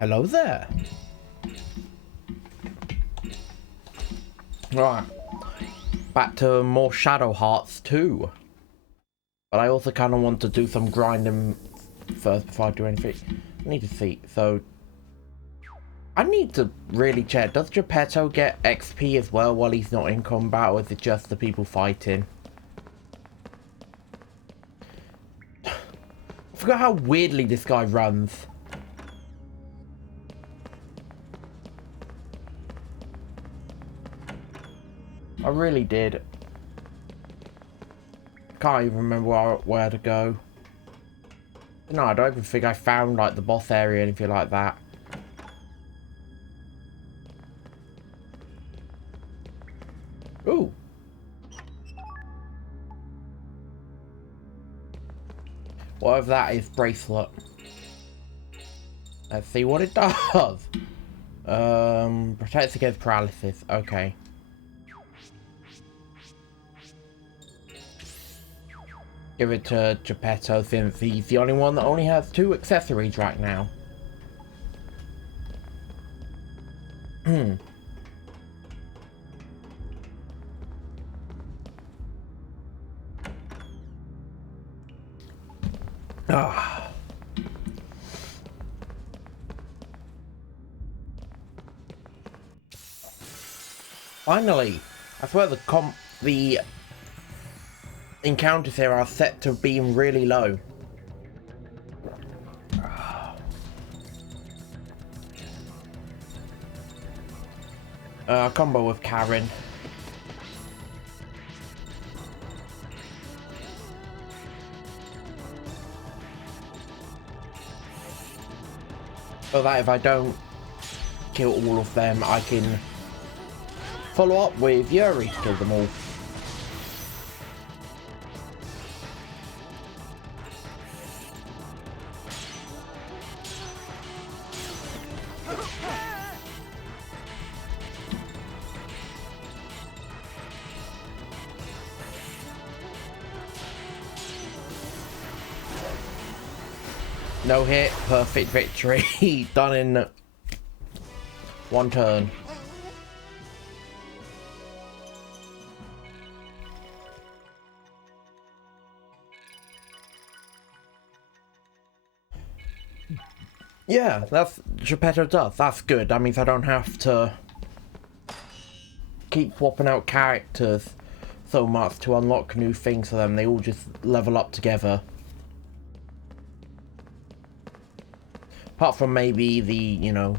Hello there. Right. Back to more Shadow Hearts 2. But I also kind of want to do some grinding first before I do anything. I need to see. So, I need to really check. Does Geppetto get XP as well while he's not in combat, or is it just the people fighting? I forgot how weirdly this guy runs. I really did. Can't even remember where to go. No, I don't even think I found like the boss area or anything like that. Ooh. Whatever that is, bracelet. Let's see what it does. Protects against paralysis. Okay. Give it to Geppetto since he's the only one that only has 2 accessories right now. Ah. Finally, I swear the encounters here are set to being really low. Combo with Karen. So that if I don't kill all of them, I can follow up with Yuri to kill them all. No hit, perfect victory. Done in 1 turn. Yeah, that's Geppetto does. That's good. That means I don't have to keep swapping out characters so much to unlock new things for them. They all just level up together. Apart from maybe the, you know,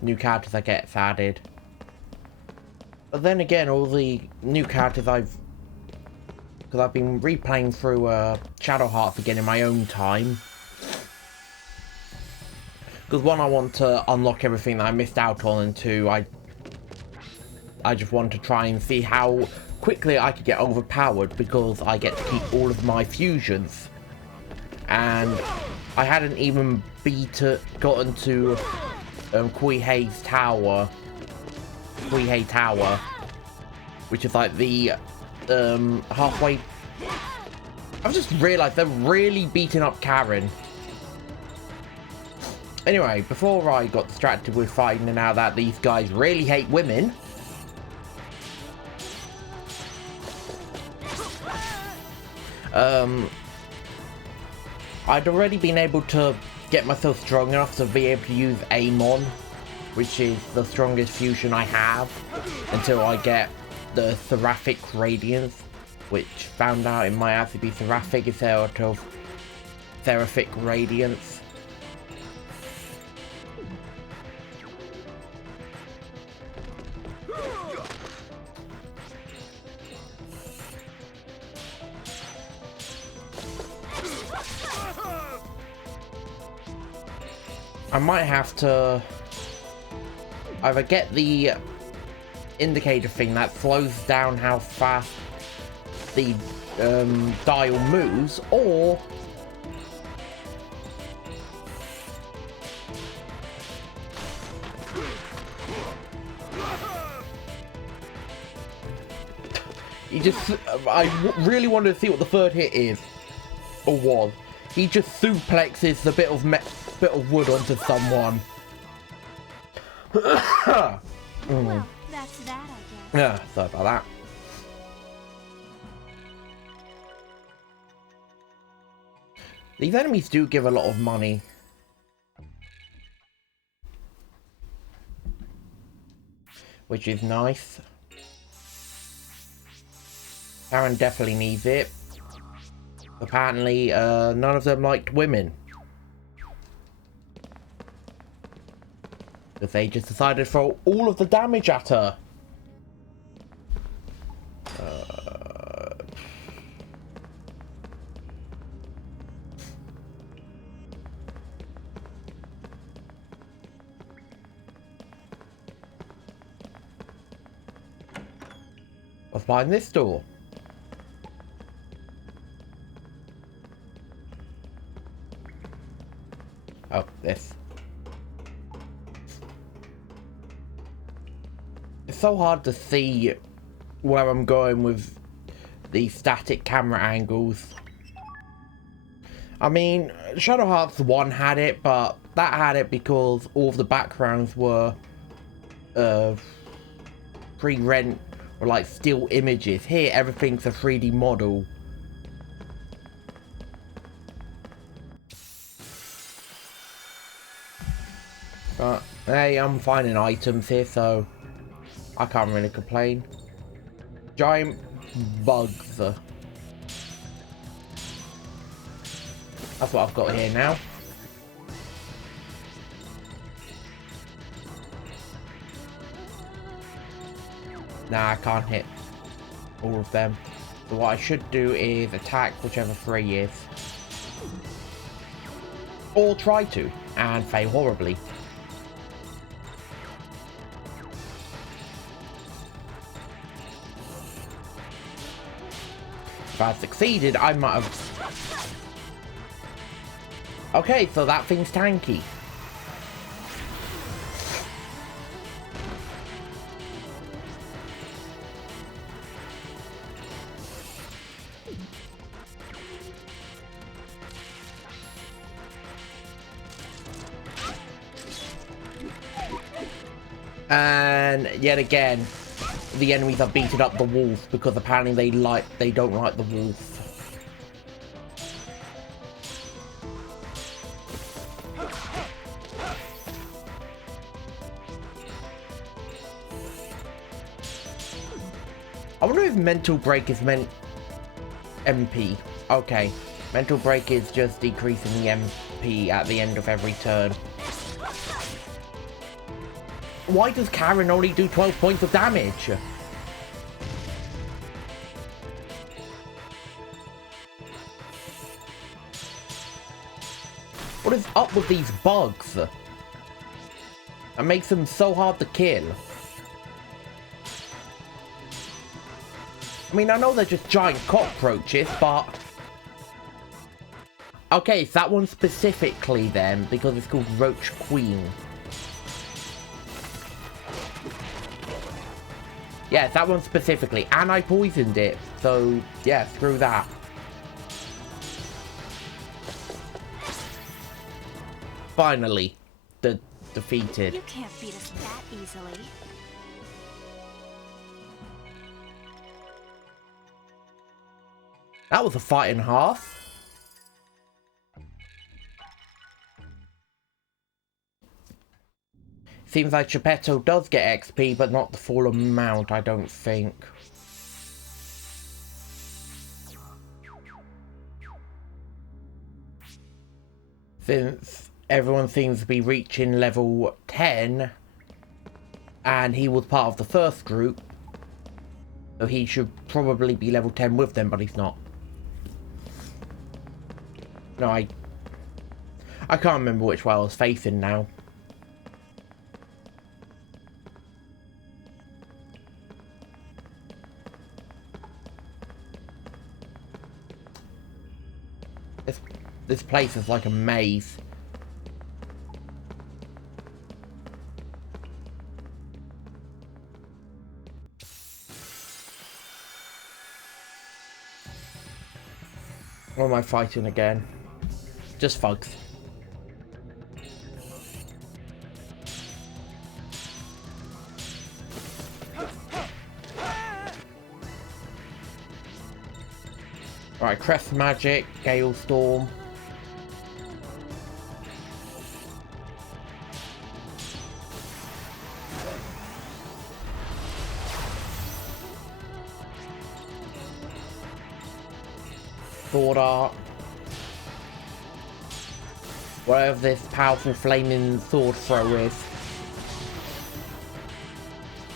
new characters that gets added. But then again, all the new characters because I've been replaying through Shadow Hearts again in my own time. Because 1, I want to unlock everything that I missed out on, and 2, I just want to try and see how quickly I could get overpowered, because I get to keep all of my fusions. And I hadn't even gotten to Kuihei Tower, which is like the halfway. I've just realised they're really beating up Karen. Anyway, before I got distracted with finding out that these guys really hate women, I'd already been able to get myself strong enough to be able to use Amon, which is the strongest fusion I have, until I get the Seraphic Radiance, which found out it might actually be Seraphic instead of Seraphic Radiance. I might have to either get the indicator thing that slows down how fast the dial moves, or I really wanted to see what the third hit is. Or was. He just suplexes the bit of wood onto someone. Well, that's that, I guess. Yeah, sorry about that. These enemies do give a lot of money. Which is nice. Karen definitely needs it. Apparently, none of them liked women. Because they just decided to throw all of the damage at her. What's behind this door? Oh, this. It's so hard to see where I'm going with these static camera angles. I mean, Shadow Hearts 1 had it, but that had it because all of the backgrounds were pre-rent or like still images. Here, everything's a 3D model. But hey, I'm finding items here, so I can't really complain. Giant bugs. That's what I've got here now. Nah, I can't hit all of them. So what I should do is attack whichever 3 is. Or try to, and fail horribly. If I succeeded, I might have... Okay, so that thing's tanky. And yet again, the enemies are beating up the wolf because apparently they don't like the wolf. I wonder if mental break is meant MP. Okay, mental break is just decreasing the MP at the end of every turn. Why does Karen only do 12 points of damage? What is up with these bugs? That makes them so hard to kill. I mean, I know they're just giant cockroaches, but... Okay, it's that one specifically then, because it's called Roach Queen. Yeah, that one specifically, and I poisoned it, so yeah, screw that. Finally, defeated. You can't beat us that easily. That was a fight and a half. Seems like Geppetto does get XP, but not the full amount, I don't think. Since everyone seems to be reaching level 10, and he was part of the first group, so he should probably be level 10 with them, but he's not. No, I can't remember which way I was facing now. This place is like a maze. What am I fighting again? Just thugs. Alright, Crest Magic, Gale Storm. Sword Art. Whatever this powerful flaming sword throw is.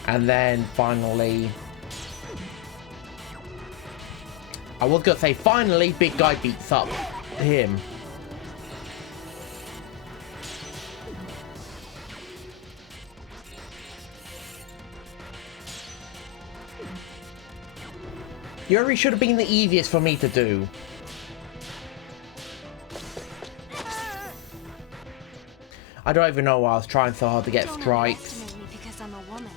And then finally... I was gonna say, finally, big guy beats up him. Yuri should have been the easiest for me to do. I don't even know why I was trying so hard to get strikes. Don't underestimate me because I'm a woman.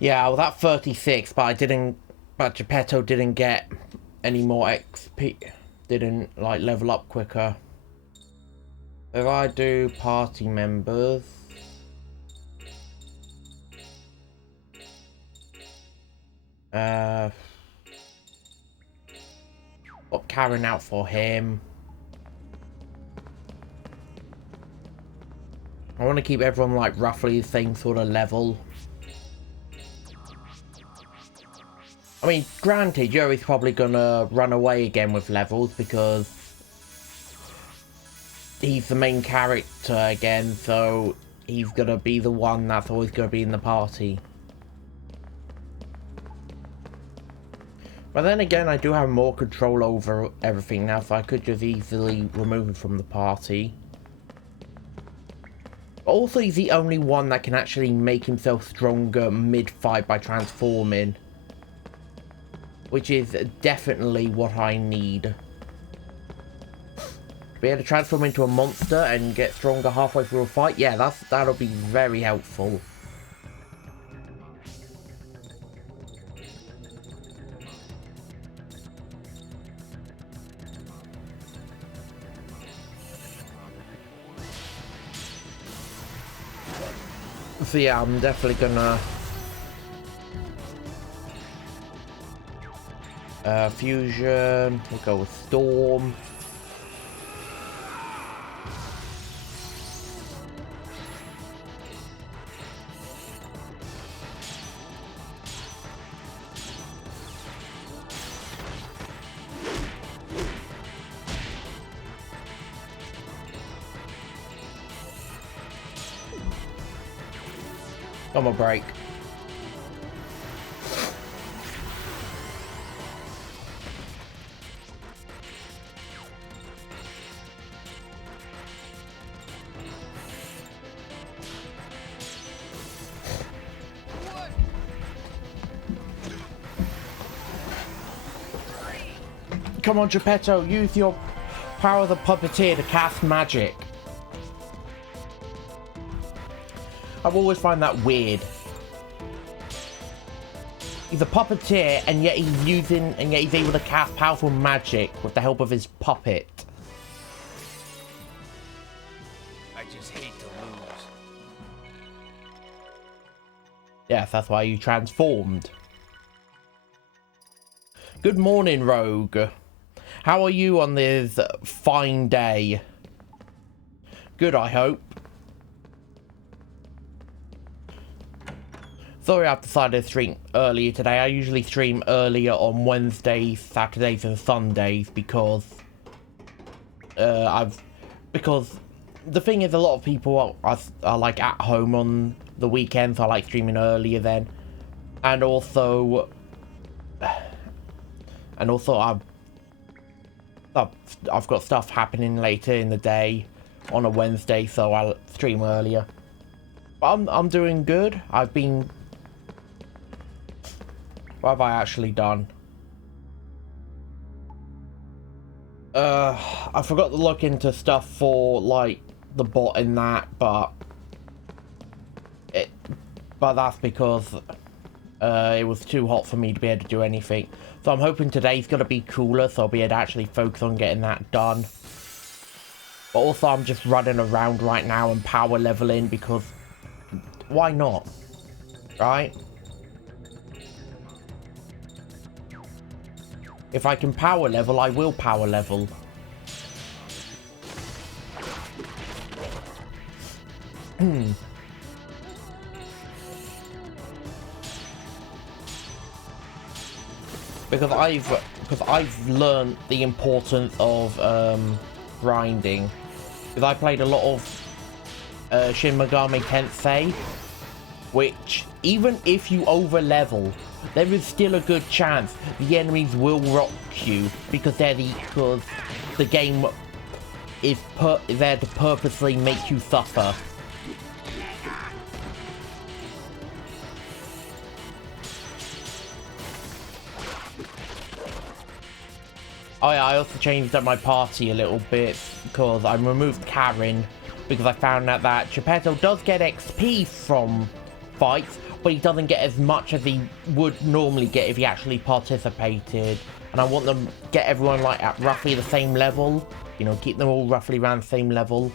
Yeah, I was at 36, but Geppetto didn't get any more XP. Didn't, like, level up quicker. If I do party members... Got Karen out for him. I want to keep everyone, like, roughly the same sort of level. I mean, granted, Yuri's probably gonna run away again with levels because he's the main character again, so he's gonna be the one that's always gonna be in the party. But then again, I do have more control over everything now, so I could just easily remove him from the party. Also, he's the only one that can actually make himself stronger mid-fight by transforming. Which is definitely what I need. Be able to transform into a monster and get stronger halfway through a fight? Yeah, that'll be very helpful. So yeah, I'm definitely gonna... Fusion, we'll go with Storm. I'm a break. Come on, Geppetto, use your power of the puppeteer to cast magic. I've always find that weird. He's a puppeteer, and yet he's able to cast powerful magic with the help of his puppet. I just hate to lose. Yes, that's why you transformed. Good morning, Rogue. How are you on this fine day? Good, I hope. Sorry I've decided to stream earlier today. I usually stream earlier on Wednesdays, Saturdays and Sundays because because the thing is, a lot of people are like at home on the weekends. So I like streaming earlier then. And also I've got stuff happening later in the day on a Wednesday, so I'll stream earlier. But I'm doing good. What have I actually done? I forgot to look into stuff for like the bot and that, but but that's because it was too hot for me to be able to do anything. So I'm hoping today's going to be cooler, so I'll be able to actually focus on getting that done. But also I'm just running around right now and power leveling because why not, right? If I can power level, I will power level. Because I've learned the importance of grinding. Because I played a lot of Shin Megami Tensei, which even if you over level, there is still a good chance the enemies will rock you because the game is there to purposely make you suffer. Oh yeah, I also changed up my party a little bit because I removed Karen because I found out that Geppetto does get XP from fights, but he doesn't get as much as he would normally get if he actually participated. And I want them to get everyone like at roughly the same level, you know, keep them all roughly around the same level.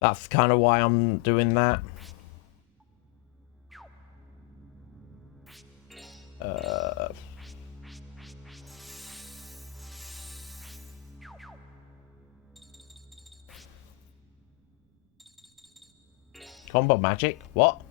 That's kind of why I'm doing that. Combo magic? What?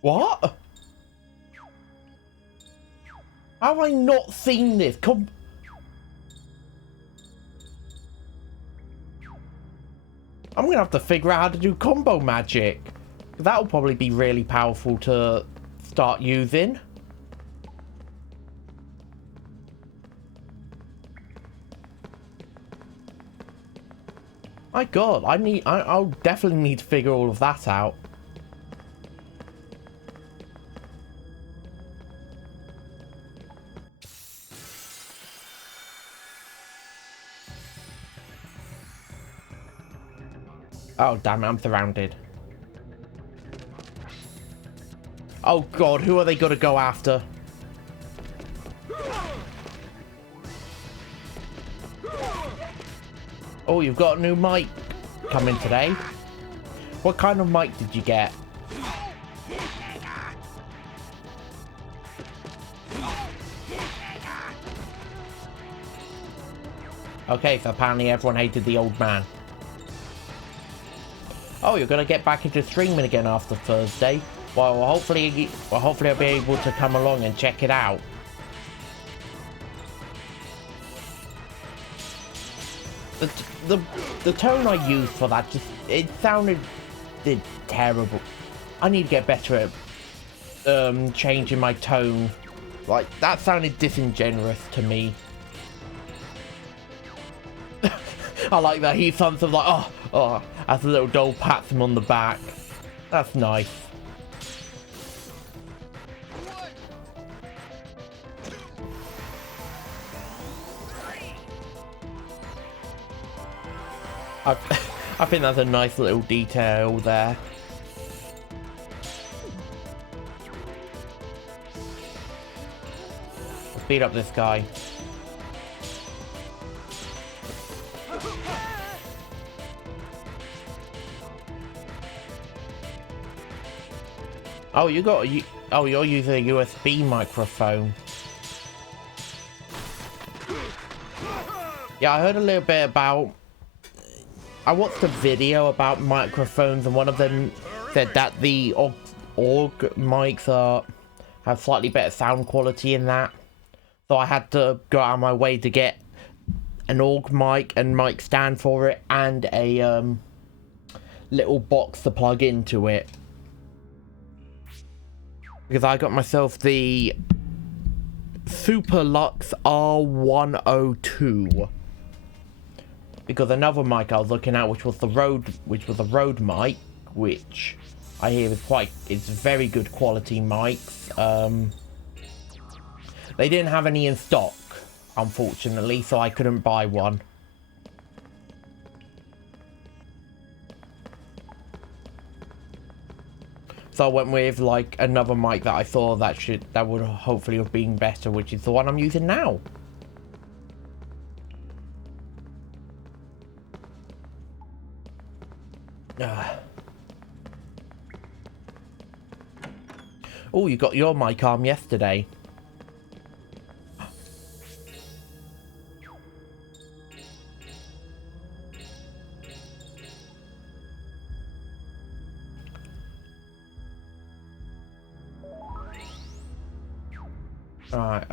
What? How have I not seen this? I'm gonna have to figure out how to do combo magic. That'll probably be really powerful to start using. My God, I'll definitely need to figure all of that out. Oh, damn it, I'm surrounded. Oh, God, who are they going to go after? Oh, you've got a new mic coming today. What kind of mic did you get? Okay, so apparently everyone hated the old man. Oh, you're gonna get back into streaming again after Thursday. Well, hopefully I'll be able to come along and check it out. The tone I used for that it sounded terrible. I need to get better at changing my tone. Like that sounded disingenuous to me. I like that he sounds like oh, as a little doll pats him on the back. That's nice. I think that's a nice little detail there. Let's beat up this guy. Oh, you're using a USB microphone. Yeah, I heard a little bit about... I watched a video about microphones, and one of them said that the org mics have slightly better sound quality in that. So I had to go out of my way to get an org mic and mic stand for it, and a little box to plug into it. Because I got myself the Super Lux R102. Because another mic I was looking at, which was a Rode mic, which I hear it's very good quality mics. They didn't have any in stock, unfortunately, so I couldn't buy one. So I went with like another mic that I thought that would hopefully have been better, which is the one I'm using now. Oh, you got your mic arm yesterday. Alright,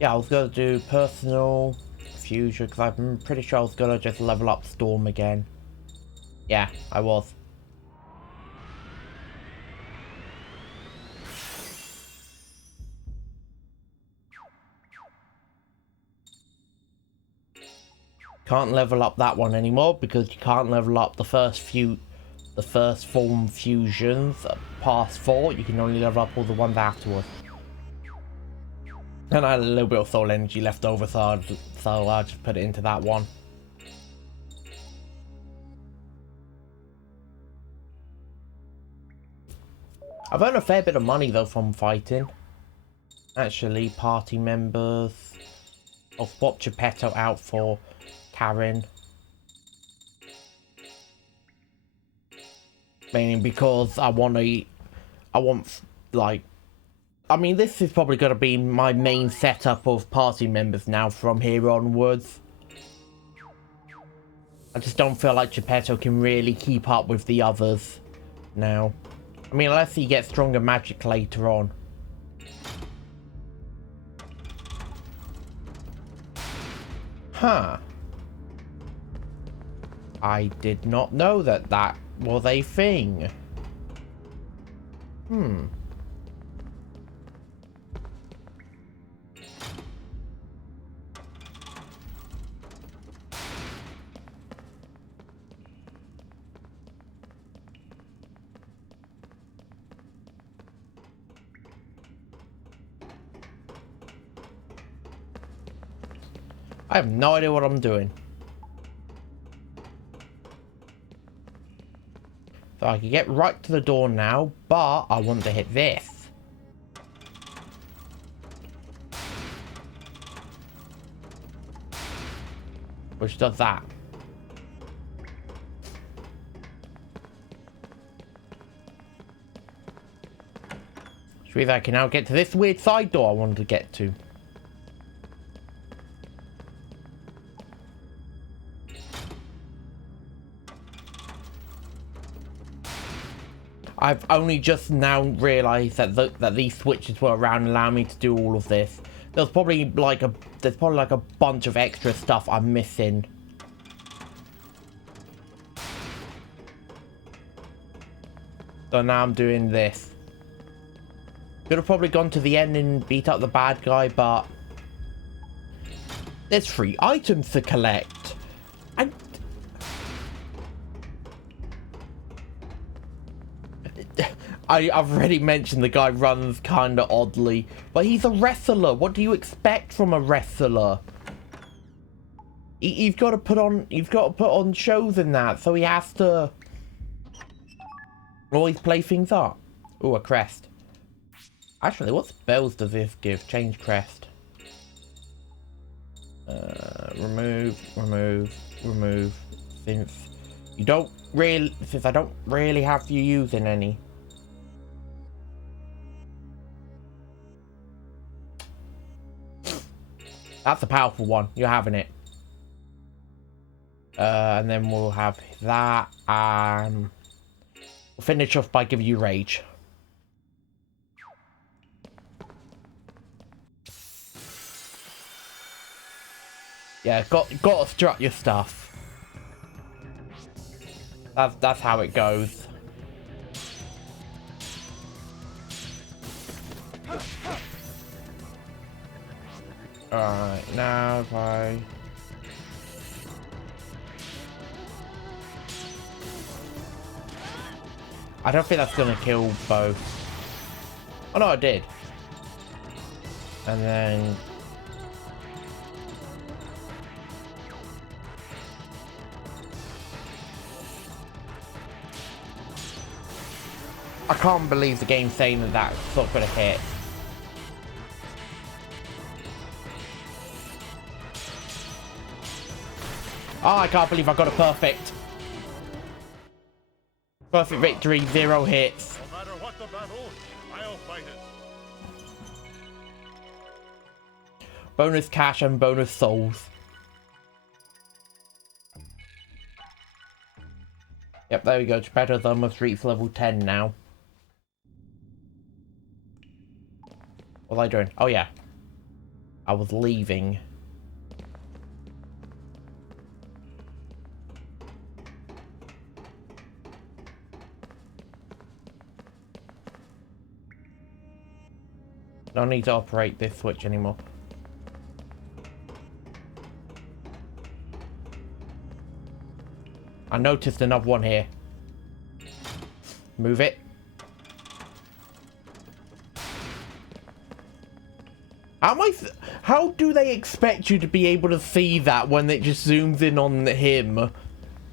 yeah, I was gonna do personal fusion because I'm pretty sure I was gonna just level up Storm again. Yeah, I was. Can't level up that one anymore because you can't level up the first form fusions past 4. You can only level up all the ones afterwards. And I had a little bit of soul energy left over, so I just put it into that one. I've earned a fair bit of money though from fighting. Actually, party members. I'll swap Geppetto out for Karen. Mainly because I mean, this is probably going to be my main setup of party members now from here onwards. I just don't feel like Geppetto can really keep up with the others now. I mean, unless he gets stronger magic later on. Huh. I did not know that was a thing. I have no idea what I'm doing. So I can get right to the door now, but I want to hit this. Which does that. Which means I can now get to this weird side door I wanted to get to. I've only just now realised that these switches were around allowing me to do all of this. There's probably like a bunch of extra stuff I'm missing. So now I'm doing this. Could have probably gone to the end and beat up the bad guy, but there's 3 items to collect. And I've already mentioned the guy runs kind of oddly, but he's a wrestler. What do you expect from a wrestler? You've got to put on shows and that, so he has to always play things up. Oh, a crest. Actually, what spells does this give? Change crest. Remove. Since I don't really have you using any. That's a powerful one. You're having it. And then we'll have that. We'll finish off by giving you rage. Yeah, got to strut your stuff. That's how it goes. Alright, now if I I don't think that's gonna kill both. Oh no, it did. And then... I can't believe the game's saying that that's not gonna hit. Oh, I can't believe I got a perfect. Perfect victory, 0 hits. No matter what the battle, I'll fight it. Bonus cash and bonus souls. Yep, there we go. Better than almost reached level 10 now. What was I doing? Oh yeah. I was leaving. Don't need to operate this switch anymore. I noticed another one here. Move it. How do they expect you to be able to see that when it just zooms in on him?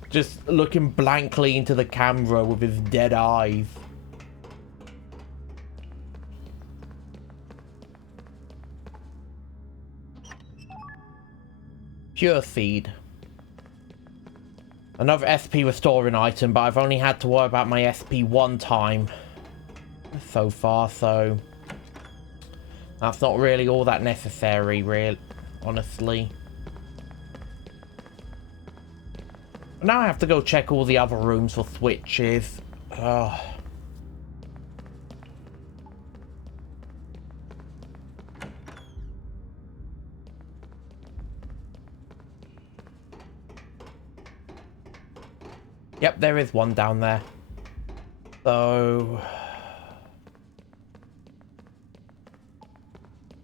Just looking blankly into the camera with his dead eyes. Pure Seed. Another SP restoring item, but I've only had to worry about my SP one time so far, so that's not really all that necessary, honestly. Now I have to go check all the other rooms for switches. Yep, there is one down there. So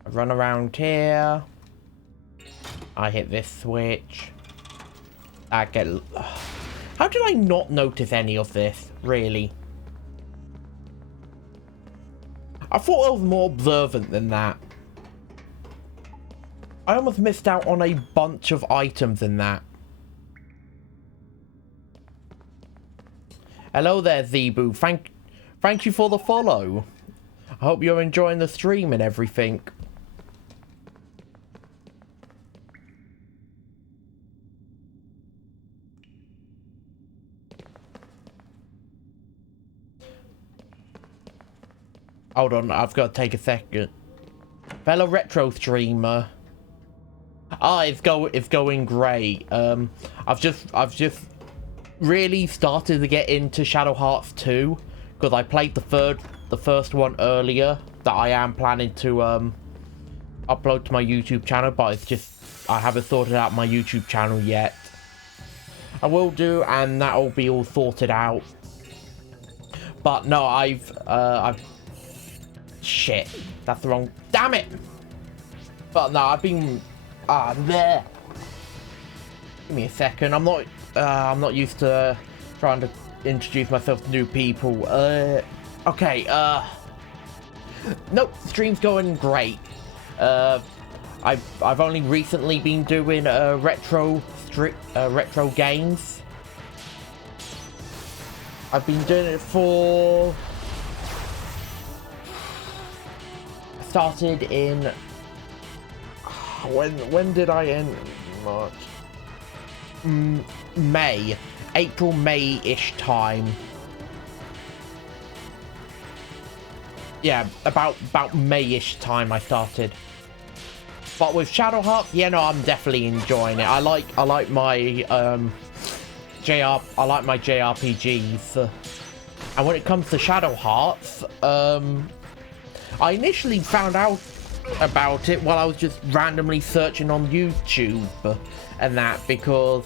I run around here. I hit this switch. I get... How did I not notice any of this, really? I thought I was more observant than that. I almost missed out on a bunch of items in that. Hello there, Zebu. Thank you for the follow. I hope you're enjoying the stream and everything. Hold on, I've got to take a second. Fellow retro streamer. Ah, it's going great. I've just really started to get into Shadow Hearts 2 because I played the first one earlier that I am planning to upload to my YouTube channel, but it's just I haven't sorted out my YouTube channel yet. I will do, and that'll be all sorted out. But no, I've shit, that's the wrong, damn it. But no, I've been there. Give me a second. I'm not used to trying to introduce myself to new people. Okay, nope, stream's going great. I've only recently been doing retro games. I've been doing it for... I started in... When did I end? March. May. April, May-ish time. Yeah, about May-ish time I started. But with Shadow Hearts, yeah, no, I'm definitely enjoying it. I like my JRPGs. And when it comes to Shadow Hearts, I initially found out about it while I was just randomly searching on YouTube and that, because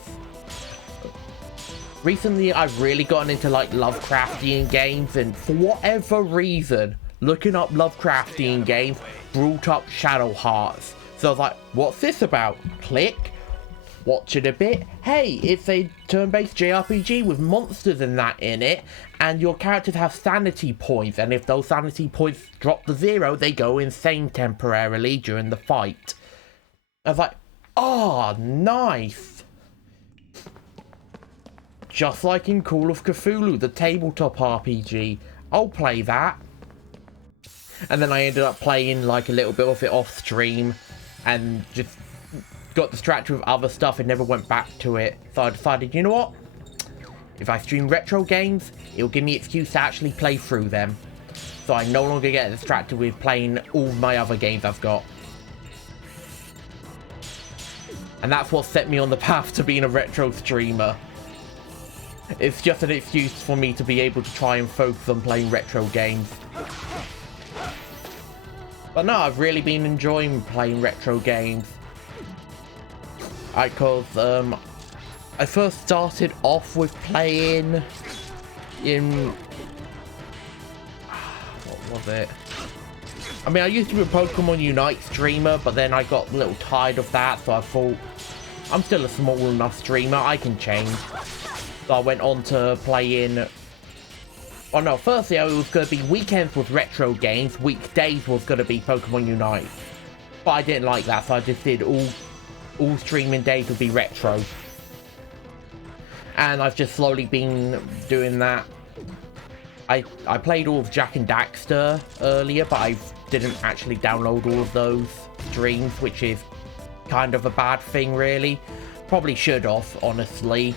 recently I've really gotten into like Lovecraftian games, and for whatever reason looking up Lovecraftian games brought up Shadow Hearts. So I was like, what's this about? Click. watch it a bit. Hey, it's a turn-based JRPG with monsters and that in it, and your characters have sanity points, and if those sanity points drop to 0, they go insane temporarily during the fight. I was like, oh, nice. Just like in Call of Cthulhu, the tabletop RPG. I'll play that. And then I ended up playing like a little bit of it off stream and just got distracted with other stuff and never went back to it. So I decided, you know what? If I stream retro games, it'll give me an excuse to actually play through them. So I no longer get distracted with playing all my other games I've got. And that's what set me on the path to being a retro streamer. It's just an excuse for me to be able to try and focus on playing retro games. But no, I've really been enjoying playing retro games. Because I first started off with playing in... what was it? I mean, I used to be a Pokemon Unite streamer, but then I got a little tired of that, so I thought, I'm still a small enough streamer, I can change. So I went on to playing... Oh no, firstly, it was going to be weekends with retro games, weekdays was going to be Pokemon Unite. But I didn't like that, so I just did all streaming days would be retro. And I've just slowly been doing that. I played all of Jak and Daxter earlier, but I didn't actually download all of those streams, which is kind of a bad thing, really. Probably should have, honestly.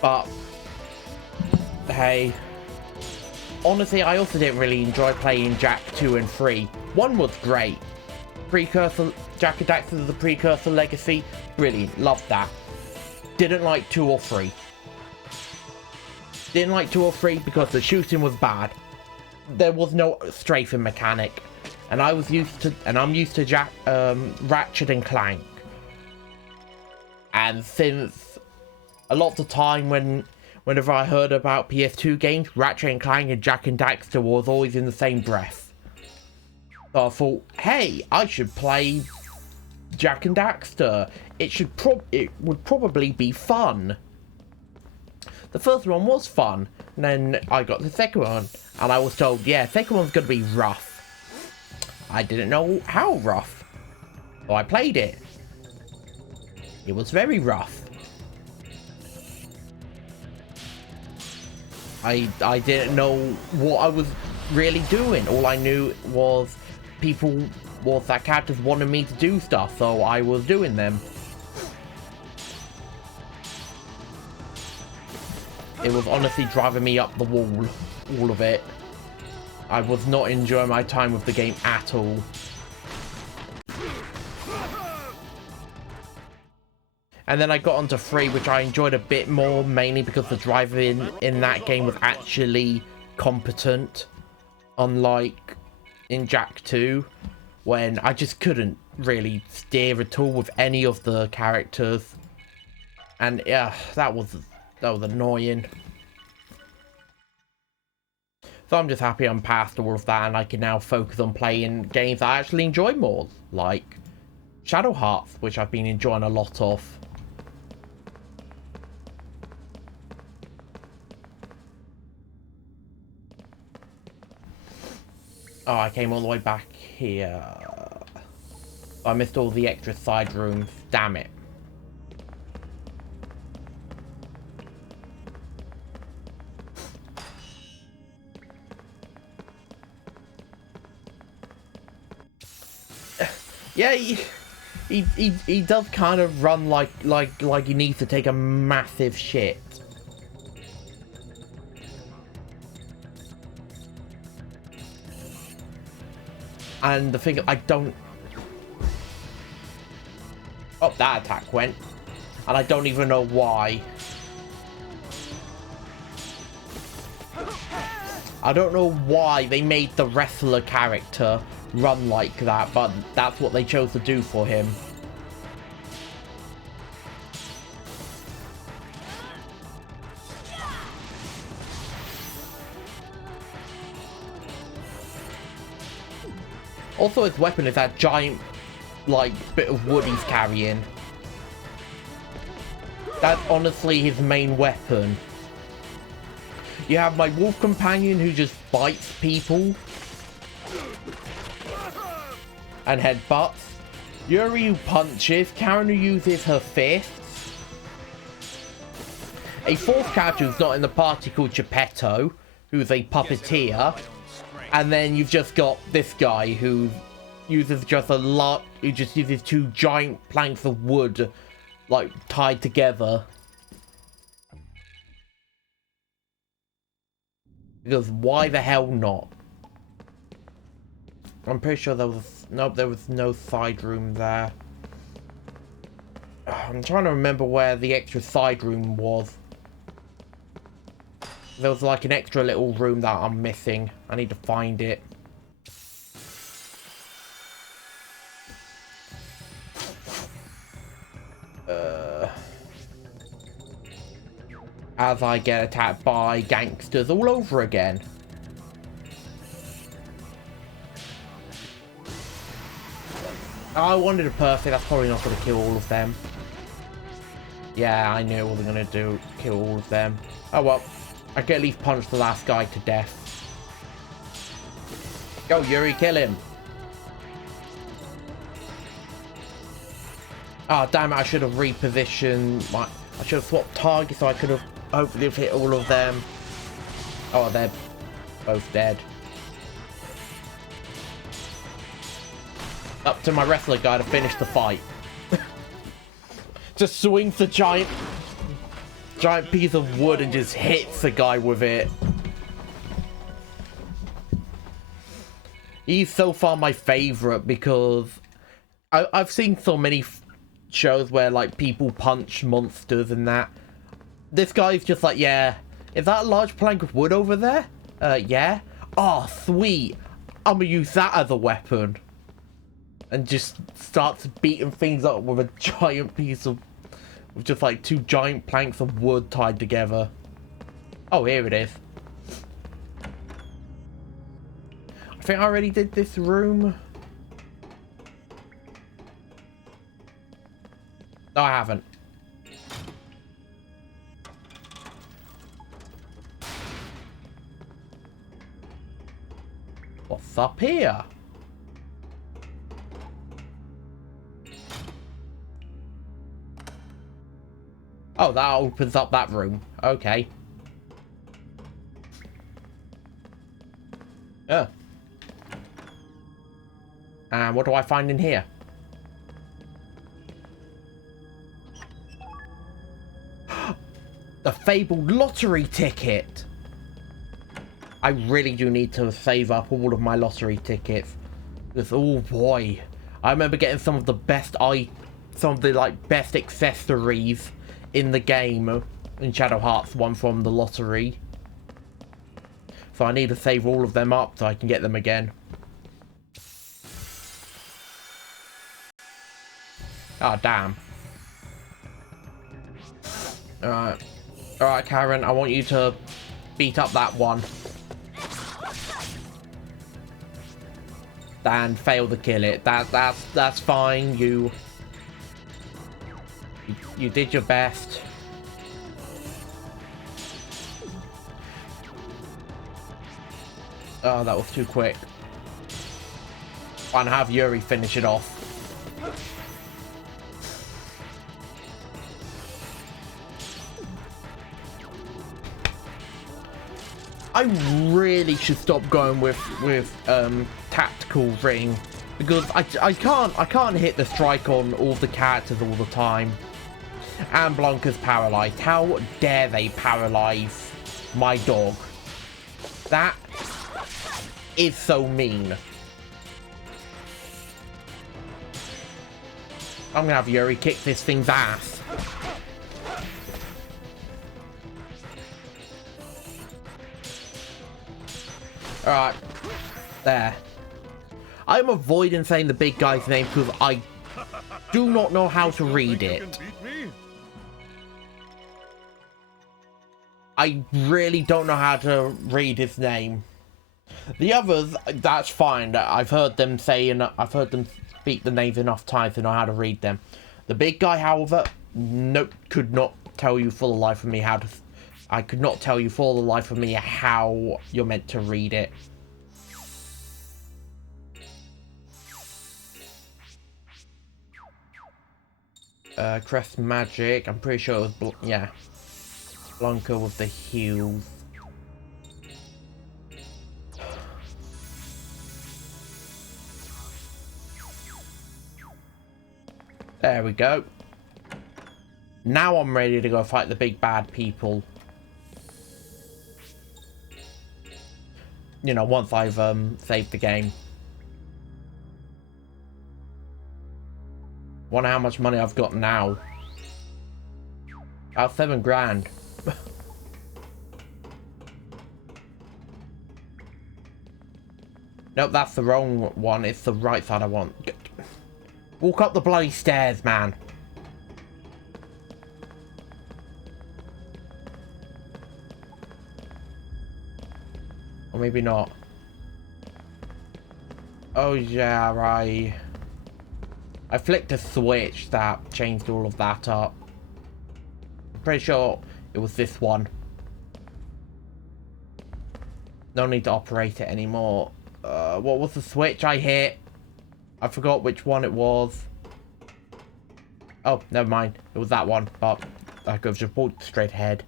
But, hey. Honestly, I also didn't really enjoy playing Jak 2 and 3. 1 was great. Precursor, Jak and Daxter, the Precursor Legacy, brilliant, loved that. Didn't like 2 or 3. Didn't like 2 or 3 because the shooting was bad. There was no strafing mechanic. And I'm used to Ratchet and Clank. And since a lot of the time whenever I heard about PS2 games, Ratchet and Clank and Jak and Daxter was always in the same breath. So I thought, hey, I should play Jak and Daxter. It would probably be fun. The first one was fun, and then I got the second one, and I was told, yeah, second one's gonna be rough. I didn't know how rough, so I played it. It was very rough. I didn't know what I was really doing. All I knew was that characters wanted me to do stuff, so I was doing them. It was honestly driving me up the wall, all of it. I was not enjoying my time with the game at all. And then I got onto 3, which I enjoyed a bit more, mainly because the driving in that game was actually competent. Unlike in Jak 2, when I just couldn't really steer at all with any of the characters. And yeah, that was annoying. So I'm just happy I'm past all of that and I can now focus on playing games I actually enjoy more, like Shadow Hearts, which I've been enjoying a lot of. Oh, I came all the way back here. I missed all the extra side rooms. Damn it. Yeah, he does kind of run like he needs to take a massive shit. And the thing, I don't... Oh, that attack went. And I don't even know why. I don't know why they made the wrestler character run like that, but that's what they chose to do for him. Also, his weapon is that giant like bit of wood he's carrying. That's honestly his main weapon. You have my wolf companion who just bites people and headbutts. Yuri who punches. Karen who uses her fists. A fourth character who's not in the party called Geppetto, who's a puppeteer. And then you've just got this guy who uses just a lot. He just uses two giant planks of wood, like tied together. Because why the hell not? I'm pretty sure there was there was no side room there. I'm trying to remember where the extra side room was. There was like an extra little room that I'm missing. I need to find it. As I get attacked by gangsters all over again. I wanted a perfect. That's probably not going to kill all of them. Yeah, I knew it wasn't going to kill all of them. Oh well. I can at least punch the last guy to death. Go, Yuri, kill him. Ah, oh, damn it, I should have repositioned my... I should have swapped targets so I could have hopefully have hit all of them. Oh, they're both dead. Up to my wrestler guy to finish the fight. Just swings the giant piece of wood and just hits the guy with it. He's so far my favorite because I've seen so many shows where like people punch monsters and that. This guy's just like, yeah, is that a large plank of wood over there? Yeah. Oh, sweet. I'm gonna use that as a weapon. And just starts beating things up with a giant piece of... with just like two giant planks of wood tied together. Oh, here it is. I think I already did this room. No, I haven't. What's up here? Oh, that opens up that room. Okay. Yeah. And what do I find in here? The fabled lottery ticket. I really do need to save up all of my lottery tickets. Because, oh boy, I remember getting some of the best best accessories in the game in Shadow Hearts 1 from the lottery. So I need to save all of them up so I can get them again. Ah, oh, damn. Alright. Alright, Karen, I want you to beat up that one. And fail to kill it. That's fine. You did your best. Oh, that was too quick. And have Yuri finish it off. I really should stop going with tactical ring because I can't hit the strike on all the characters all the time. And Blanca's paralyzed. How dare they paralyze my dog? That is so mean. I'm gonna have Yuri kick this thing's ass. Alright. There. I'm avoiding saying the big guy's name because I do not know how to read it. I really don't know how to read his name. The others, that's fine. I've heard them speak the names enough times to know how to read them. The big guy, however, nope, could not tell you for the life of me how to... I could not tell you for the life of me how you're meant to read it. Crest magic. I'm pretty sure it was... yeah. Blanca with the heels. There we go. Now I'm ready to go fight the big bad people. You know, once I've saved the game. Wonder how much money I've got now. About 7 grand. Nope, that's the wrong one. It's the right side I want. Walk up the bloody stairs, man. Or maybe not. Oh yeah, right. I flicked a switch that changed all of that up. I'm pretty sure it was this one. No need to operate it anymore. What was the switch I hit? I forgot which one it was. Oh, never mind. It was that one, but I could have just walked straight ahead.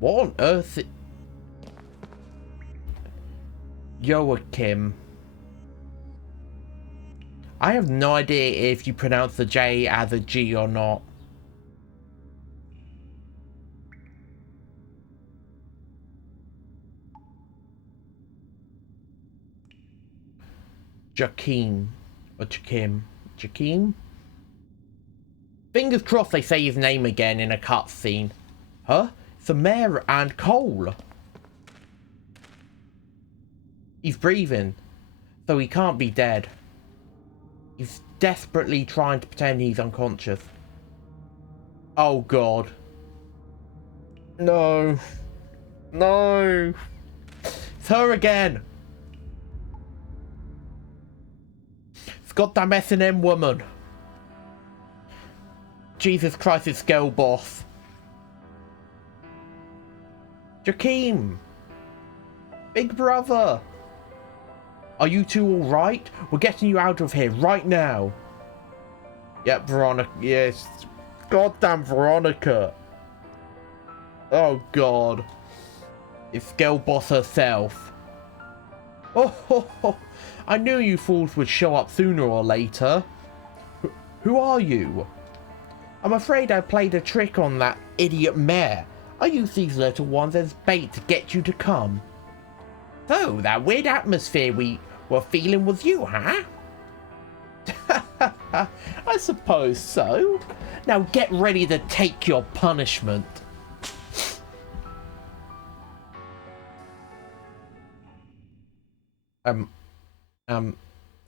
What on earth? Joachim. I have no idea if you pronounce the J as a G or not. Joachim. Or Joachim? Fingers crossed they say his name again in a cutscene. Huh? It's the mayor and Cole. He's breathing, so he can't be dead. He's desperately trying to pretend he's unconscious. Oh god. No. No. It's her again. It's goddamn S&M woman. Jesus Christ, it's girl boss. Joachim. Big brother. Are you two alright? We're getting you out of here right now. Yep, Veronica. Yes. Goddamn Veronica. Oh, God. It's Girl Boss herself. Oh, I knew you fools would show up sooner or later. Who are you? I'm afraid I played a trick on that idiot mayor. I used these little ones as bait to get you to come. So, that weird atmosphere we were feeling was you, huh? I suppose so. Now get ready to take your punishment. Am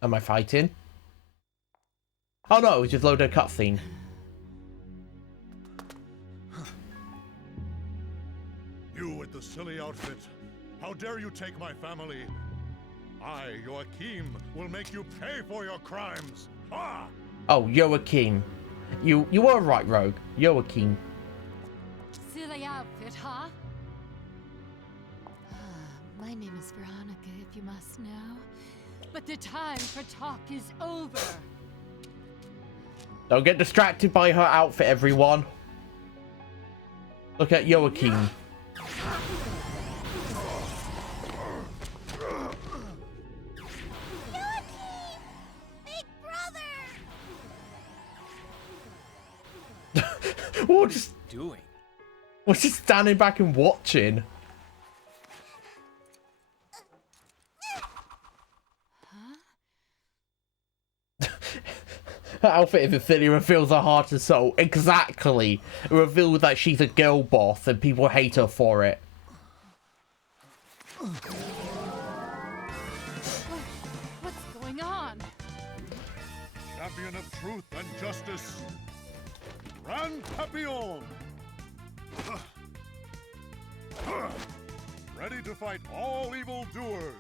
I fighting? Oh no, it was just loaded a cutscene. You with the silly outfit. How dare you take my family? I, Joachim, will make you pay for your crimes. Ha! Oh, Joachim. You were right, Rogue. Joachim. Silly outfit, huh? My name is Veronica, if you must know. But the time for talk is over. Don't get distracted by her outfit, everyone. Look at Joachim. What just doing? We're just standing back and watching. Her outfit in the city reveals her heart and soul. Exactly. It reveals that she's a girl boss and people hate her for it. What's going on? Champion of truth and justice. Grand Papillon. ready to fight all evildoers.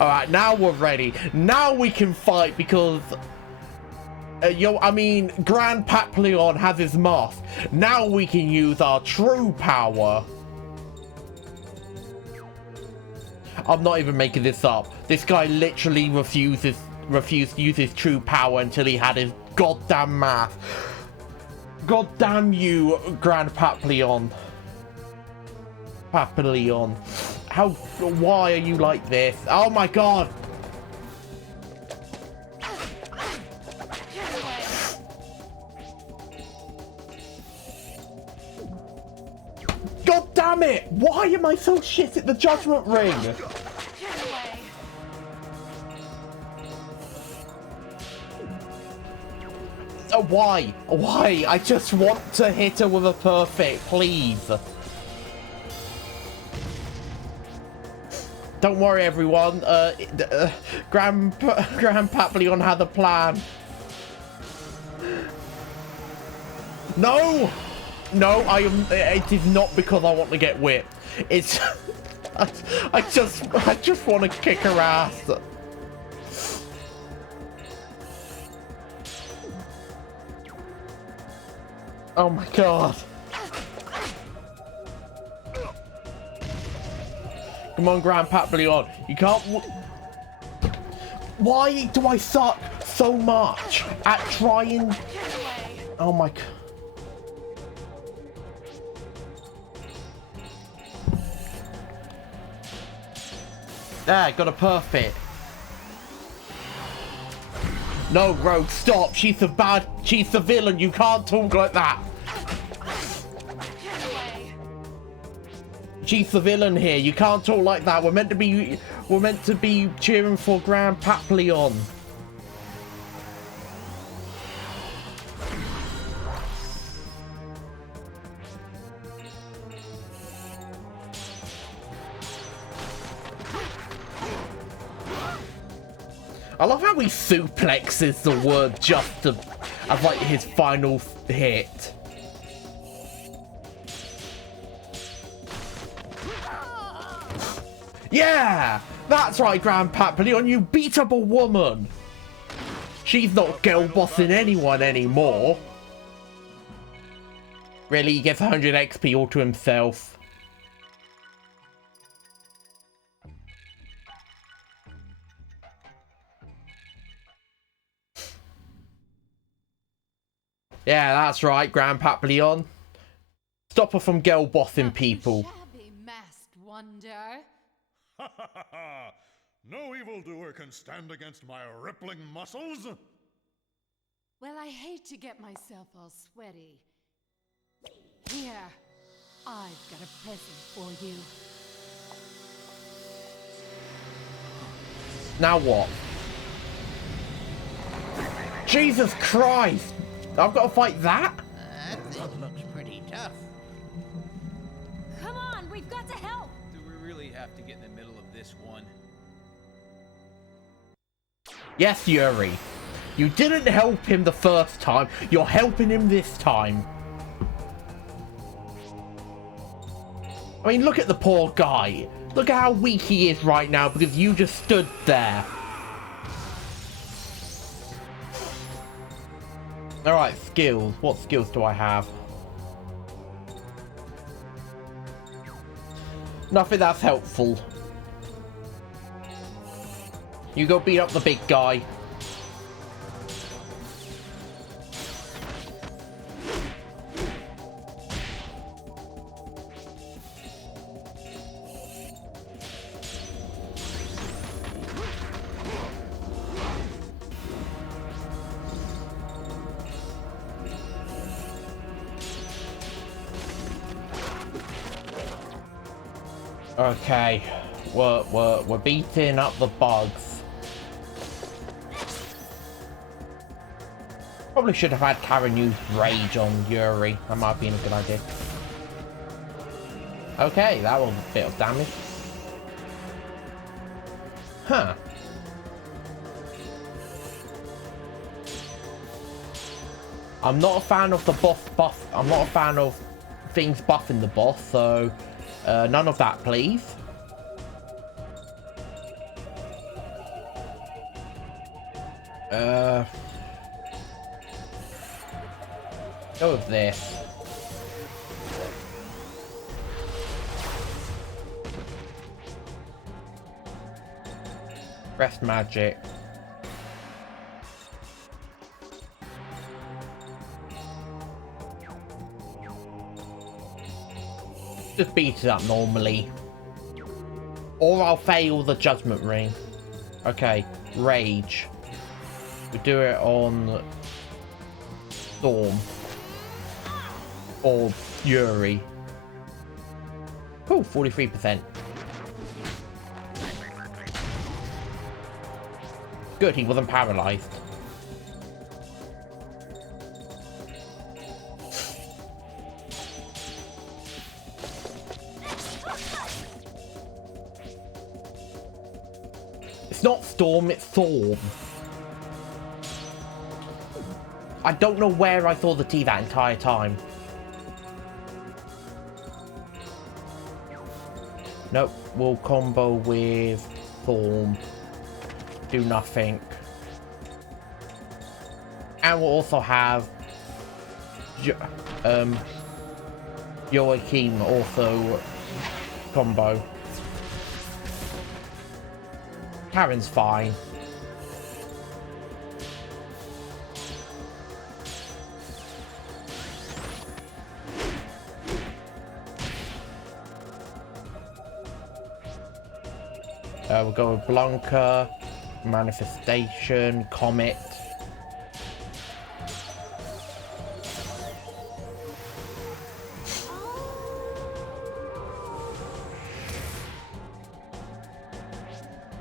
Alright, now we're ready. Now we can fight because... Grand Papillon has his mask. Now we can use our true power. I'm not even making this up. This guy literally refused to use his true power until he had his goddamn mask. God damn you, Grand Papillon. Papillon. Why are you like this? Oh my god! God damn it! Why am I so shit at the Judgment Ring? Why? Why? I just want to hit her with a perfect, please. Don't worry, everyone. Grand Papillon had a plan. No! No, it is not because I want to get whipped. It's... I just want to kick her ass. Oh my god. Come on, Grand Papillon. You can't... Why do I suck so much at trying... Oh my god. There, got a perfect. No, Rogue, stop. She's the villain. You can't talk like that. She's the villain here. You can't talk like that. We're meant to be cheering for Grand Papillon. I love how he suplexes the word just to as like his final hit. Yeah! That's right, Grand Papillon, you beat up a woman! She's not girl bossing anyone anymore. Really, he gets 100 XP all to himself. Yeah, that's right, Grand Papillon. Stop her from girl bossing people. Shabby masked wonder. Ha ha ha ha! No evildoer can stand against my rippling muscles. Well, I hate to get myself all sweaty. Here, I've got a present for you. Now what? Jesus Christ! I've got to fight that? That thing looks pretty tough. Come on, we've got to help. Do we really have to get in the middle of this one? Yes, Yuri. You didn't help him the first time. You're helping him this time. I mean, look at the poor guy. Look at how weak he is right now because you just stood there. Alright, skills. What skills do I have? Nothing that's helpful. You go beat up the big guy. Okay, we're beating up the bugs. Probably should have had Karen use rage on Yuri. That might have been a good idea. Okay, that was a bit of damage. Huh. I'm not a fan of the buff. I'm not a fan of things buffing the boss, so none of that, please. Go with this. Rest magic. Just beat it up normally. Or I'll fail the judgment ring. Okay, rage. We do it on Storm. Or Fury. Cool, 43%. Good, he wasn't paralyzed. It's not Storm, it's Thorn. I don't know where I saw the T that entire time. Nope, we'll combo with Thorn. Do nothing. And we'll also have Joachim also combo. Karen's fine. We'll go with Blanca, Manifestation, Comet.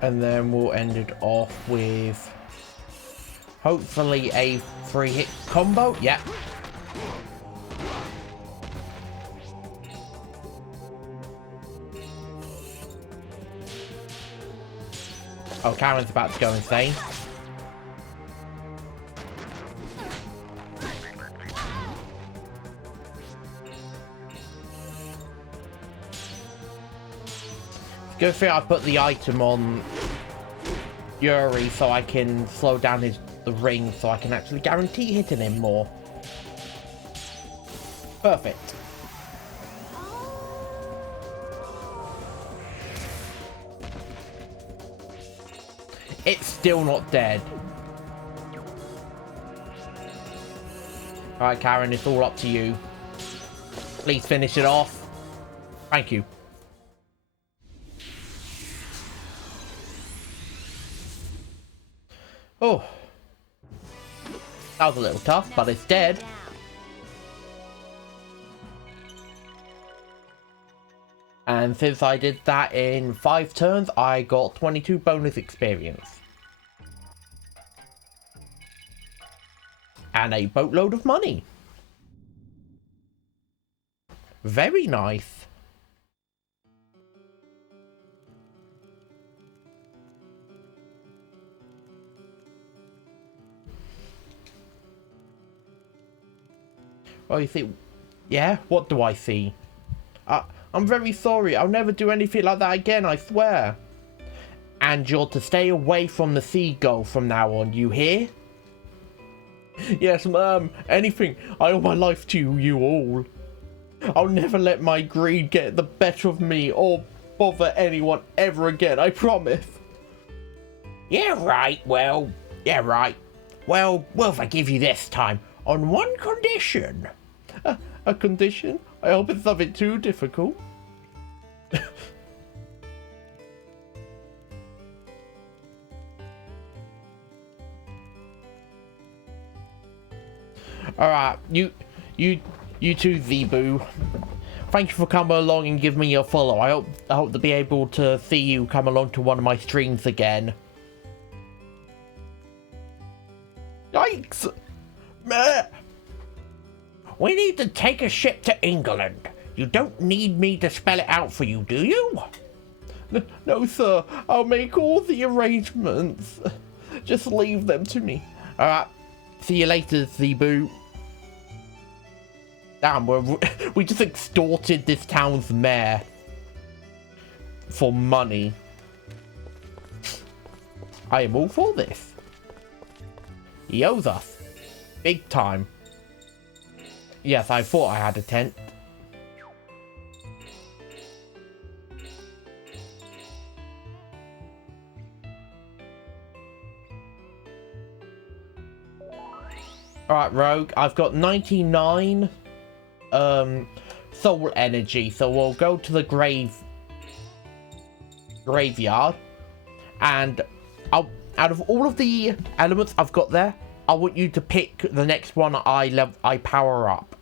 And then we'll end it off with hopefully a 3-hit combo. Yeah. Oh, Karen's about to go insane. Good thing I put the item on Yuri so I can slow down the ring so I can actually guarantee hitting him more. Perfect. It's still not dead. Alright, Karen, it's all up to you. Please finish it off. Thank you. Oh. That was a little tough, but it's dead. And since I did that in 5 turns, I got 22 bonus experience. And a boatload of money. Very nice. Oh, you see? Yeah? What do I see? I'm very sorry. I'll never do anything like that again, I swear. And you're to stay away from the seagull from now on, you hear? Yes, ma'am. Anything. I owe my life to you all. I'll never let my greed get the better of me or bother anyone ever again, I promise. Yeah, right. Well, yeah, right. Well, we'll forgive you this time. On one condition. A condition? I hope it's nothing too difficult. Alright, you too, Zebu. Thank you for coming along and giving me a follow. I hope to be able to see you come along to one of my streams again. Yikes! Meh. We need to take a ship to England. You don't need me to spell it out for you, do you? No, sir. I'll make all the arrangements. Just leave them to me. Alright. See you later, Zebu. Damn, we just extorted this town's mayor for money. I am all for this. He owes us. Big time. Yes, I thought I had a tent. Alright, Rogue, I've got 99 soul energy, so we'll go to the graveyard, and out of all of the elements I've got there, I want you to pick the next one I power up.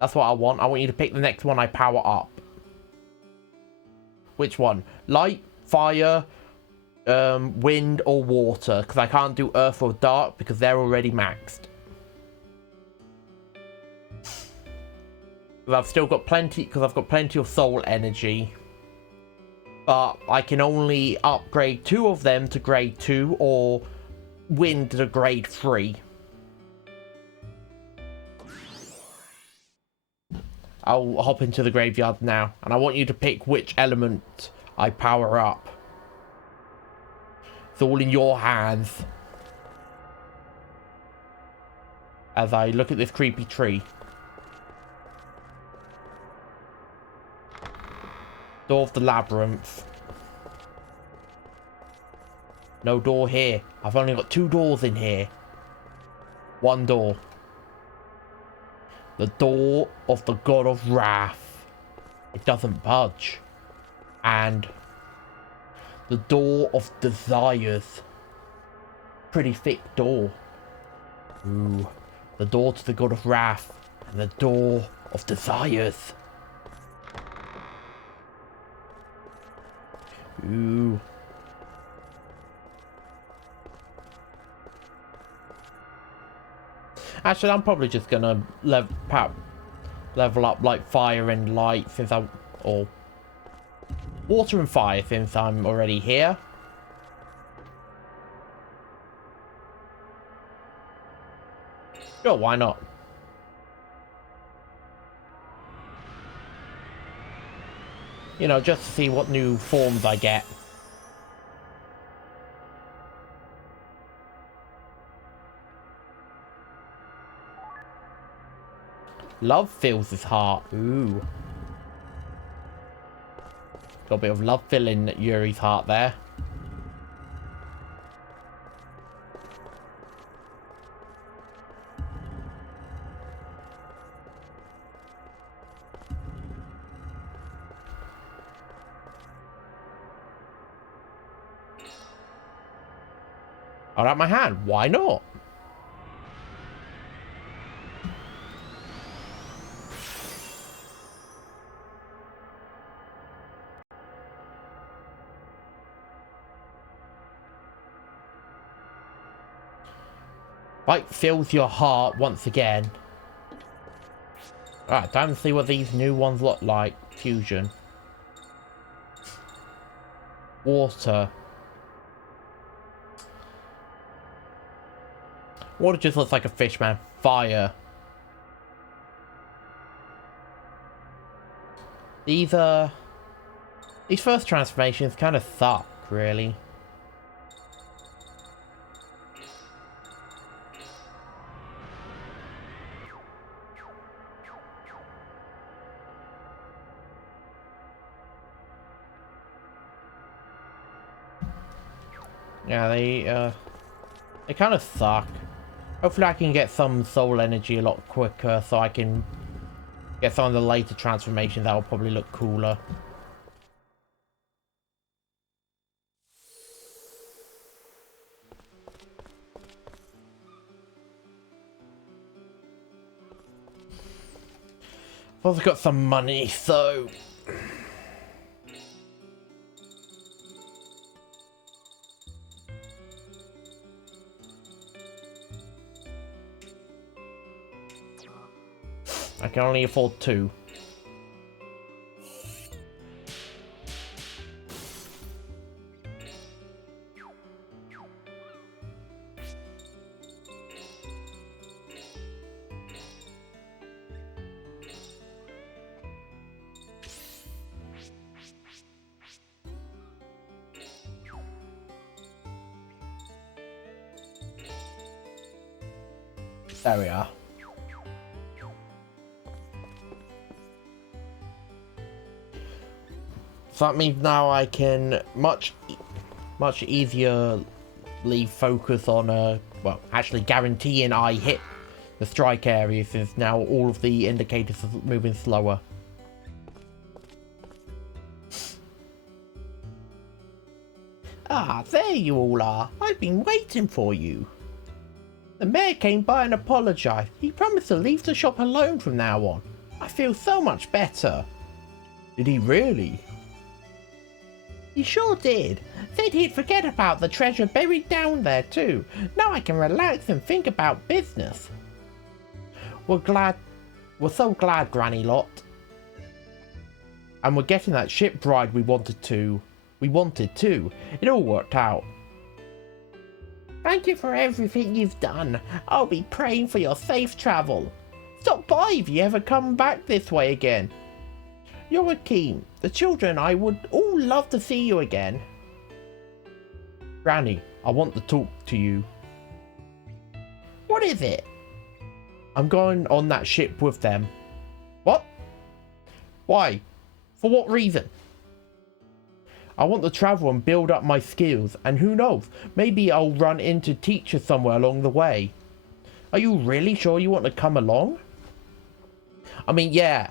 That's what I want. I want you to pick the next one I power up. Which one? Light, fire, wind, or water? Because I can't do earth or dark because they're already maxed. I've still got plenty, because I've got plenty of soul energy. But I can only upgrade 2 of them to grade 2 or wind to grade 3. I'll hop into the graveyard now, and I want you to pick which element I power up. It's all in your hands. As I look at this creepy tree. Door of the labyrinth. No door here. I've only got 2 doors in here. 1 door. The door of the god of wrath. It doesn't budge. And the door of desires. Pretty thick door. Ooh. The door to the god of wrath. And the door of desires. Ooh. Actually, I'm probably just gonna level up like fire and light since or water and fire since I'm already here. Sure, why not? You know, just to see what new forms I get. Love fills his heart. Ooh. Got a bit of love filling Yuri's heart there. I'll have my hand. Why not? Light fills your heart once again. Alright, time to see what these new ones look like. Fusion. Water. Water just looks like a fish, man. Fire. These first transformations kind of suck, really. Yeah, they kind of suck. Hopefully I can get some soul energy a lot quicker so I can get some of the later transformations that will probably look cooler. I've also got some money, so... I can only afford 2. There we are. So that means now I can much easierly focus on well, actually guaranteeing I hit the strike area, since now all of the indicators are moving slower. Ah, there you all are. I've been waiting for you. The mayor came by and apologized. He promised to leave the shop alone from now on. I feel so much better. Did he really? He sure did. Said he'd forget about the treasure buried down there too. Now I can relax and think about business. We're so glad, Granny Lot. And we're getting that ship bride we wanted too. It all worked out. Thank you for everything you've done. I'll be praying for your safe travel. Stop by if you ever come back this way again. Joachim, the children, I would all love to see you again. Granny, I want to talk to you. What is it? I'm going on that ship with them. What? Why? For what reason? I want to travel and build up my skills, and who knows, maybe I'll run into teachers somewhere along the way. Are you really sure you want to come along? I mean, yeah,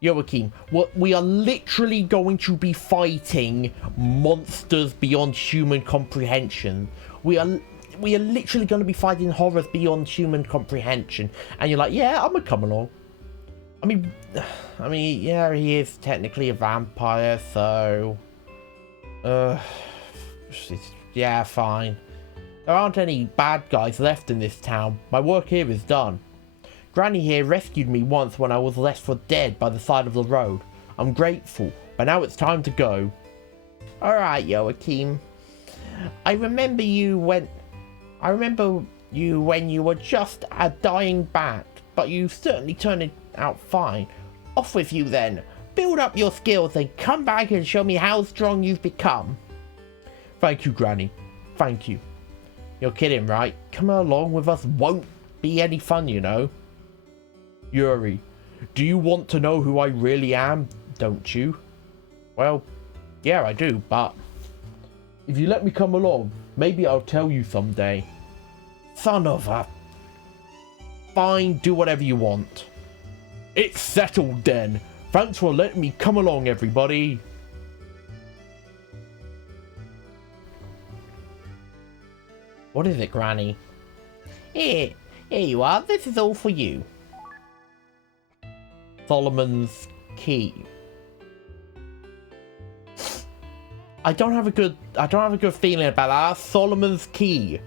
Joachim, we are literally going to be fighting monsters beyond human comprehension. We are literally going to be fighting horrors beyond human comprehension. And you're like, yeah, I'm going to come along. I mean, yeah, he is technically a vampire, so... yeah, fine. There aren't any bad guys left in this town. My work here is done. Granny here rescued me once when I was left for dead by the side of the road. I'm grateful, but now it's time to go. Alright, Joachim. I remember you when you were just a dying bat, but you certainly turned it out fine. Off with you then. Build up your skills and come back and show me how strong you've become. Thank you, Granny. Thank you. You're kidding, right? Coming along with us won't be any fun, you know. Yuri, do you want to know who I really am, don't you? Well, yeah, I do, but if you let me come along, maybe I'll tell you someday. Son of a... Fine, do whatever you want. It's settled then. Thanks for letting me come along, everybody. What is it, Granny? Here you are. This is all for you. Solomon's Key. I don't have a good feeling about that. Solomon's Key.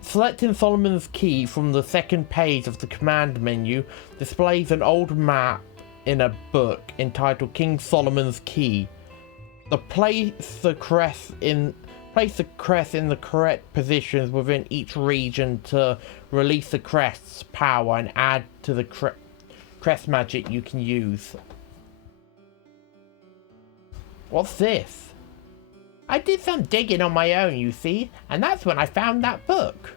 Selecting Solomon's Key from the second page of the command menu displays an old map in a book entitled King Solomon's Key. Place the crest in the correct positions within each region to release the crest's power and add to the crest magic you can use. What's this? I did some digging on my own, you see, and that's when I found that book.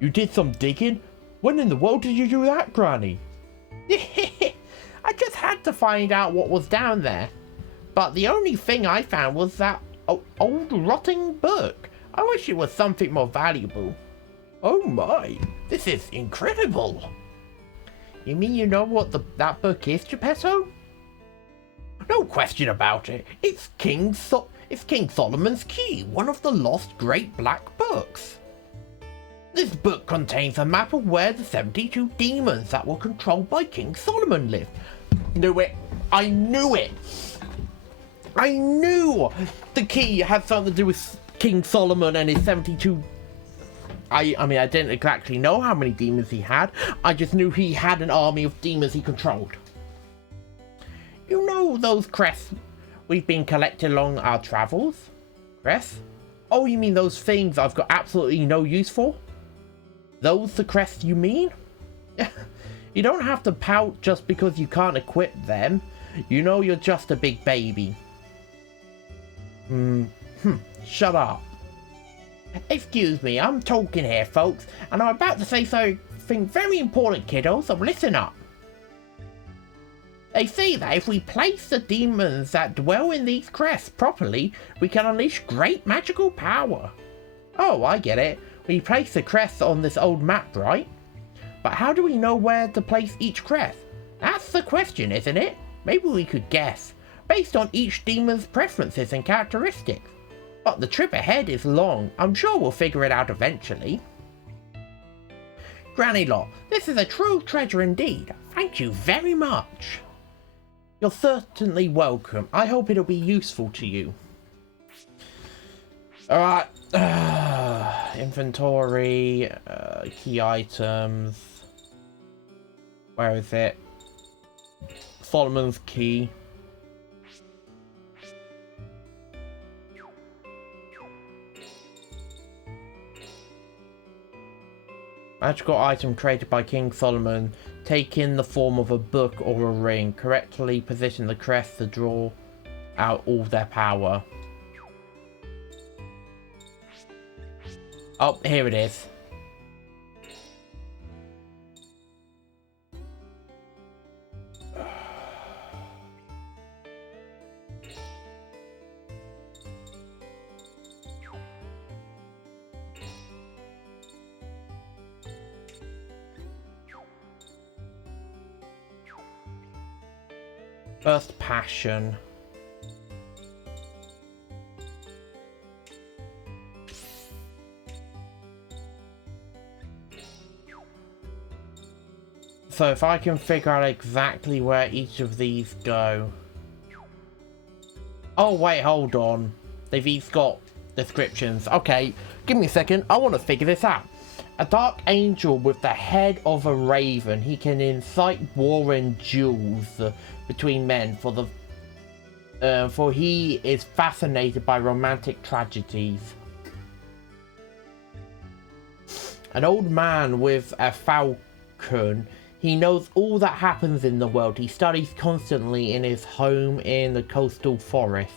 You did some digging? When in the world did you do that, Granny? I just had to find out what was down there. But the only thing I found was that old rotting book. I wish it was something more valuable. Oh my, this is incredible. You mean you know what that book is, Geppetto? No question about it. It's King Solomon's Key, one of the lost Great Black Books. This book contains a map of where the 72 demons that were controlled by King Solomon lived. Knew it. I knew it. I knew the key had something to do with King Solomon and his 72... I mean, I didn't exactly know how many demons he had. I just knew he had an army of demons he controlled. You know those crests we've been collecting along our travels? Crests? Oh, you mean those things I've got absolutely no use for? Those the crests you mean? You don't have to pout just because you can't equip them. You know you're just a big baby. Shut up. Excuse me, I'm talking here, folks, and I'm about to say something very important, kiddo, so listen up. They say that if we place the demons that dwell in these crests properly, we can unleash great magical power. Oh, I get it. We place the crests on this old map, right? But how do we know where to place each crest? That's the question, isn't it? Maybe we could guess, based on each demon's preferences and characteristics. But the trip ahead is long. I'm sure we'll figure it out eventually. Granny Lot, this is a true treasure indeed. Thank you very much. You're certainly welcome. I hope it'll be useful to you. Alright. Inventory. Key items. Where is it? Solomon's key. Magical item created by King Solomon, taking the form of a book or a ring. Correctly position the crest to draw out all their power. Oh, here it is. First passion. So if I can figure out exactly where each of these go. Oh wait, hold on. They've each got descriptions. Okay, give me a second. I want to figure this out. A dark angel with the head of a raven. He can incite war and duels between men for he is fascinated by romantic tragedies. An old man with a falcon. He knows all that happens in the world. He studies constantly in his home in the coastal forest.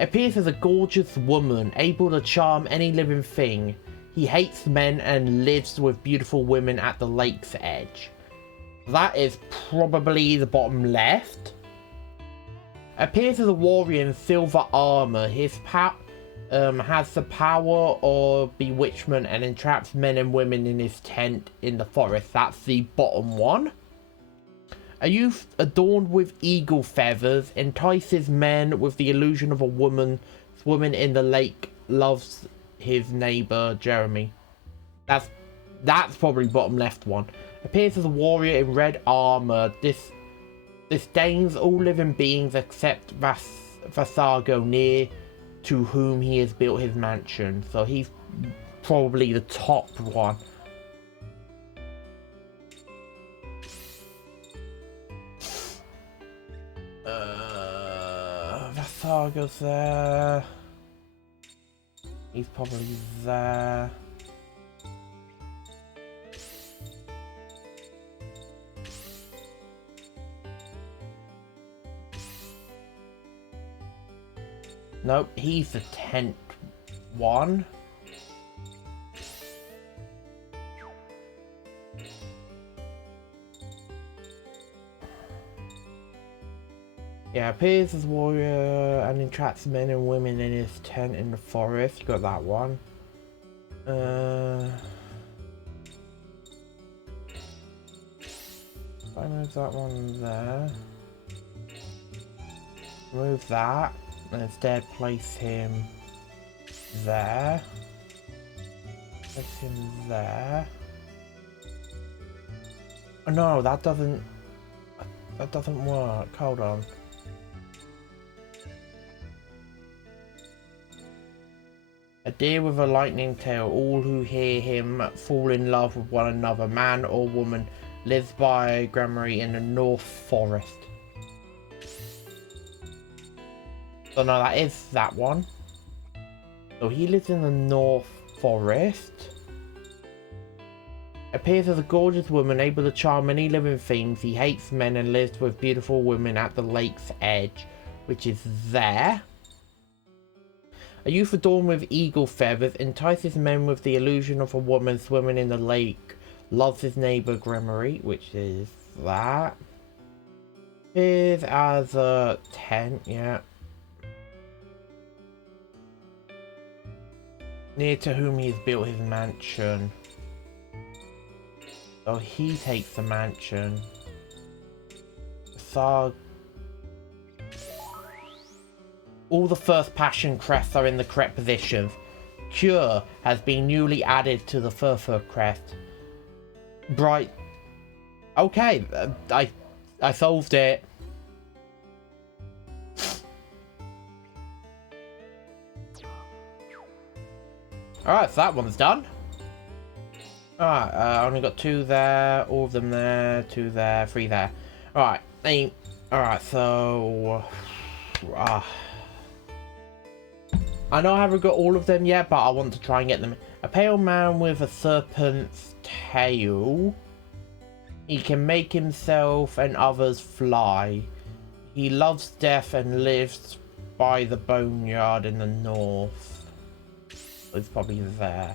Appears as a gorgeous woman, able to charm any living thing. He hates men and lives with beautiful women at the lake's edge. That is probably the bottom left. Appears as a warrior in silver armor. His has the power of bewitchment and entraps men and women in his tent in the forest. That's the bottom one. A youth adorned with eagle feathers entices men with the illusion of a woman. Woman in the lake loves his neighbor Jeremy. That's probably bottom left one. Appears as a warrior in red armor. Disdains all living beings except Vasago, near to whom he has built his mansion. So he's probably the top one. Vasago's there. He's probably there. Nope, he's the 10th one. Yeah, appears as warrior and entraps men and women in his tent in the forest. You got that one. I move that one there. Move that. And instead place him there. Place him there. Oh, no, that doesn't work. Hold on. A deer with a lightning tail. All who hear him fall in love with one another. Man or woman lives by Gramarye in the North Forest. So no, that is that one. So he lives in the North Forest. Appears as a gorgeous woman, able to charm any living things. He hates men and lives with beautiful women at the lake's edge, which is there. A youth adorned with eagle feathers entices men with the illusion of a woman swimming in the lake. Loves his neighbor Grimory, which is that. Appears as a tent, yeah. Near to whom he has built his mansion. So he takes the mansion. All the first passion crests are in the correct positions. Cure has been newly added to the Furfur crest. Bright. Okay, I solved it. Alright, so that one's done. Alright, I only got 2 there, all of them there, 2 there, 3 there. Alright, alright, so... I know I haven't got all of them yet, but I want to try and get them. A pale man with a serpent's tail. He can make himself and others fly. He loves death and lives by the boneyard in the north. It's probably there.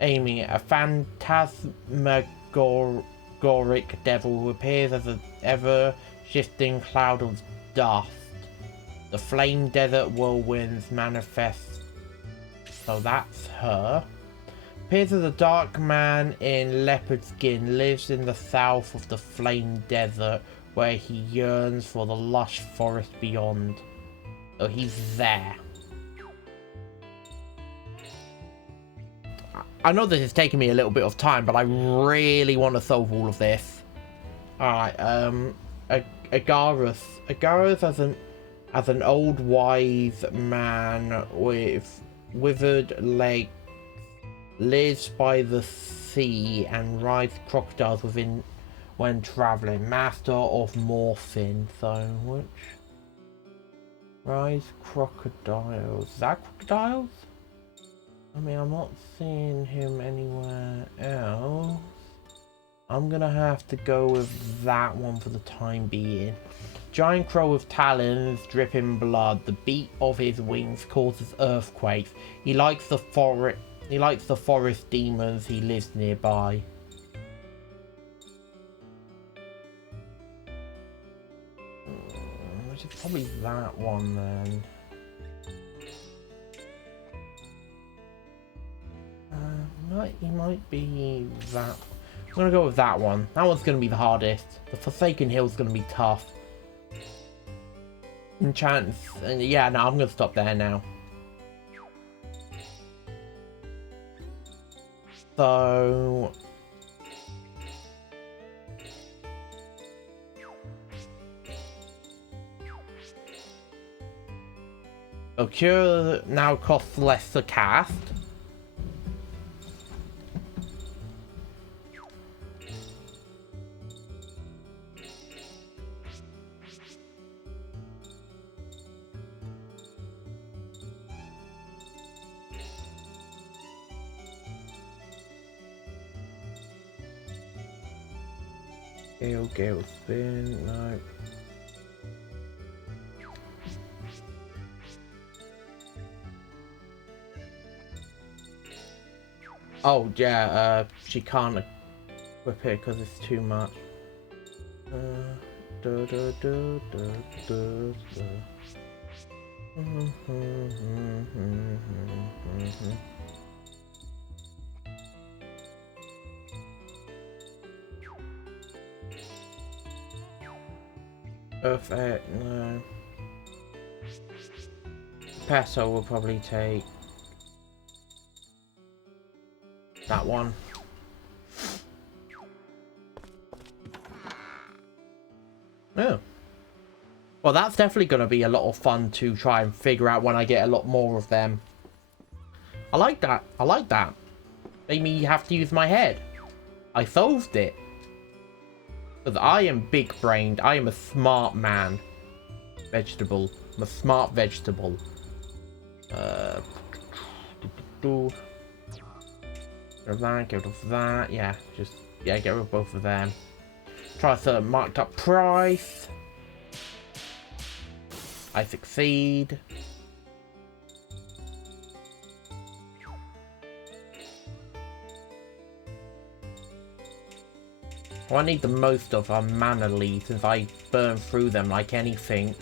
Amy, a phantasmagoric devil who appears as an ever-shifting cloud of dust. The flame desert whirlwinds manifest. So that's her. Appears as a dark man in leopard skin. Lives in the south of the flame desert where he yearns for the lush forest beyond. So he's there. I know this is taking me a little bit of time, but I really want to solve all of this. Alright, Agarus. Agarus as an old wise man with withered legs, lives by the sea and rides crocodiles when traveling. Master of morphine. So which rides crocodiles? Is that crocodiles? I mean, I'm not seeing him anywhere else. I'm gonna have to go with that one for the time being. Giant crow with talons dripping blood. The beat of his wings causes earthquakes. He likes the forest. He likes the forest demons. He lives nearby. Which is probably that one then. He might be that. I'm gonna go with that one. That one's gonna be the hardest. The Forsaken Hill's gonna be tough. Enchants, and yeah, no, I'm gonna stop there now. So Cure now costs less to cast. Gale spin, no. Oh yeah, she can't equip it because it's too much. Perfect, no. Peso will probably take that one. Oh. Well, that's definitely going to be a lot of fun to try and figure out when I get a lot more of them. I like that. I like that. Made me have to use my head. I solved it. Because I am big-brained. I am a smart man. Vegetable. I'm a smart vegetable. Get rid of that, get rid of that. Yeah, just, yeah, get rid of both of them. Try a marked up price. I succeed. Well, I need the most of our mana leaves since I burn through them like anything.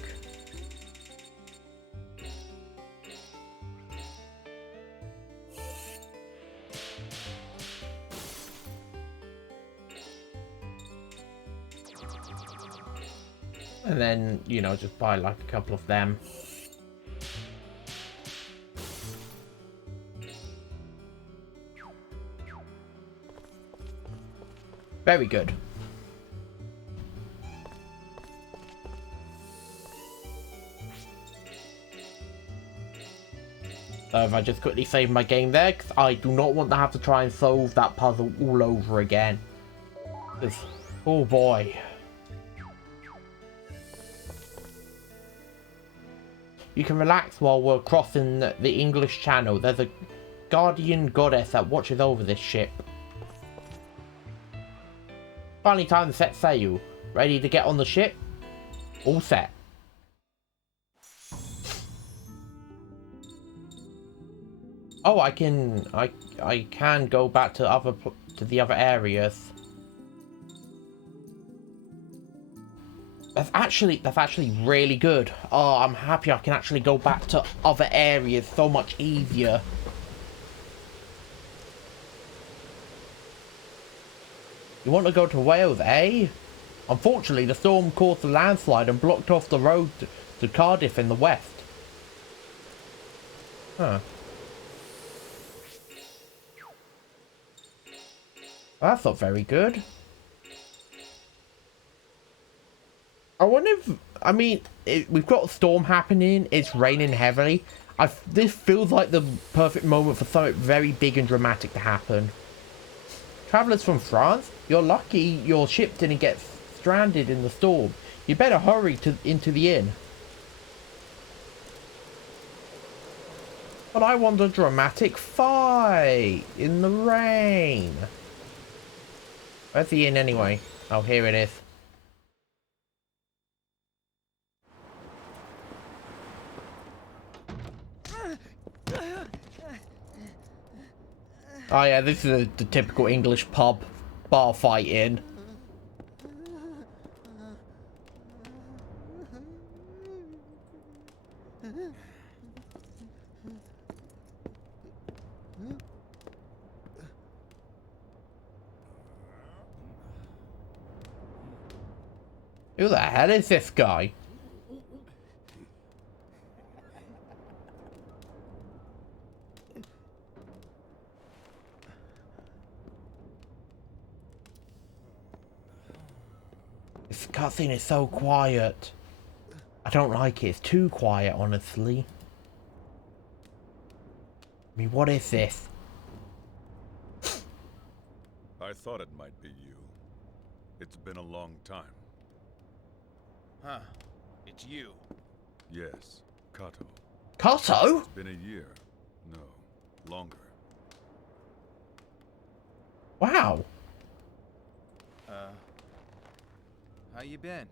And then, you know, just buy like a couple of them. Very good. So if I just quickly save my game there, because I do not want to have to try and solve that puzzle all over again. 'Cause, oh boy. You can relax while we're crossing the English Channel. There's a guardian goddess that watches over this ship. Finally time to set sail. Ready to get on the ship? All set. Oh, I can go back to the other areas. That's actually really good. Oh, I'm happy I can actually go back to other areas so much easier. You want to go to Wales, eh? Unfortunately, the storm caused a landslide and blocked off the road to Cardiff in the west. Huh. That's not very good. I wonder if... I mean, we've got a storm happening. It's raining heavily. This feels like the perfect moment for something very big and dramatic to happen. Travelers from France? You're lucky your ship didn't get stranded in the storm. You better hurry into the inn. But I want a dramatic fight in the rain. Where's the inn anyway? Oh, here it is. Oh yeah, this is the typical English pub bar fight inn. Who the hell is this guy? This cutscene is so quiet. I don't like it. It's too quiet, honestly. I mean, what is this? I thought it might be you. It's been a long time. Huh. It's you. Yes, Kato. Kato? It's been a year. No, longer. Wow. How you been?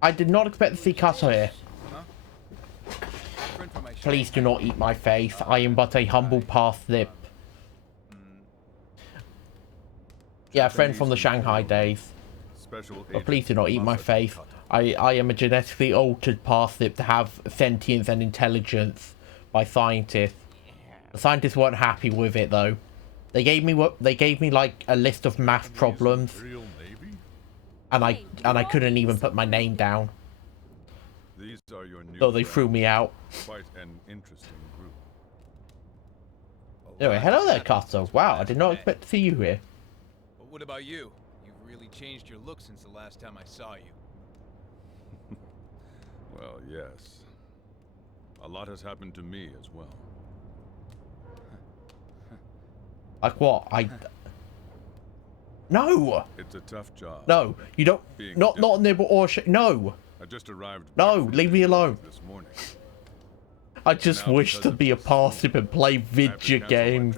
I did not expect to see Kato here. Huh? Friend from my Please do not eat my face. I am but a humble parsnip. Yeah, friend from the Shanghai days. But please do not eat my face. I am a genetically altered parsnip to have sentience and intelligence by scientists. The scientists weren't happy with it though. They gave me like a list of math problems, and I couldn't even put my name down. These are your new So they threw me out. Quite an interesting group. Anyway, hello there, Kato. Wow, I did not expect to see you here. But what about you? You've really changed your look since the last time I saw you. Well, yes. A lot has happened to me as well. Like what? No! It's a tough job. No, you don't. Not nibble or no! I just arrived. No, leave me alone. This morning. I just wish to be a parsnip and play video games.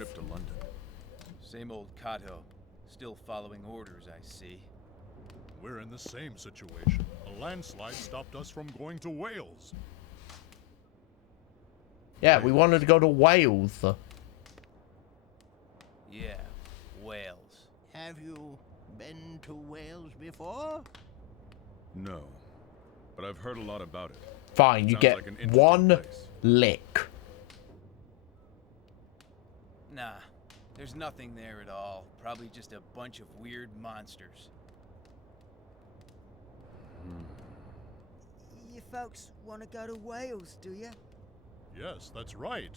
Same old Kato. Still following orders, I see. We're in the same situation. A landslide stopped us from going to Wales. Yeah, we wanted to go to Wales. Yeah, Wales. Have you been to Wales before? No, but I've heard a lot about it. Fine, you Sounds get like an interesting one place. lick. Nah, there's nothing there at all. Probably just a bunch of weird monsters. You folks want to go to Wales, do you? Yes, that's right.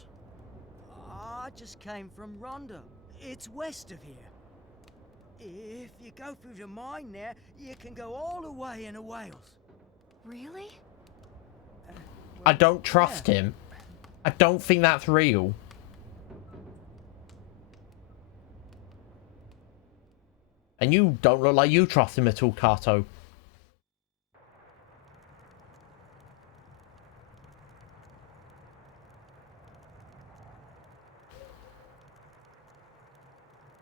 I just came from Rhondda. It's west of here. If you go through the mine there, you can go all the way into Wales. Really? I don't trust him. I don't think that's real. And you don't look like you trust him at all, Kato.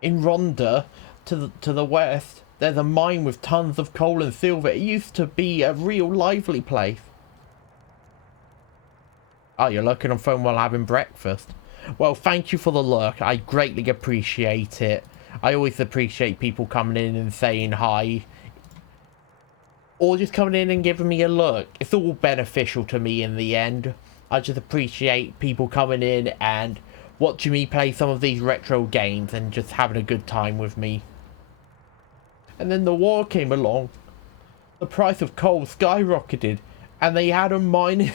In Rhondda, to the west, there's a mine with tons of coal and silver. It used to be a real lively place. Oh, you're looking on phone while having breakfast. Well, thank you for the look. I greatly appreciate it. I always appreciate people coming in and saying hi. Or just coming in and giving me a look. It's all beneficial to me in the end. I just appreciate people coming in and watching me play some of these retro games and just having a good time with me. And then the war came along. The price of coal skyrocketed. And they had them mining...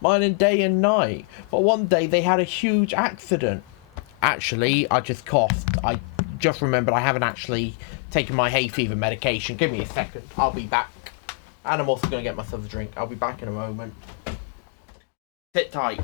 mining day and night. But one day they had a huge accident. Actually, I just coughed. I just remembered I haven't actually taken my hay fever medication. Give me a second. I'll be back. And I'm also going to get myself a drink. I'll be back in a moment. Sit tight.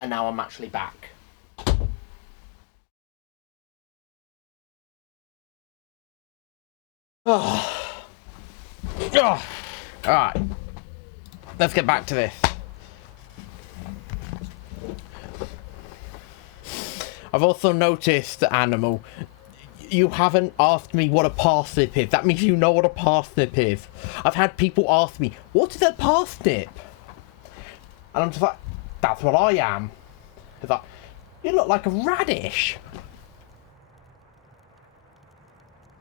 And now I'm actually back. Alright. Let's get back to this. I've also noticed, Animal, you haven't asked me what a parsnip is. That means you know what a parsnip is. I've had people ask me, what is a parsnip? And I'm just like, that's what I am. It's like, you look like a radish.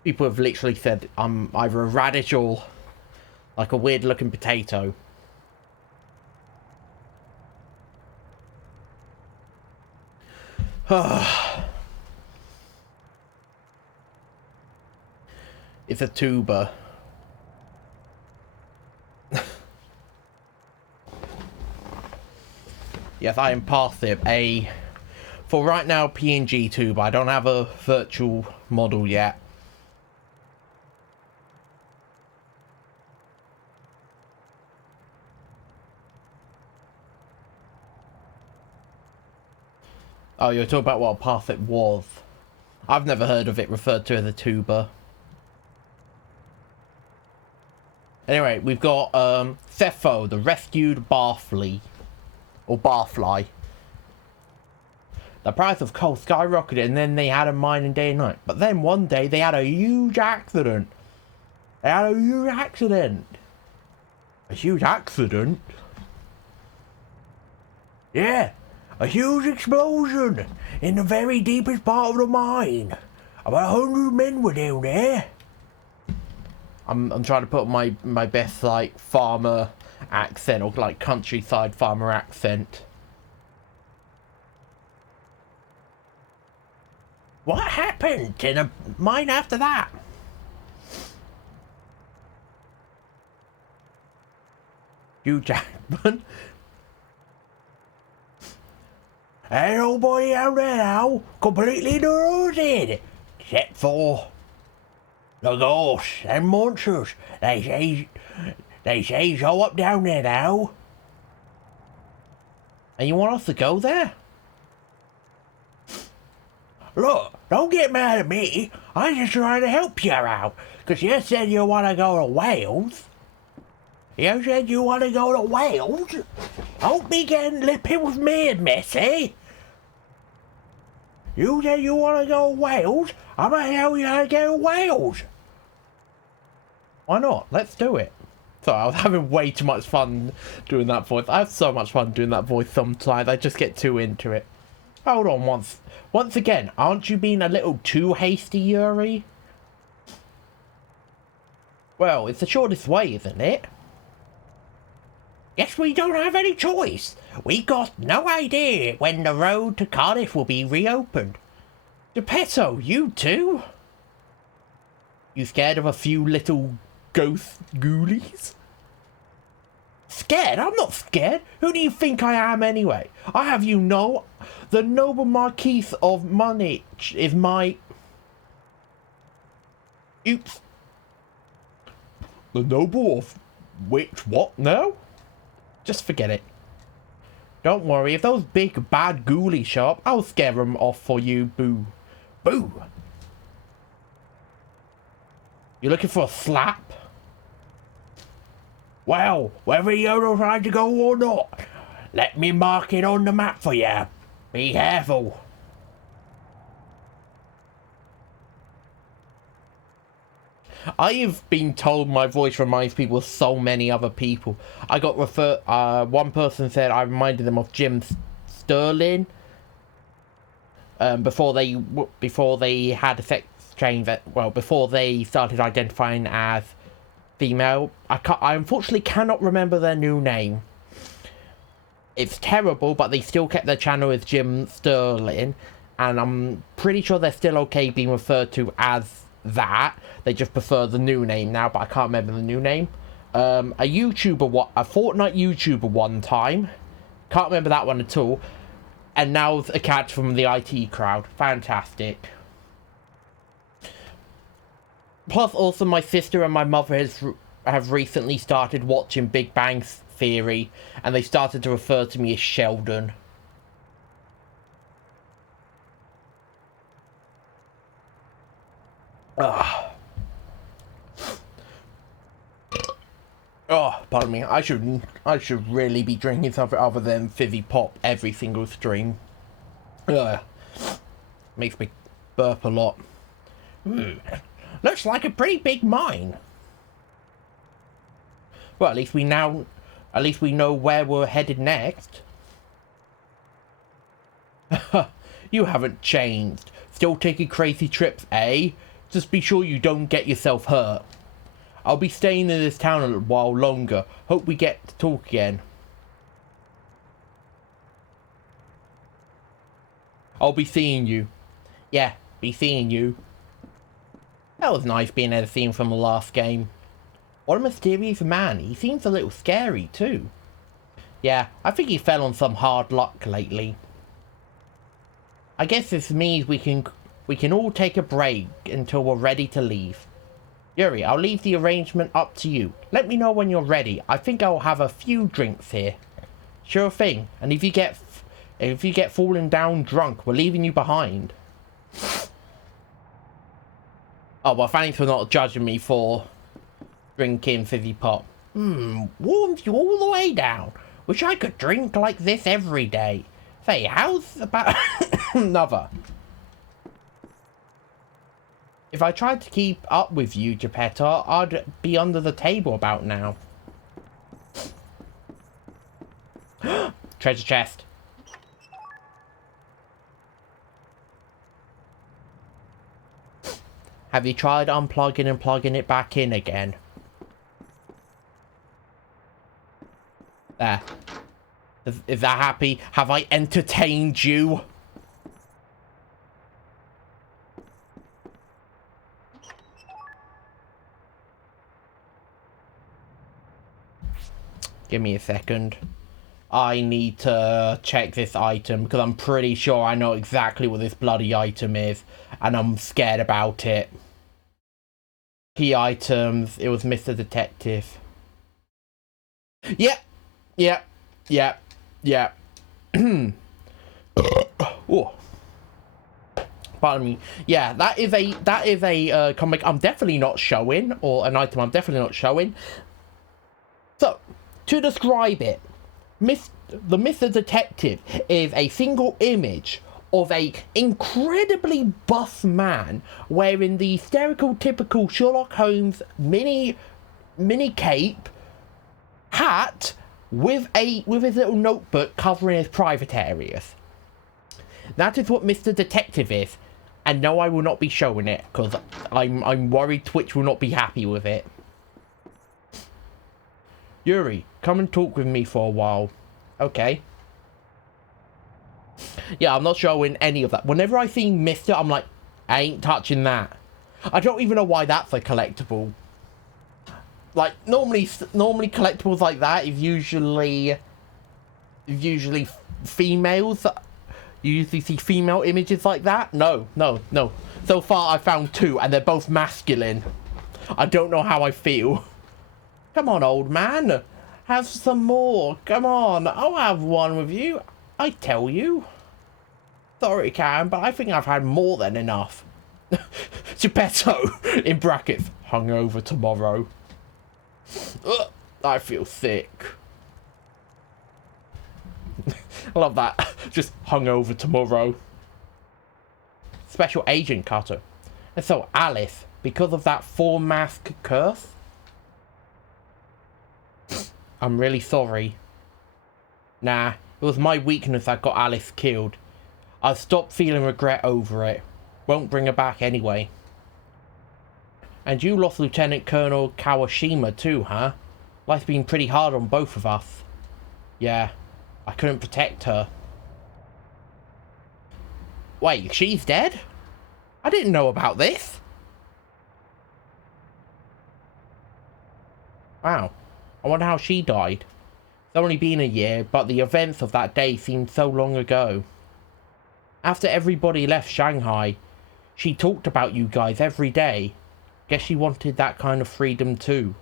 People have literally said I'm either a radish or like a weird looking potato. It's a tuber. Yes, I am passive. For right now, PNG tuber. I don't have a virtual model yet. Oh, you're talking about what path it was. I've never heard of it referred to as a tuber. Anyway, we've got Cepho, the rescued barfly. Or barfly. The price of coal skyrocketed and then they had a mining day and night. But then one day they had a huge accident. They had a huge accident. A huge accident? Yeah. A huge explosion in the very deepest part of the mine. About 100 men were down there. I'm trying to put my best like farmer accent or like countryside farmer accent. What happened to the mine after that? Hugh Jackman. Ain't nobody out there now, completely neurotic, except for the ghosts and monsters. They say show up down there now. And you want us to go there? Look, don't get mad at me. I'm just trying to help you out. Because you said you want to go to Wales. You said you want to go to Wales? Don't be getting lippy with me, Missy. You said you want to go to Wales? How the hell are you going to go to Wales? Why not? Let's do it. Sorry, I was having way too much fun doing that voice. I have so much fun doing that voice sometimes. I just get too into it. Hold on once again. Aren't you being a little too hasty, Yuri? Well, it's the shortest way, isn't it? Yes, we don't have any choice. We got no idea when the road to Cardiff will be reopened. Geppetto, you too? You scared of a few little ghost ghoulies? Scared? I'm not scared. Who do you think I am anyway? I have you know, the noble Marquis of Munich is my... Oops. The noble of which what now? Just forget it. Don't worry, if those big bad ghoulies show up, I'll scare them off for you, boo. Boo! You looking for a slap? Well, whether you're trying to go or not, let me mark it on the map for you. Be careful. I've been told my voice reminds people of so many other people. I got one person said I reminded them of Jim Sterling. Before they had a sex change, before they started identifying as female. I unfortunately cannot remember their new name. It's terrible, but they still kept their channel as Jim Sterling, and I'm pretty sure they're still okay being referred to as that. They just prefer the new name now, but I can't remember the new name. A Fortnite YouTuber one time, can't remember that one at all, and now a cat from the IT crowd. Fantastic. Plus, also my sister and my mother have recently started watching Big Bang Theory, and they started to refer to me as Sheldon. Ugh. Oh, pardon me. I should really be drinking something other than fizzy pop every single stream. Ugh. Makes me burp a lot. Looks like a pretty big mine. Well, at least we know where we're headed next. You haven't changed. Still taking crazy trips, eh? Just be sure you don't get yourself hurt. I'll be staying in this town a little while longer. Hope we get to talk again. I'll be seeing you. Yeah, be seeing you. That was nice being able to see him from the last game. What a mysterious man. He seems a little scary too. Yeah, I think he fell on some hard luck lately. I guess this means we can all take a break until we're ready to leave. Yuri, I'll leave the arrangement up to you. Let me know when you're ready. I think I'll have a few drinks here. Sure thing. And if you get falling down drunk, we're leaving you behind. Oh, well, thanks for not judging me for drinking fizzy pop. Warms you all the way down. Wish I could drink like this every day. Say, how's about another? If I tried to keep up with you, Geppetto, I'd be under the table about now. Treasure chest. Have you tried unplugging and plugging it back in again? There. Is that happy? Have I entertained you? Give me a second. I need to check this item because I'm pretty sure I know exactly what this bloody item is and I'm scared about it. Key items. It was Mr. Detective. Yep. Yep. Yep. Yep. Oh. Pardon me. Yeah, that is a comic I'm definitely not showing, or an item I'm definitely not showing. So, to describe it, the Mr. Detective is a single image of a incredibly buff man wearing the stereotypical Sherlock Holmes mini cape, hat, with his little notebook covering his private areas. That is what Mr. Detective is, and no, I will not be showing it because I'm worried Twitch will not be happy with it. Yuri, come and talk with me for a while. Okay. Yeah, I'm not showing any of that. Whenever I see Mr., I'm like, I ain't touching that. I don't even know why that's a collectible. Like, normally collectibles like that is usually females. You usually see female images like that. No. So far, I found two, and they're both masculine. I don't know how I feel. Come on, old man. Have some more. Come on. I'll have one with you. I tell you. Sorry, Karen, but I think I've had more than enough. Geppetto, in brackets, hungover tomorrow. Ugh, I feel sick. I love that. Just hungover tomorrow. Special Agent Cutter. And so, Alice, because of that 4-mask curse, I'm really sorry. Nah, it was my weakness that got Alice killed. I've stopped feeling regret over it. Won't bring her back anyway. And you lost Lieutenant Colonel Kawashima too, huh? Life's been pretty hard on both of us. Yeah, I couldn't protect her. Wait, she's dead? I didn't know about this. Wow, I wonder how she died. It's only been a year, but the events of that day seemed so long ago. After everybody left Shanghai, she talked about you guys every day. Guess she wanted that kind of freedom too.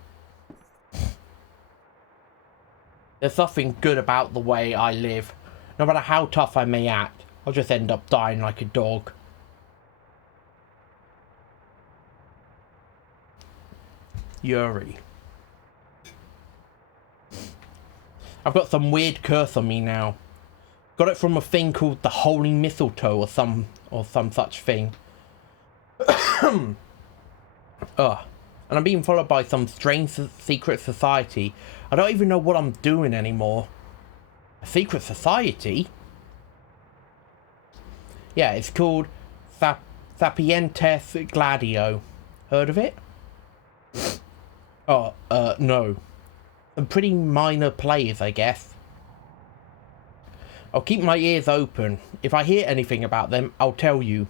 There's something good about the way I live. No matter how tough I may act, I'll just end up dying like a dog. Yuri. I've got some weird curse on me now. Got it from a thing called the Holy Mistletoe or some such thing. And I'm being followed by some strange secret society. I don't even know what I'm doing anymore. A secret society? Yeah, it's called Sapientes Gladio. Heard of it? Oh, no. Some pretty minor players, I guess. I'll keep my ears open. If I hear anything about them, I'll tell you.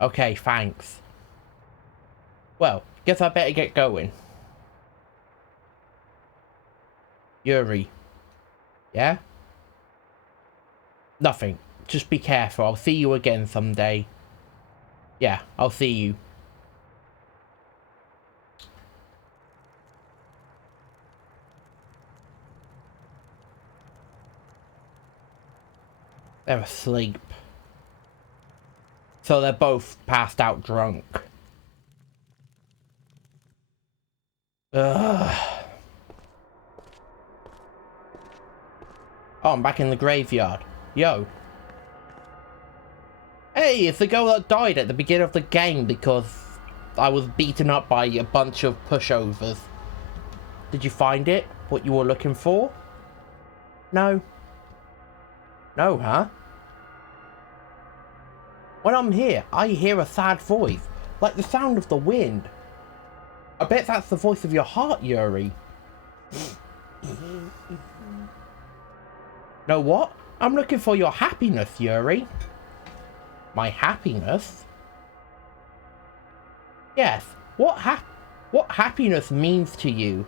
Okay, thanks. Well, guess I better get going. Yuri. Yeah? Nothing. Just be careful. I'll see you again someday. Yeah, I'll see you. They're asleep. So they're both passed out drunk. Ugh. Oh, I'm back in the graveyard. Yo. Hey, it's the girl that died at the beginning of the game because I was beaten up by a bunch of pushovers. Did you find it? What you were looking for? No. No, huh? When I'm here, I hear a sad voice, like the sound of the wind. I bet that's the voice of your heart, Yuri. Know what? I'm looking for your happiness, Yuri. My happiness? Yes, what happiness means to you.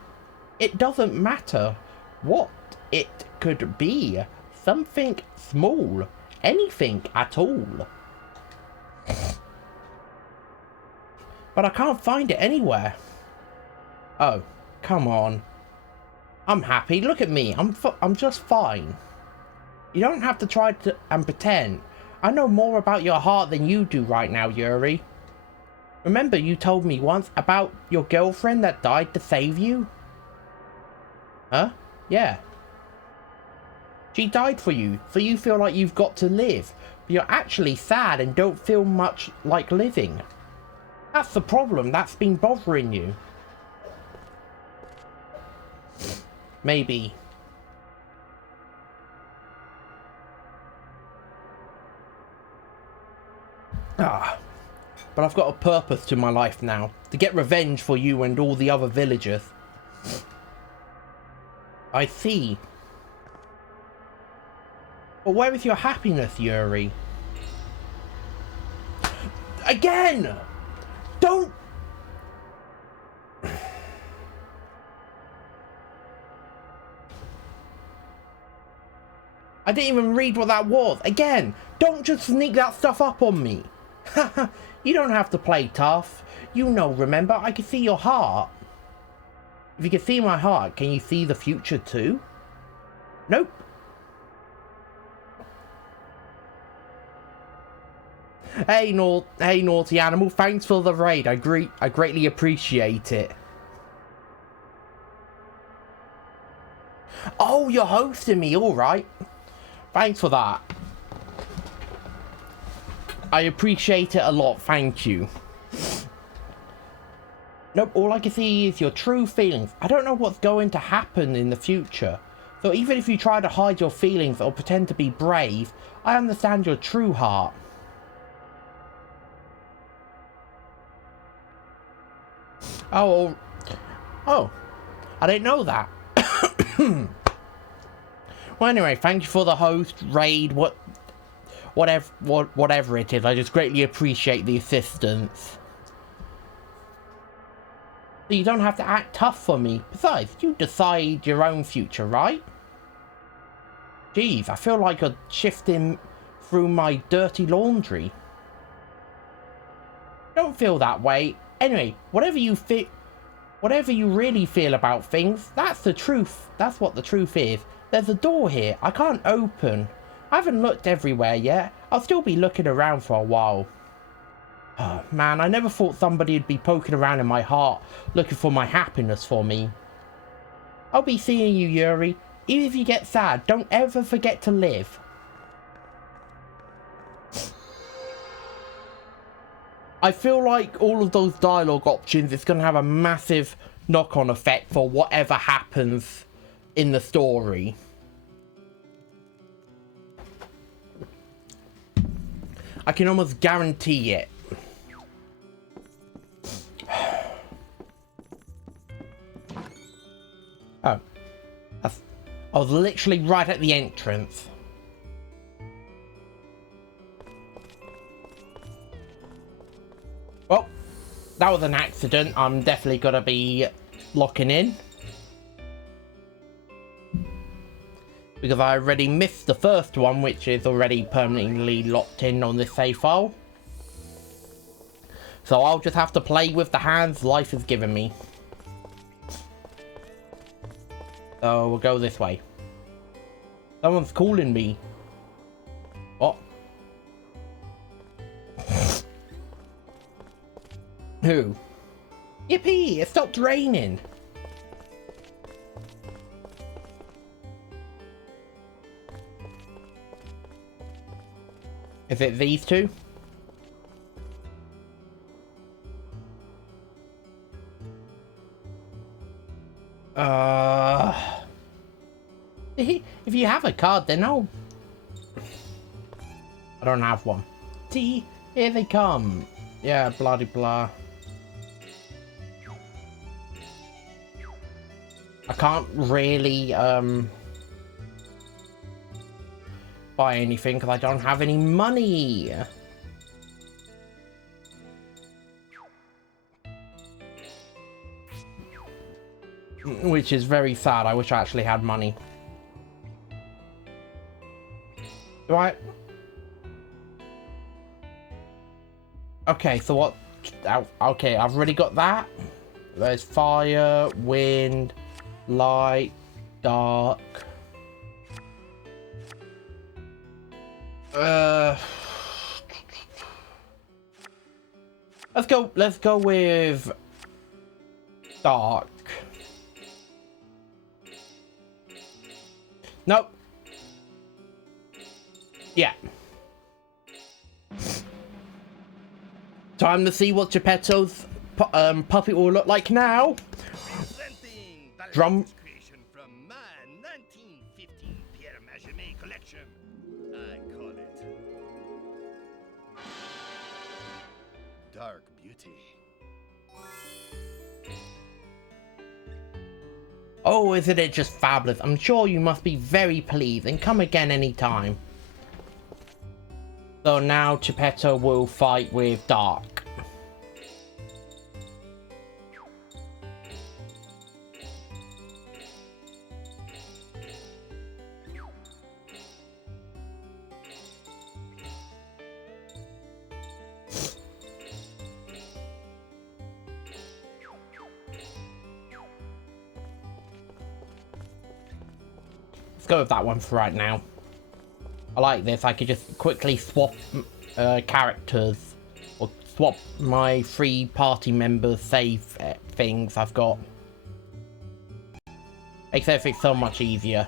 It doesn't matter what it could be. Something small. Anything at all. But I can't find it anywhere. Oh, come on. I'm happy. Look at me. I'm just fine. You don't have to try to and pretend. I know more about your heart than you do right now, Yuri. Remember you told me once about your girlfriend that died to save you? Huh? Yeah. She died for you, so you feel like you've got to live. But you're actually sad and don't feel much like living. That's the problem that's been bothering you. Maybe. But I've got a purpose to my life now. To get revenge for you and all the other villagers. I see. But where is your happiness, Yuri? Again! Don't... I didn't even read what that was. Again, don't just sneak that stuff up on me. You don't have to play tough. You know, remember, I can see your heart. If you can see my heart, can you see the future too? Nope. Hey, naughty animal, thanks for the raid. I greatly appreciate it. Oh, you're hosting me, alright. Thanks for that. I appreciate it a lot, thank you. Nope, all I can see is your true feelings. I don't know what's going to happen in the future. So even if you try to hide your feelings or pretend to be brave, I understand your true heart. Oh, I didn't know that. Well, anyway, thank you for the host, raid, whatever it is. I just greatly appreciate the assistance. You don't have to act tough for me. Besides, you decide your own future, right? Jeez, I feel like you're shifting through my dirty laundry. Don't feel that way. Anyway, whatever you really feel about things, that's the truth. That's what the truth is. There's a door here I can't open. I haven't looked everywhere yet. I'll still be looking around for a while. Oh, man, I never thought somebody would be poking around in my heart, looking for my happiness for me. I'll be seeing you, Yuri. Even if you get sad, don't ever forget to live. I feel like all of those dialogue options is going to have a massive knock-on effect for whatever happens in the story. I can almost guarantee it. Oh. I was literally right at the entrance. that was an accident. I'm definitely gonna be locking in. Because I already missed the first one, which is already permanently locked in on this save file. So I'll just have to play with the hands life has given me. So we'll go this way. Someone's calling me. What? Who? Yippee! It stopped raining! Is it these two? If you have a card, then I'll... I don't have one. See, here they come. Yeah, blah de blah. I can't really buy anything because I don't have any money. Which is very sad. I wish I actually had money. Right. Okay, so what? Okay, I've already got that. There's fire, wind, light, dark. Let's go with dark. Nope. Yeah. Time to see what Geppetto's puppet will look like now. Drum. Creation from my 1915 Pierre Machemet collection. I call it Dark Beauty. Oh, isn't it just fabulous? I'm sure you must be very pleased and come again anytime. So now Geppetto will fight with Dark. Let's go with that one for right now. I like this. I could just quickly swap characters or swap my 3 party members save things I've got. Makes everything so much easier.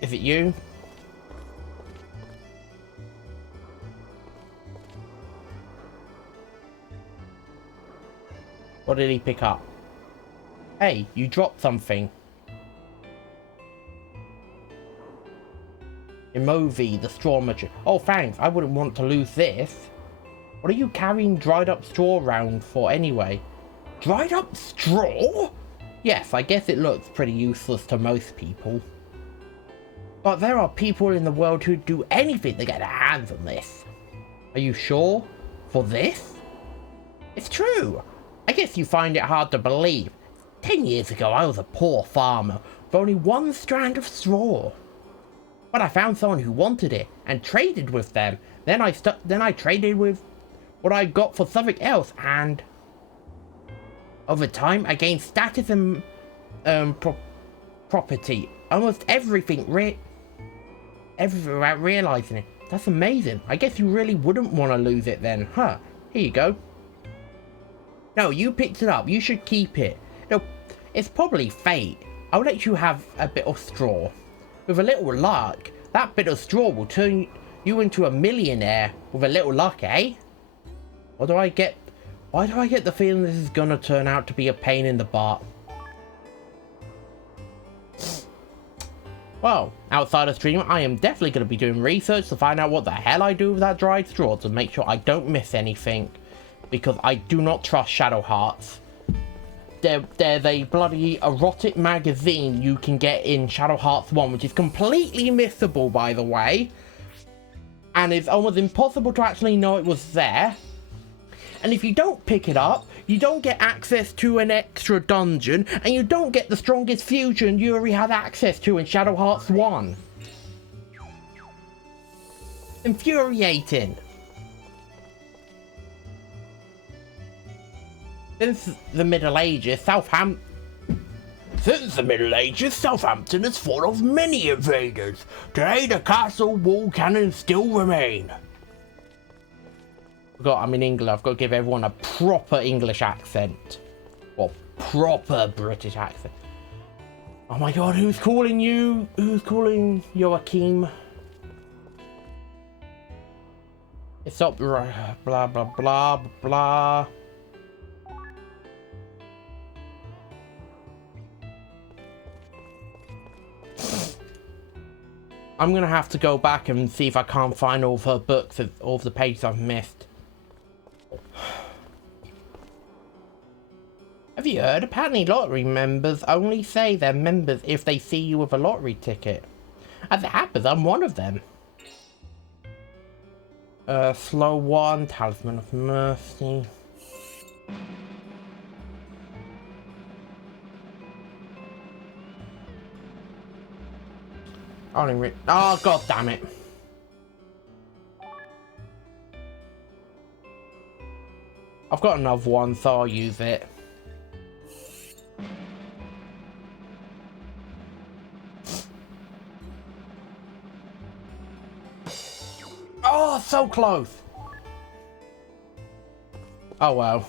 Is it you? What did he pick up? Hey, you dropped something. Emovi, the straw merchant. Oh, thanks. I wouldn't want to lose this. What are you carrying dried up straw around for anyway? Dried up straw? Yes, I guess it looks pretty useless to most people. But there are people in the world who'd do anything to get their hands on this. Are you sure? For this? It's true. I guess you find it hard to believe. 10 years ago, I was a poor farmer with only 1 strand of straw. But I found someone who wanted it and traded with them. Then I traded with what I got for something else, and over time, I gained status and property. Almost everything. Without realizing it. That's amazing. I guess you really wouldn't want to lose it then, huh? Here you go. No, you picked it up. You should keep it. No, it's probably fate. I'll let you have a bit of straw. With a little luck, that bit of straw will turn you into a millionaire with a little luck, eh? Why do I get the feeling this is gonna turn out to be a pain in the butt? Well, outside of stream, I am definitely going to be doing research to find out what the hell I do with that dried straw to make sure I don't miss anything. Because I do not trust Shadow Hearts. There's a bloody erotic magazine you can get in Shadow Hearts 1, which is completely missable, by the way. and it's almost impossible to actually know it was there. And if you don't pick it up, you don't get access to an extra dungeon, and you don't get the strongest fusion Yuri had access to in Shadow Hearts 1. Infuriating. Since the Middle Ages, Southampton is full of many invaders. Today, the castle wall cannons still remain. I'm in England. I've got to give everyone a proper English accent. Or proper British accent. Oh my god, who's calling you? Who's calling Joachim? It's up, blah, blah, blah, blah. I'm gonna have to go back and see if I can't find all of her books, all of the pages I've missed. Have you heard? Apparently lottery members only say they're members if they see you with a lottery ticket. As it happens, I'm one of them. Slow one, Talisman of Mercy. Oh, god damn it. I've got another one, so I'll use it. Oh, so close. Oh, well.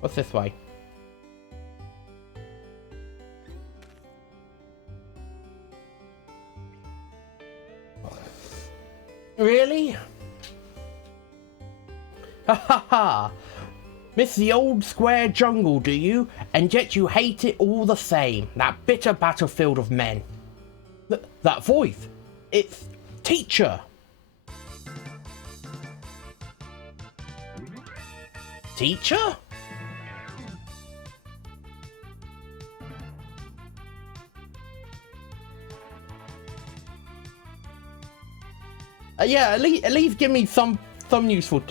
What's this way? Really? Ha ha ha! Miss the old square jungle, do you? And yet you hate it all the same. That bitter battlefield of men. That voice. It's Teacher. Teacher? Yeah, at least give me some useful.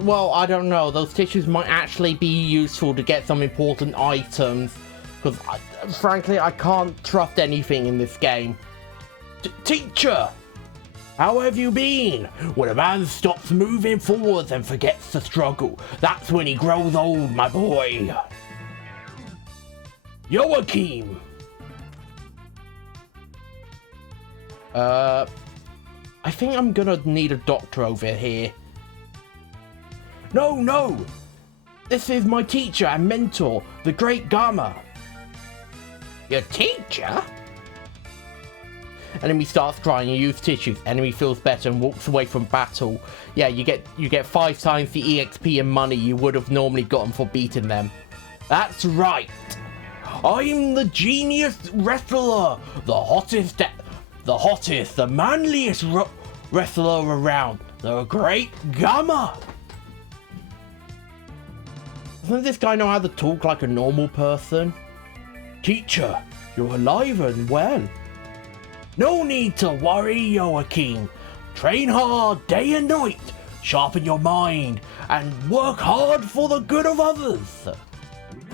Well, I don't know. Those tissues might actually be useful to get some important items, because frankly, I can't trust anything in this game. Teacher, how have you been? When a man stops moving forwards and forgets the struggle, that's when he grows old, my boy. Joachim. I think I'm gonna need a doctor over here. No! This is my teacher and mentor, the Great Gamma. Your teacher? Enemy starts crying, you use tissues. Enemy feels better and walks away from battle. Yeah, you get 5 times the EXP and money you would have normally gotten for beating them. That's right. I'm the genius wrestler, the hottest, the manliest wrestler around, the Great Gamma. Doesn't this guy know how to talk like a normal person? Teacher, you're alive and well. No need to worry, Joachim. Train hard day and night, sharpen your mind, and work hard for the good of others.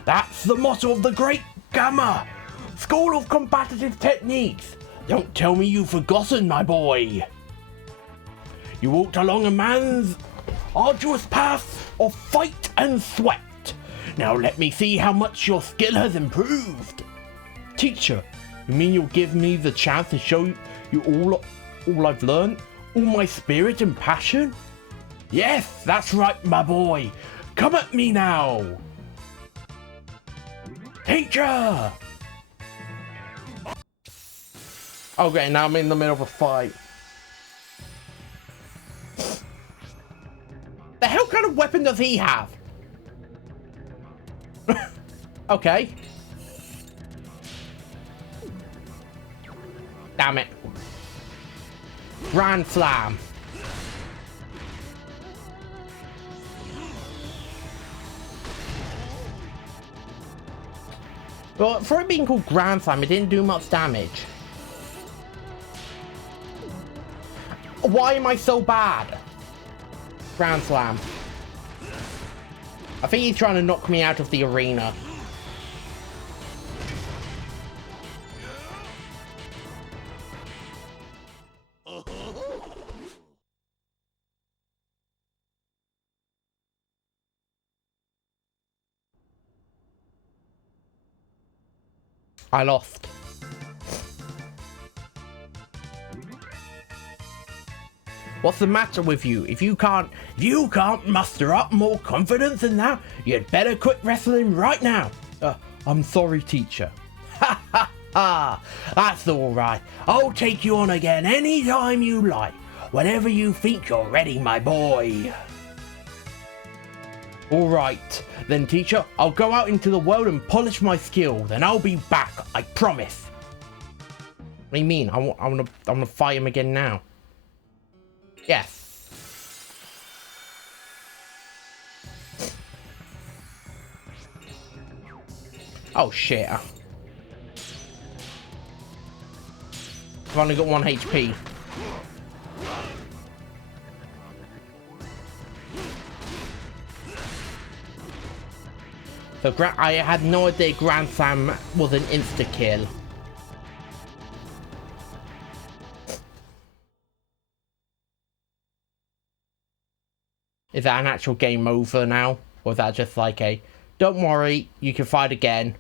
That's the motto of the Great Gamma, School of Combative Techniques. Don't tell me you've forgotten, my boy. You walked along a man's arduous path of fight and sweat. Now let me see how much your skill has improved. Teacher, you mean you'll give me the chance to show you all I've learned? All my spirit and passion? Yes, that's right, my boy. Come at me now. Teacher! Okay, now I'm in the middle of a fight. The hell kind of weapon does he have? Okay. Damn it. Grand Slam. Well, for it being called Grand Slam, it didn't do much damage. Why am I so bad? Grand Slam. I think he's trying to knock me out of the arena. I lost. What's the matter with you? If you can't muster up more confidence than that, you'd better quit wrestling right now. I'm sorry, teacher. Ha ha ha! That's all right. I'll take you on again anytime you like. Whenever you think you're ready, my boy. All right, then, teacher. I'll go out into the world and polish my skill. Then I'll be back. I promise. What do you mean? I'm gonna fight him again now. Yes. Oh shit. I've only got 1 HP. So I had no idea Grand Slam was an insta-kill. Is that an actual game over now? Or is that just like a, don't worry, you can fight again?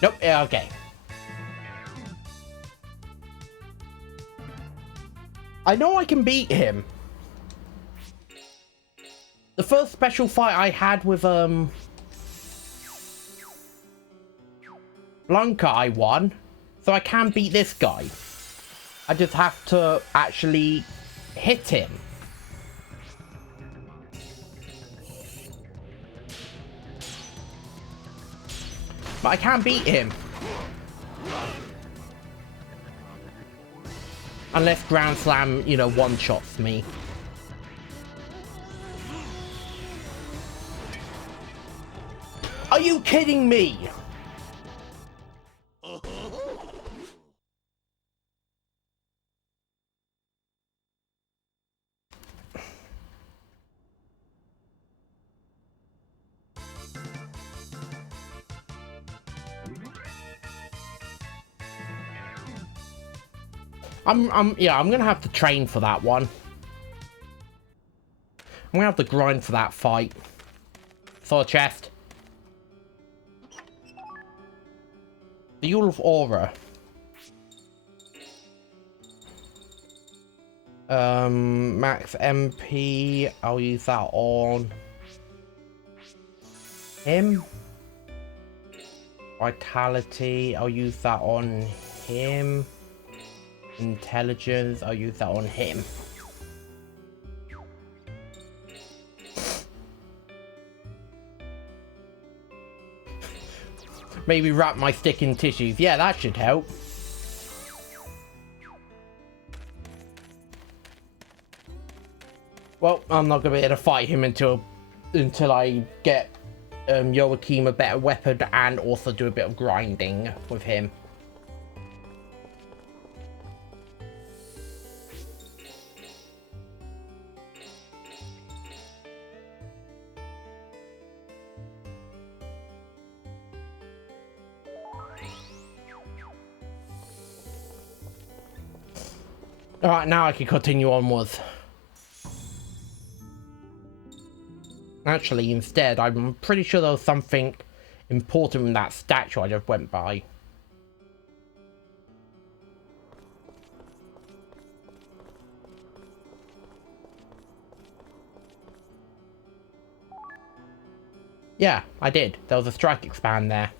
Nope, yeah, okay. I know I can beat him. The first special fight I had with, Blanca, I won. So I can beat this guy. I just have to actually hit him. But I can't beat him. Unless Grand Slam, you know, one-shots me. Are you kidding me? Yeah, I'm gonna have to train for that one. I'm gonna have to grind for that fight. Sword chest. The Yule of Aura. Max MP. I'll use that on him. Vitality. I'll use that on him. Intelligence. I'll use that on him. Maybe wrap my stick in tissues. Yeah, that should help. Well, I'm not gonna be able to fight him until I get Joachim a better weapon and also do a bit of grinding with him. Alright, now I can continue onwards. Actually, instead, I'm pretty sure there was something important in that statue I just went by. Yeah, I did. There was a strike expand there.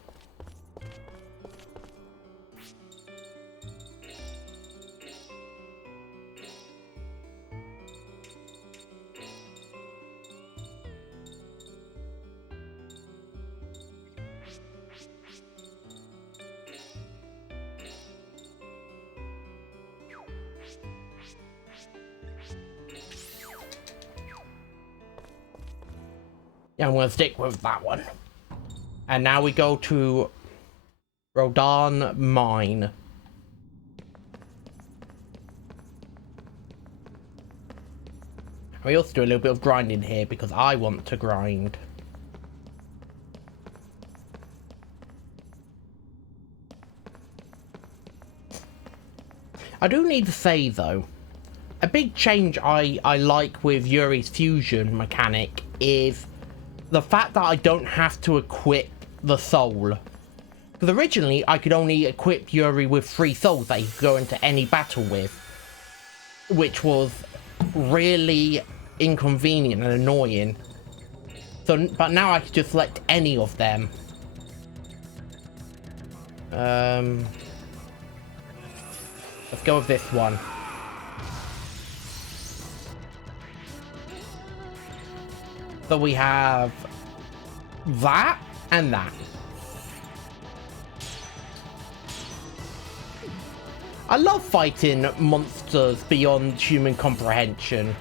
Yeah, I'm gonna stick with that one. And now we go to Rodan Mine. We also do a little bit of grinding here because I want to grind. I do need to say though, a big change I like with Yuri's fusion mechanic is the fact that I don't have to equip the soul. Because originally I could only equip Yuri with 3 souls that he could go into any battle with, which was really inconvenient and annoying. So, but now I can just select any of them. Let's go with this one. So we have that and that. I love fighting monsters beyond human comprehension.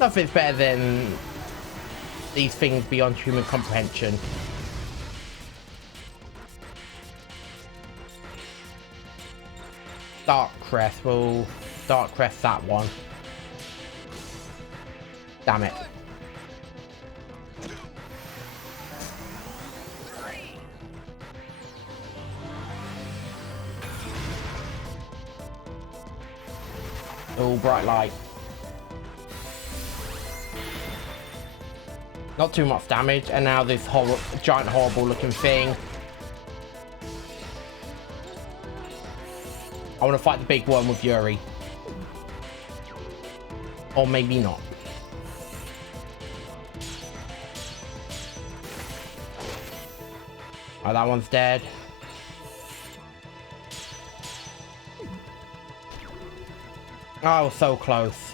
Nothing's better than these things beyond human comprehension. Dark Crest, we'll Dark Crest that one. Damn it. Oh, bright light. Not too much damage, and now this giant horrible looking thing. I want to fight the big one with Yuri. Or maybe not. Oh, that one's dead. Oh, I was so close.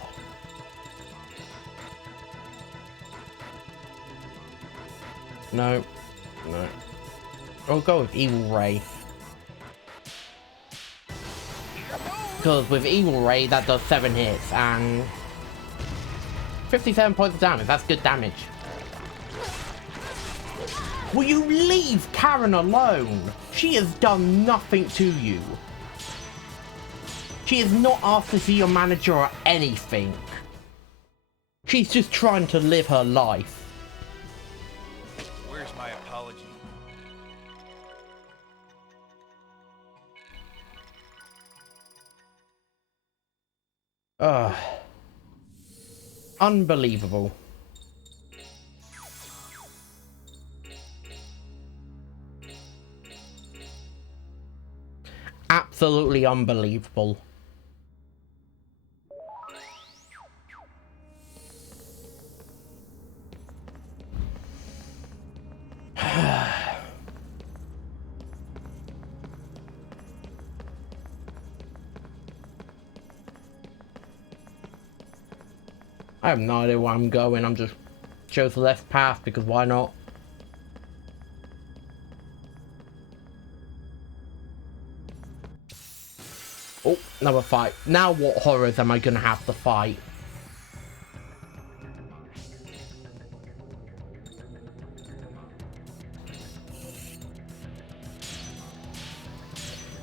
No. No. I'll go with Evil Ray. Because with Evil Ray, that does 7 hits and 57 points of damage. That's good damage. Will you leave Karen alone? She has done nothing to you. She is not asked to see your manager or anything. She's just trying to live her life. Where's my apology? Unbelievable. Absolutely unbelievable. I have no idea where I'm going. I'm just chose the left path because why not? Oh, another fight. Now what horrors am I gonna have to fight?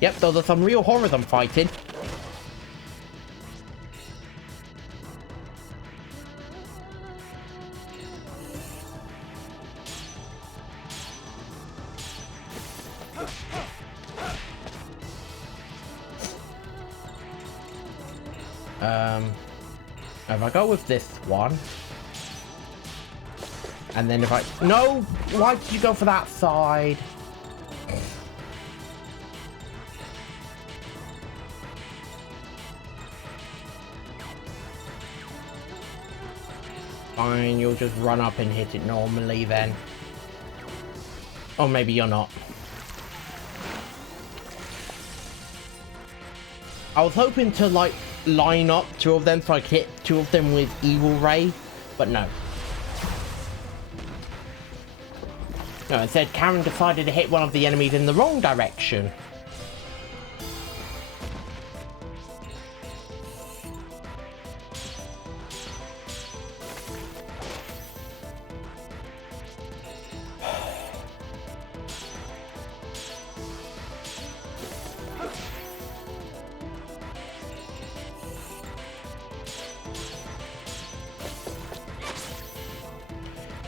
Yep, those are some real horrors I'm fighting. If I go with this one, and then if I... No! Why did you go for that side? Fine, you'll just run up and hit it normally then. Or maybe you're not. I was hoping to, like, line up 2 of them so I could hit 2 of them with Evil Ray, but no. No, instead Karen decided to hit one of the enemies in the wrong direction.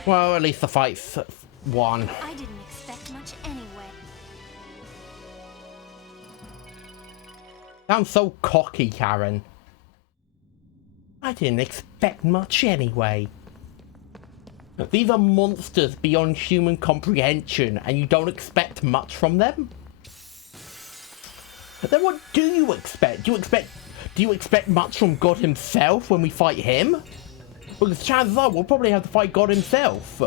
Well, at least the fight's won. I didn't expect much anyway. Sounds so cocky, Karen. I didn't expect much anyway. These are monsters beyond human comprehension, and you don't expect much from them? Then what do you expect? Do you expect much from God himself when we fight him? Because chances are we'll probably have to fight God himself.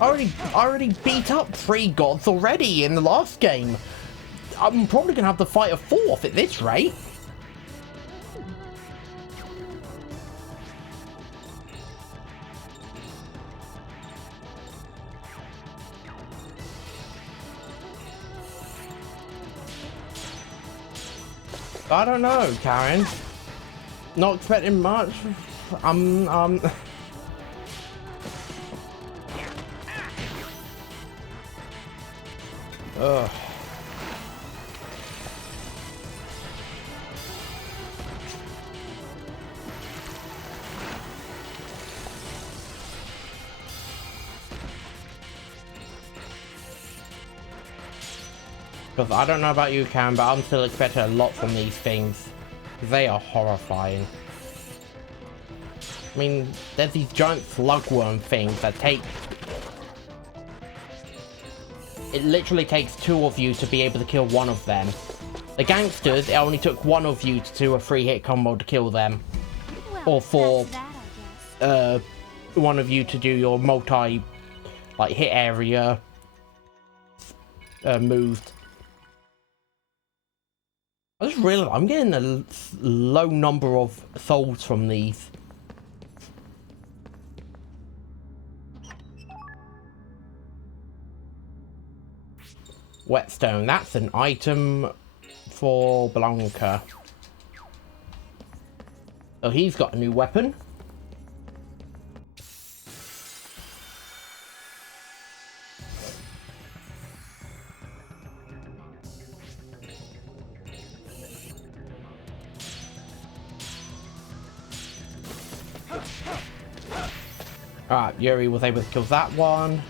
I already beat up 3 gods already in the last game. I'm probably gonna have to fight a 4th at this rate. I don't know, Karen. Not expecting much. Ugh. Because I don't know about you, Cam, but I'm still expecting a lot from these things. They are horrifying. I mean, there's these giant slugworm things that take... It literally takes 2 of you to be able to kill one of them. The gangsters, it only took 1 of you to do a 3-hit combo to kill them. Well, Or for that's that, I guess. 1 of you to do your multi, like, hit area move. I just realized I'm getting a low number of souls from these. Whetstone, that's an item for Blanca. So he's got a new weapon. Alright, Yuri was able to kill that one.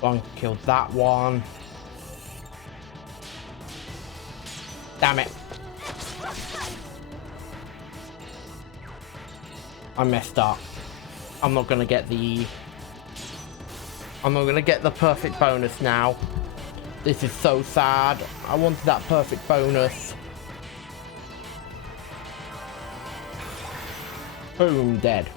One killed that one. Damn it. I messed up. I'm not gonna get the perfect bonus now. This is so sad. I wanted that perfect bonus. Boom, dead.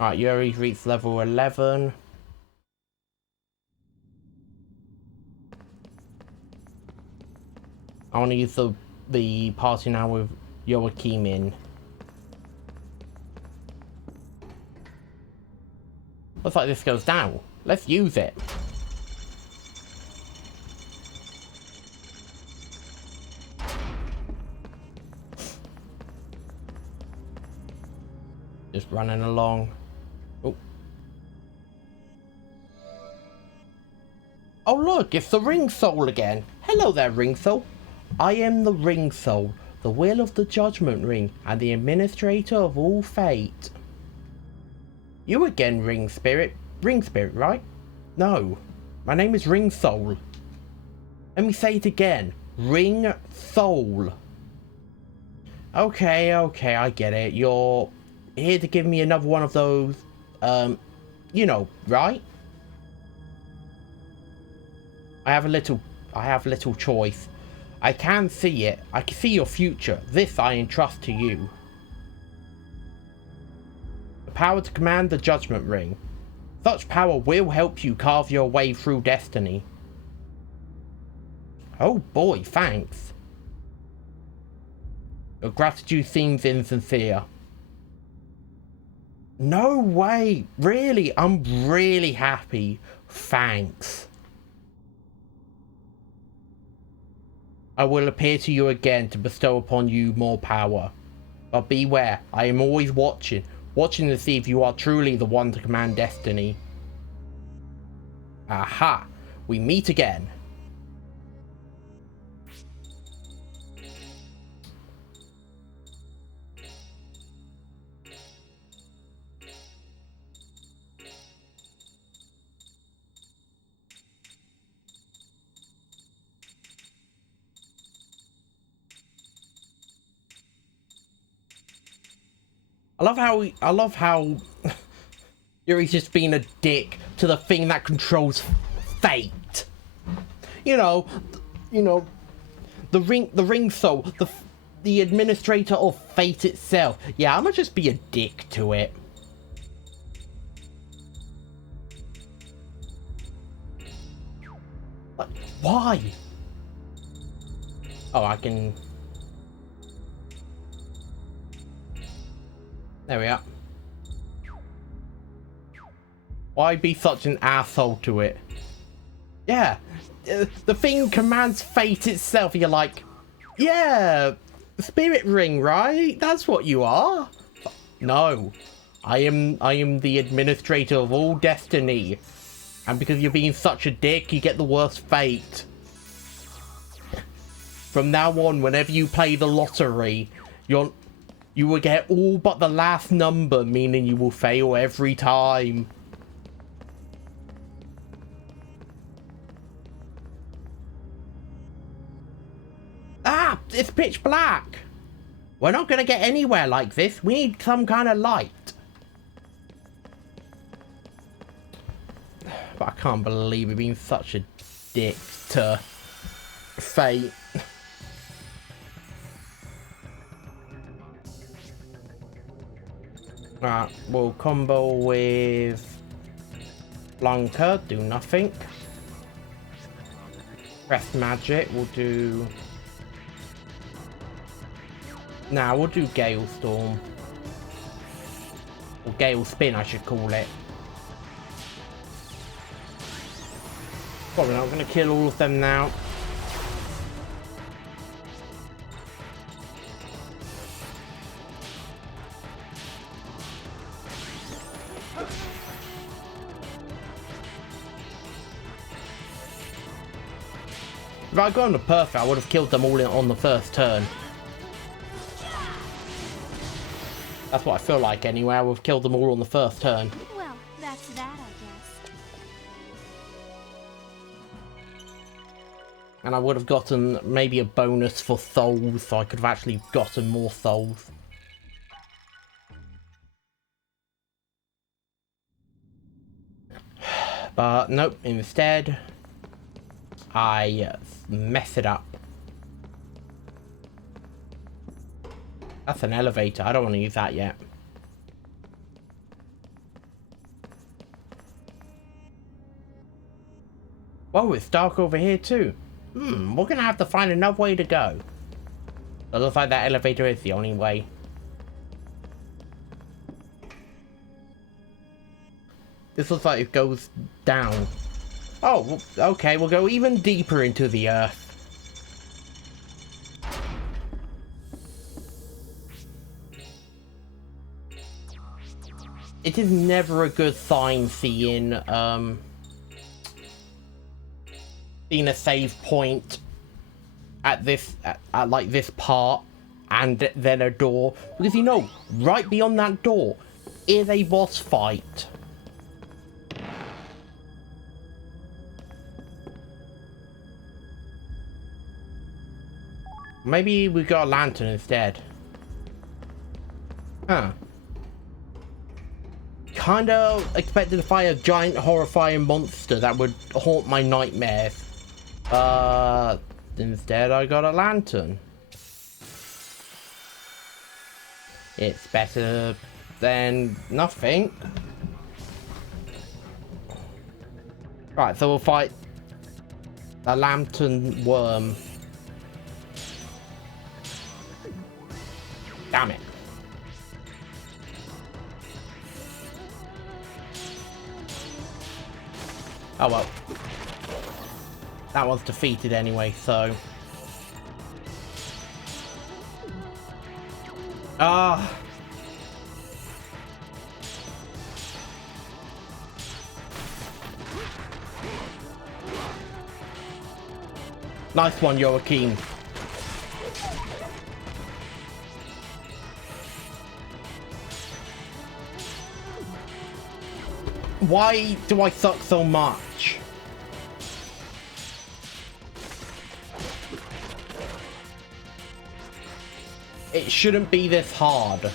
Alright, Yuri's reached level 11. I want to use the party now with Joachim in. Looks like this goes down. Let's use it. Just running along. Oh. Oh look, it's the Ring Soul again. Hello there, Ring Soul. I am the Ring Soul, the will of the Judgment Ring, and the administrator of all fate. You again, Ring Spirit. Ring Spirit, right? No. My name is Ring Soul. Let me say it again. Ring Soul. Okay, I get it. You're here to give me another one of those, you know, right? I have little choice. I can see it. I can see your future. This I entrust to you. The power to command the Judgment Ring. Such power will help you carve your way through destiny. Oh boy, thanks. Your gratitude seems insincere. No way! Really? I'm really happy. Thanks. I will appear to you again to bestow upon you more power. But beware, I am always watching to see if you are truly the one to command destiny. Aha! We meet again. I love how Yuri's just being a dick to the thing that controls fate. You know, the ring soul, the administrator of fate itself. Yeah, I'ma just be a dick to it. Like, why? Oh, I can. There we are. Why be such an asshole to it? Yeah, the thing commands fate itself. You're like, yeah, spirit ring, right? That's what you are. No, I am the administrator of all destiny, and because you're being such a dick, you get the worst fate. From now on, whenever you play the lottery, you will get all but the last number, meaning you will fail every time. Ah, it's pitch black. We're not going to get anywhere like this. We need some kind of light. But I can't believe we're being such a dick to fate. Right, we'll combo with Blanca, do nothing. Press magic, we'll do... Nah, we'll do Gale Storm. Or Gale Spin, I should call it. Probably not going to kill all of them now. If I'd gone to perfect, I would have killed them all on the first turn. That's what I feel like anyway. I would have killed them all on the first turn. Well, that's that, I guess. And I would have gotten maybe a bonus for souls, so I could have actually gotten more souls. But nope, instead, I mess it up. That's an elevator. I don't want to use that yet. Whoa, it's dark over here too. We're gonna have to find another way to go. It looks like that elevator is the only way. This looks like it goes down. Oh, okay, we'll go even deeper into the earth. It is never a good sign seeing a save point at this at like this part and then a door, because you know right beyond that door is a boss fight. Maybe we got a lantern instead. Huh. Kinda expected to fight a giant horrifying monster that would haunt my nightmares. Instead I got a lantern. It's better than nothing. Right, so we'll fight the lantern worm. Damn it. Oh well. That one's defeated anyway, so... Ah! Nice one, Joachim. Why do I suck so much? It shouldn't be this hard.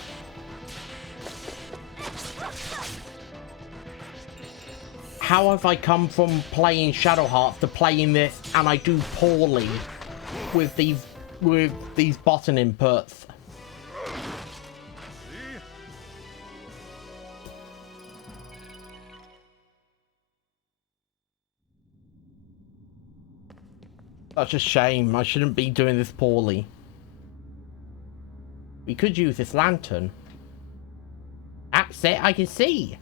How have I come from playing Shadow Hearts to playing this and I do poorly with these button inputs? Such a shame. I shouldn't be doing this poorly. We could use this lantern. That's it, I can see.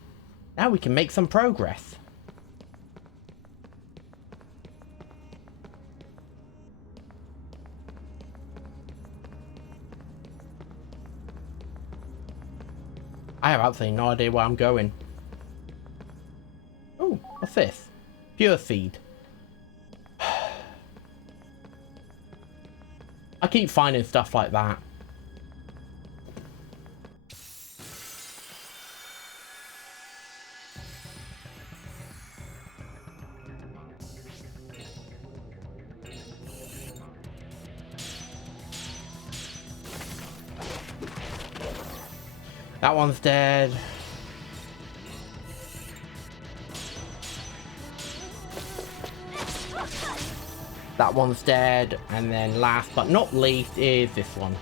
Now we can make some progress. I have absolutely no idea where I'm going. Oh, what's this? Pure seed. I keep finding stuff like that. That one's dead. That one's dead. And then last but not least is this one.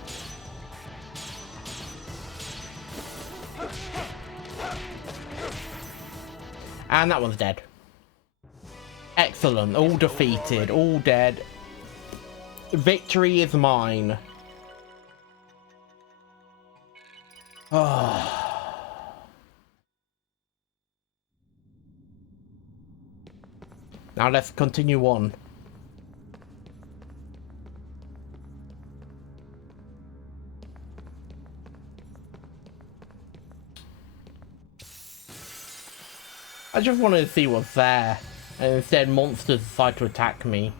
And that one's dead. Excellent. All defeated. All dead. Victory is mine. Oh. Now let's continue on. I just wanted to see what's there, and instead monsters decide to attack me.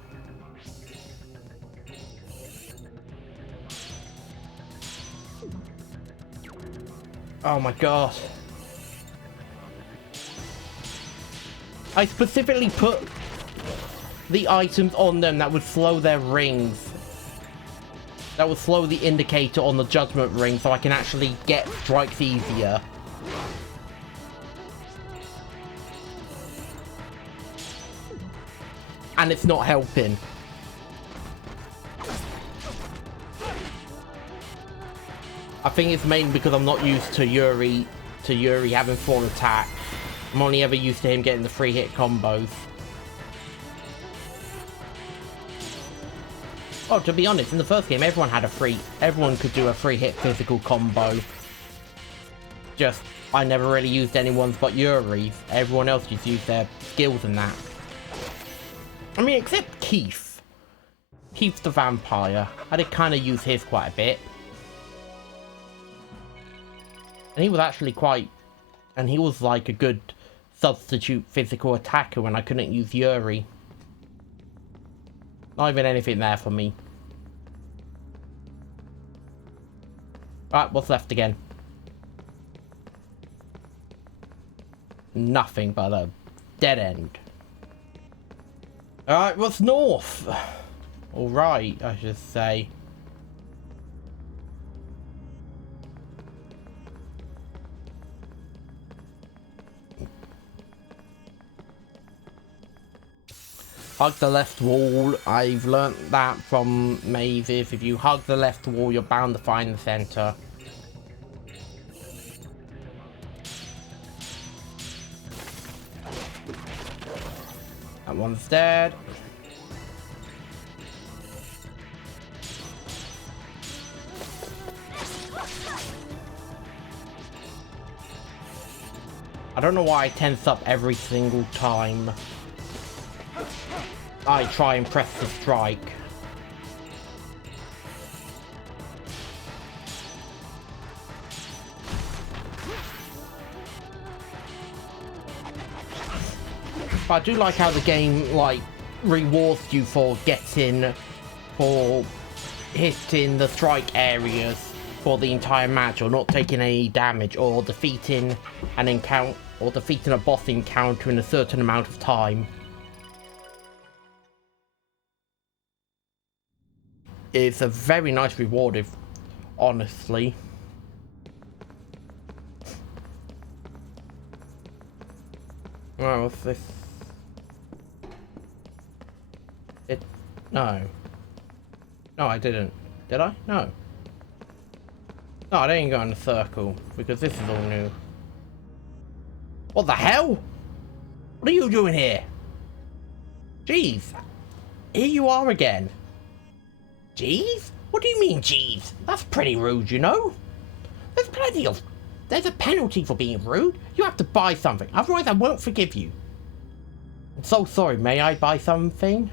Oh my god. I specifically put the items on them that would slow their rings. That would slow the indicator on the judgment ring so I can actually get strikes easier. And it's not helping. I think it's mainly because I'm not used to Yuri having full attack. I'm only ever used to him getting the 3-hit combos. Oh, to be honest, in the first game, everyone could do a 3-hit physical combo. Just, I never really used anyone's but Yuri's. Everyone else just used their skills in that. I mean, except Keith. Keith's the vampire. I did kind of use his quite a bit. And he was actually and he was like a good substitute physical attacker when I couldn't use Yuri. Not even anything there for me. Right, what's left again? Nothing but a dead end. Alright, what's north? Alright, I should say. Hug the left wall. I've learnt that from mazes. If you hug the left wall, you're bound to find the center. That one's dead. I don't know why I tense up every single time I try and press the strike. But I do like how the game, like, rewards you for hitting the strike areas for the entire match, or not taking any damage, or defeating an encounter, or defeating a boss encounter in a certain amount of time. It's a very nice reward, if honestly. Oh, what's this? No. No, I didn't. Did I? No. No, I didn't go in a circle, because this is all new. What the hell? What are you doing here? Jeez. Here you are again. Jeez? What do you mean, jeez? That's pretty rude, you know? There's a penalty for being rude. You have to buy something, otherwise I won't forgive you. I'm so sorry, may I buy something?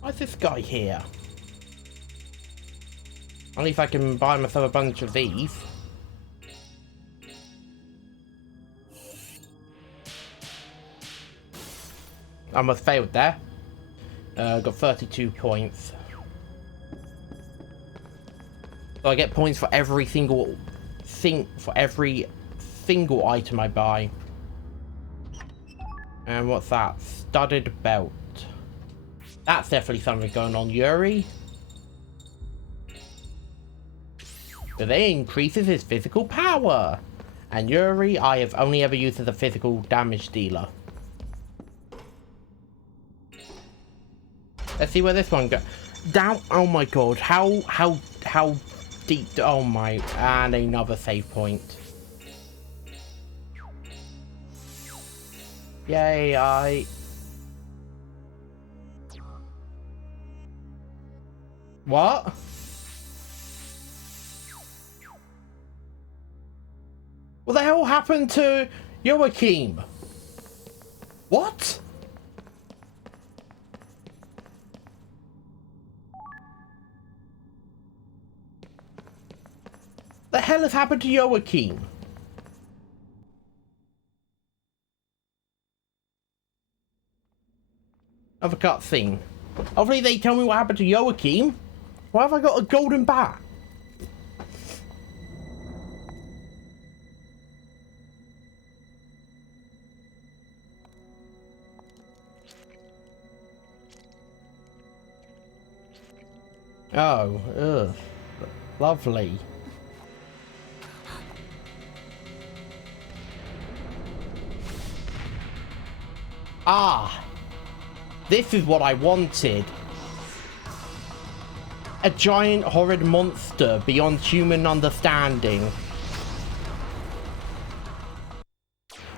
Why's this guy here? Only if I can buy myself a bunch of these. I almost failed there. Got 32 points. So I get points for every single item I buy. And what's that? Studded belt. That's definitely something going on, Yuri. But it increases his physical power. And Yuri, I have only ever used as a physical damage dealer. Let's see where this one goes. Down. Oh my god. How deep? Oh my. And another save point. Yay, What? What the hell happened to Joachim? What? The hell has happened to Joachim? Another cutscene. Hopefully they tell me what happened to Joachim. Why have I got a golden bat? Oh, ugh. Lovely. Ah! This is what I wanted. A giant horrid monster beyond human understanding.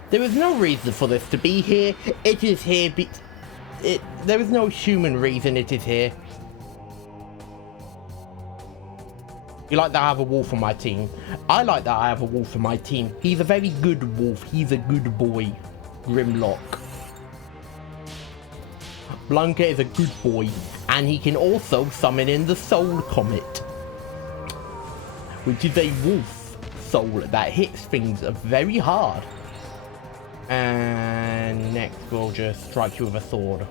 There is no reason for this to be here. It is here there is no human reason it is here. You like that I have a wolf on my team. I like that I have a wolf on my team. He's a very good wolf. He's a good boy. Grimlock. Blanca is a good boy, and he can also summon in the Soul Comet, which is a wolf soul that hits things very hard. And next we'll just strike you with a sword.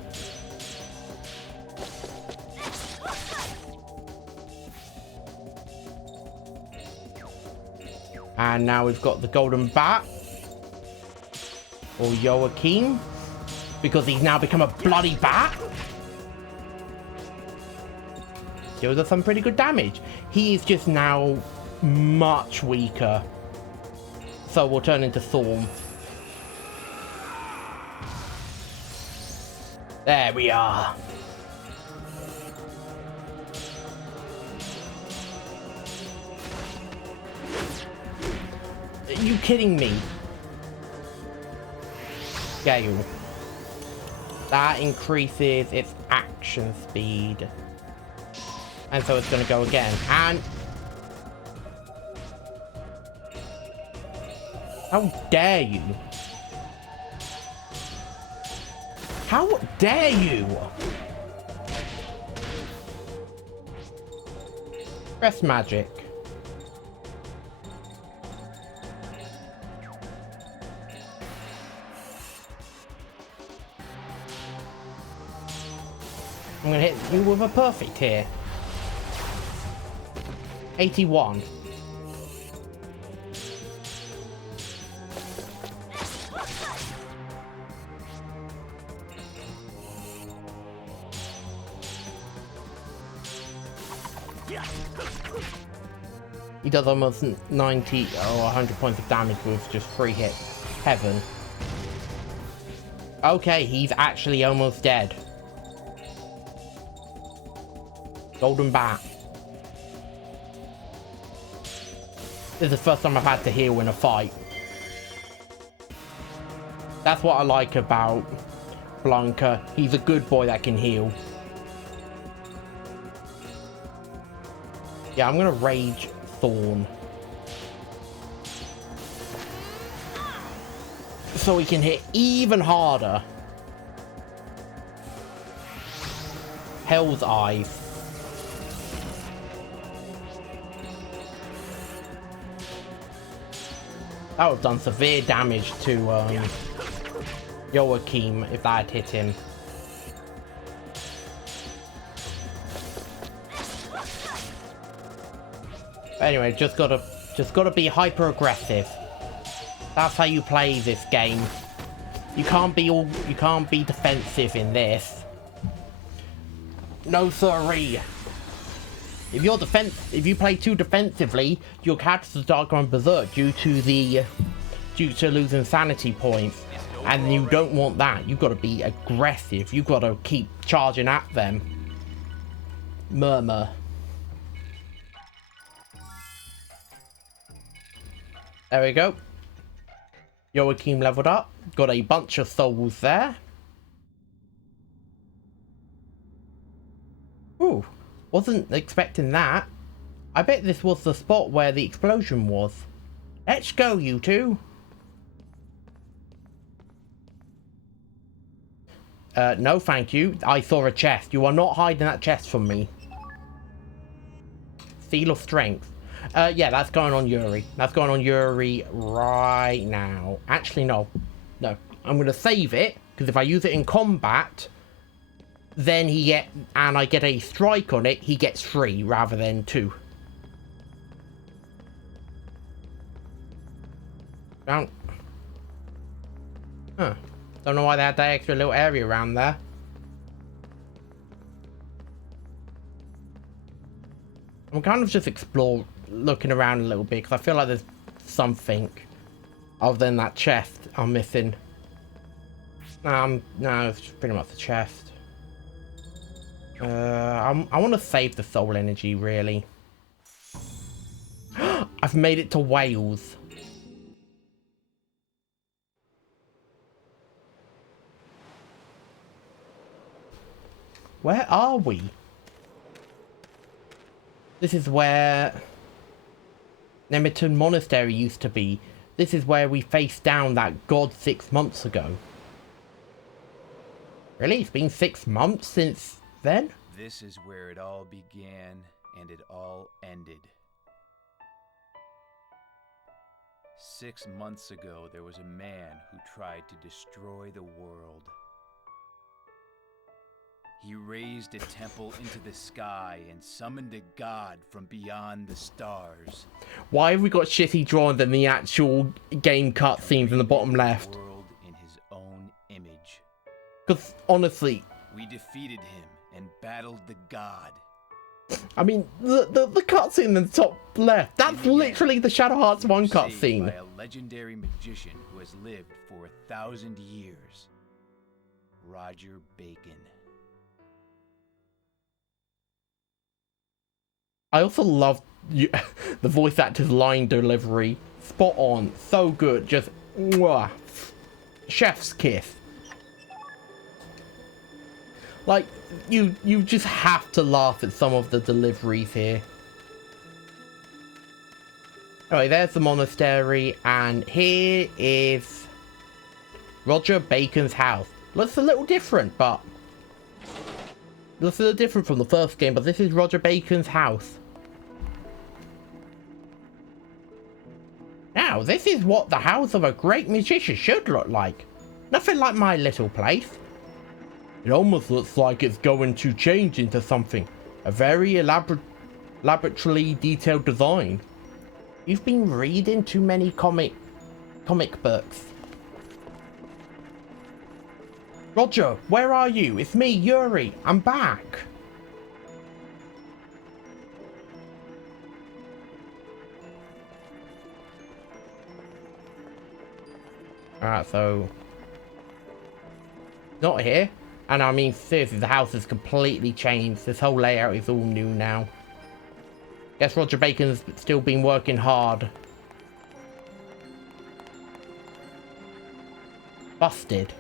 And now we've got the golden bat, or Joachim, because he's now become a bloody bat. Deals us some pretty good damage. He is just now much weaker, so we'll turn into Thorn. There we are. Are you kidding me? scale. That increases its action speed. And so it's going to go again. And... how dare you? How dare you? Press magic. I'm gonna hit you with a perfect here. 81. He does almost 90 or 100 points of damage with just 3 hits. Heaven. Okay, he's actually almost dead. Golden Bat. This is the first time I've had to heal in a fight. That's what I like about Blanca. He's a good boy that can heal. Yeah, I'm gonna Rage Thorn. So he can hit even harder. Hell's Eyes. That would have done severe damage to Joachim if that had hit him. But anyway, just gotta be hyper aggressive. That's how you play this game. You can't be defensive in this. No siree. If you play too defensively, your characters start going berserk due to losing sanity points, and you don't want that. You've got to be aggressive. You've got to keep charging at them. Murmur. There we go. Joachim leveled up. Got a bunch of souls there. Ooh. Wasn't expecting that. I bet this was the spot where the explosion was. Let's go, you two. No thank you. I saw a chest. You are not hiding that chest from me. Seal of Strength. Yeah, that's going on Yuri. That's going on Yuri right now. Actually, no. No. I'm going to save it, because if I use it in combat... then I get a strike on it, he gets 3 rather than 2. Don't know why they had that extra little area around there. I'm kind of just looking around a little bit, because I feel like there's something other than that chest I'm missing. No, it's pretty much the chest. I want to save the soul energy, really. I've made it to Wales. Where are we? This is where Nemeton Monastery used to be. This is where we faced down that god 6 months ago. Really? It's been 6 months since... then? This is where it all began and it all ended. 6 months ago, there was a man who tried to destroy the world. He raised a temple into the sky and summoned a god from beyond the stars. Why have we got shitty drawings in the actual game cutscenes in the bottom left? World in his own image. Because honestly, we defeated him and battled the god. I mean, the cutscene in the top left, that's literally the Shadow Hearts 1 cutscene. By a legendary magician who has lived for 1,000 years. Roger Bacon. I also love the voice actor's line delivery. Spot on. So good. Just... mwah. chef's kiss. Like, you just have to laugh at some of the deliveries here. Anyway, there's the monastery, and here is Roger Bacon's house. Looks a little different, but looks a little different from the first game, but this is Roger Bacon's house. Now, this is what the house of a great musician should look like. Nothing like my little place. It almost looks like it's going to change into something. A very elaborately detailed design. You've been reading too many comic books. Roger, where are you? It's me, Yuri. I'm back. Alright, so not here. And I mean, seriously, the house has completely changed. This whole layout is all new now. Guess Roger Bacon's still been working hard. Busted.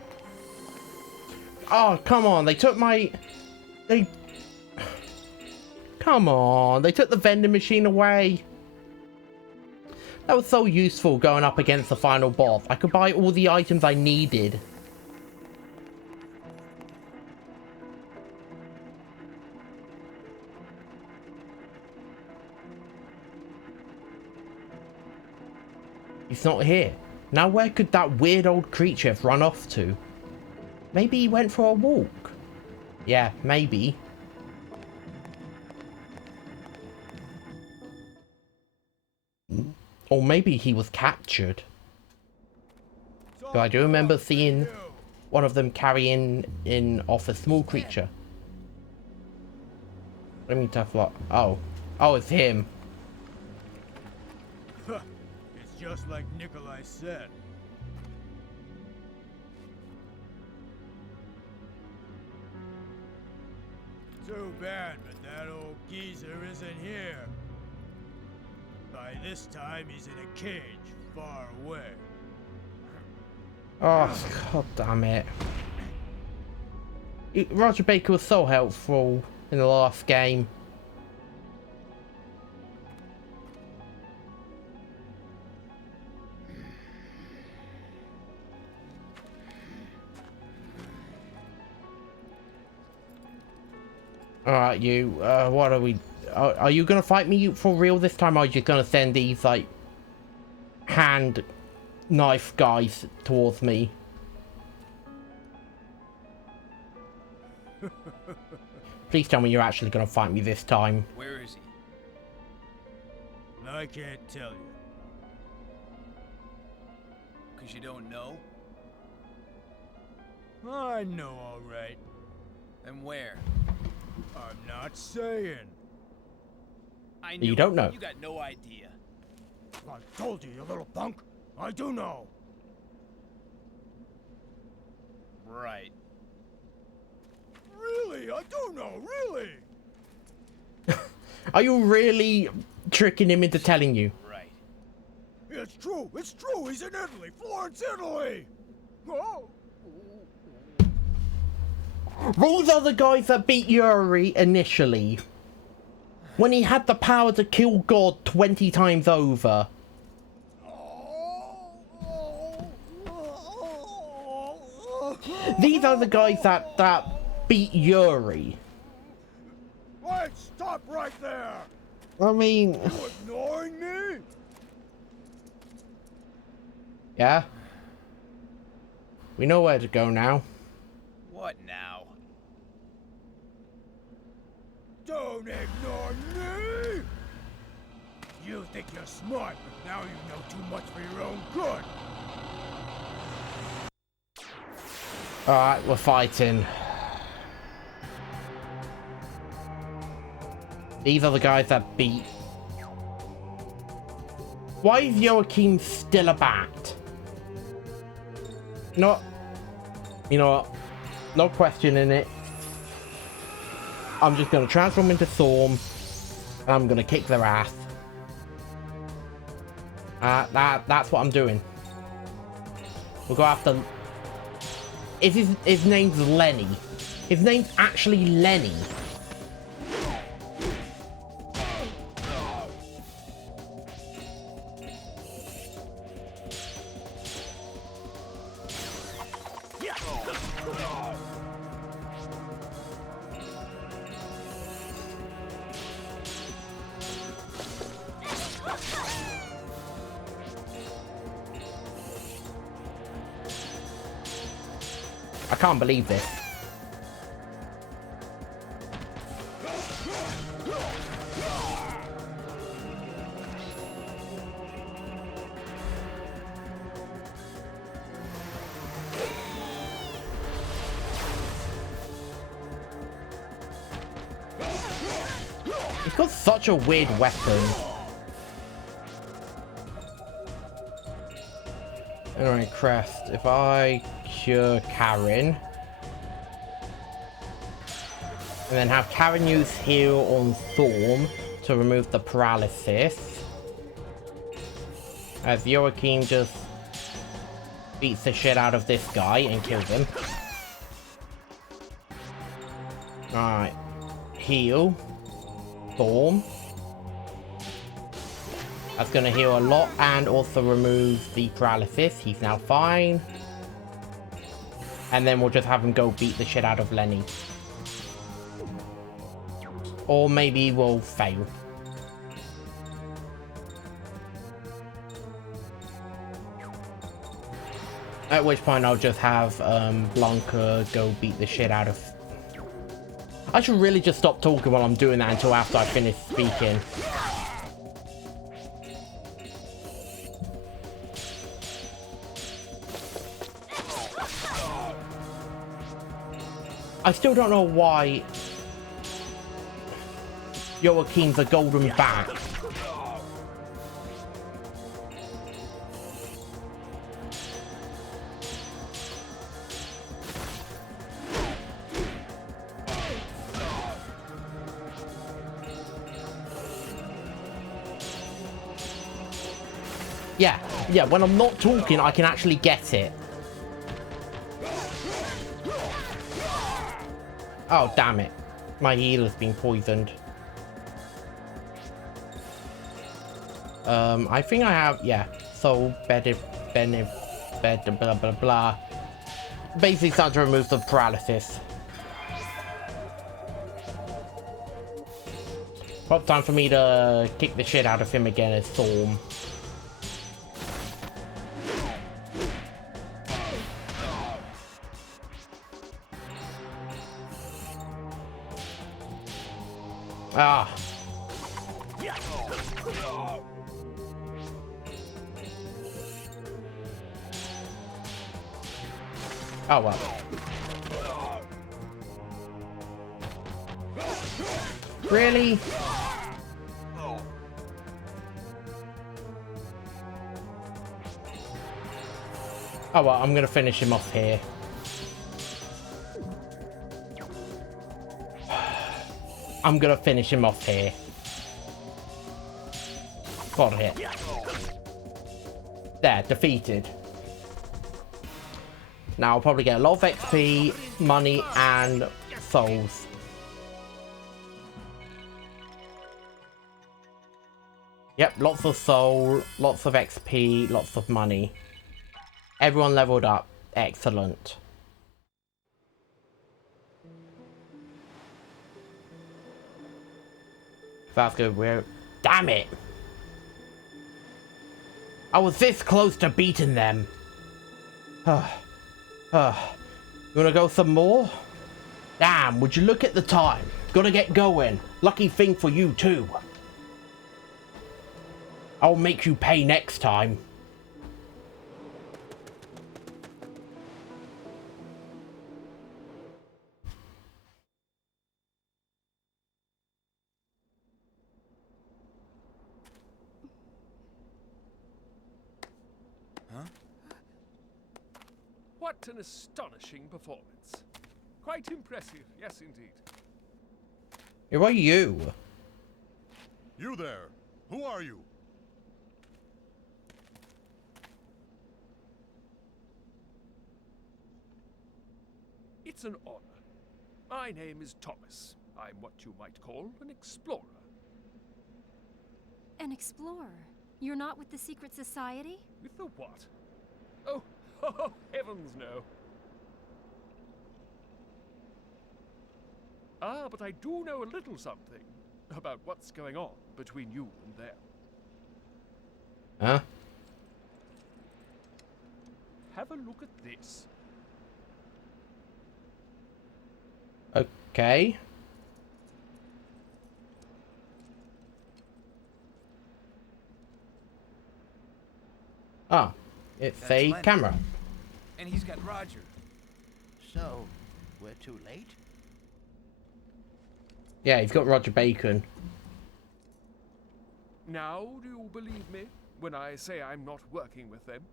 Oh, come on. They took my... Come on. They took the vending machine away. That was so useful going up against the final boss. I could buy all the items I needed. He's not here. Now where could that weird old creature have run off to? Maybe he went for a walk. Yeah, maybe. Or maybe he was captured. But I do remember seeing one of them carrying off a small creature. Let me tough lot. Oh, it's him. It's just like Nikolai said. Too bad, but that old geezer isn't here. By this time, he's in a cage far away. Oh, god damn it. Roger Baker was so helpful in the last game. Alright, you, what are we... Are you gonna fight me for real this time, or are you just gonna send these, like, hand knife guys towards me? Please tell me you're actually gonna fight me this time. Where is he? I can't tell you. 'Cause you don't know? I know, all right. And where? I'm not saying. I knew You don't know. You got no idea. I told you, you little punk. I do know. Right. Really? I do know, really. Are you really tricking him into telling you? Right. It's true. It's true. He's in Italy. Florence, Italy. Oh. These are the guys that beat Yuri initially. When he had the power to kill God 20 times over. These are the guys that beat Yuri. Wait, stop right there. I mean... You ignoring me? Yeah. We know where to go now. What now? Don't ignore me! You think you're smart, but now you know too much for your own good. Alright, we're fighting. These are the guys that beat. Why is Joachim still a bat? You know what? No questioning it. I'm just gonna transform into Thorm, and I'm gonna kick their ass. That's what I'm doing. We'll go after his name's Lenny. His name's actually Lenny. I can't believe this. He's got such a weird weapon. Alright, Crest, if I cure Karen and then have Karen use heal on Thorm to remove the paralysis, as Joachim just beats the shit out of this guy and kills him. Alright, heal Thorm. That's going to heal a lot and also remove the paralysis. He's now fine. And then we'll just have him go beat the shit out of Lenny. Or maybe we'll fail. At which point I'll just have Blanca go beat the shit out of... I should really just stop talking while I'm doing that until after I finish speaking. I still don't know why Joachim's a golden back. Yeah, when I'm not talking, I can actually get it. Oh, damn it. My healer's been poisoned. I think I have, yeah. So, bed, blah, blah, blah. Basically, starting to remove the paralysis. Probably time for me to kick the shit out of him again as Thorm. Ah. Oh well. Really? Oh well, I'm gonna finish him off here. I'm gonna finish him off here. Got it. There, defeated. Now I'll probably get a lot of XP, money, and souls. Yep, lots of soul, lots of XP, lots of money. Everyone leveled up. Excellent. That's good. We're... Damn it! I was this close to beating them. You wanna go some more? Damn, would you look at the time? Gotta get going. Lucky thing for you too. I'll make you pay next time. What an astonishing performance. Quite impressive, yes indeed. Who are you? You there. Who are you? It's an honor. My name is Thomas. I'm what you might call an explorer. An explorer? You're not with the secret society? With the what? Oh, oh heavens no. Ah, but I do know a little something about what's going on between you and them. Huh? Have a look at this. Okay. Ah, it's That's a Leonard. camera. And he's got Roger. So, we're too late? Yeah, he's got Roger Bacon. Now, do you believe me when I say I'm not working with them?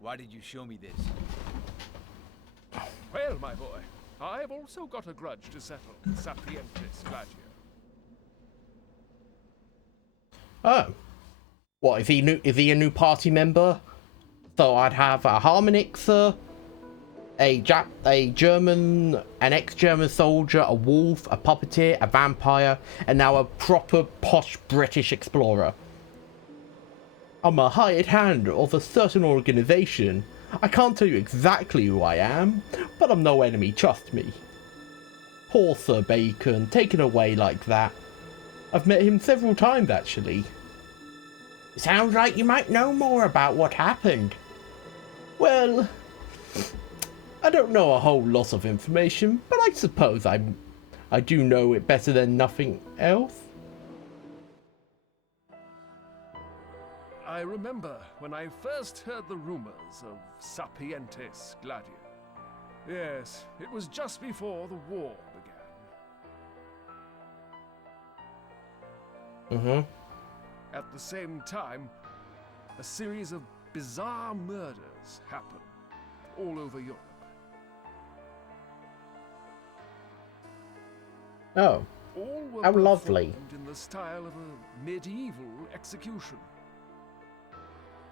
Why did you show me this? Well, my boy, I've also got a grudge to settle, Sapientis Gladio. Oh. What, is he a new party member? So I'd have a Harmonixer, a German, an ex-German soldier, a wolf, a puppeteer, a vampire, and now a proper posh British explorer. I'm a hired hand of a certain organization. I can't tell you exactly who I am, but I'm no enemy, trust me. Poor Sir Bacon, taken away like that. I've met him several times, actually. Sounds like you might know more about what happened. Well, I don't know a whole lot of information, but I suppose I do know it better than nothing else. I remember when I first heard the rumors of Sapientis Gladio. Yes, it was just before the war began. At the same time, a series of bizarre murders happened all over Europe. Oh, All were how lovely. performed in the style of a medieval execution.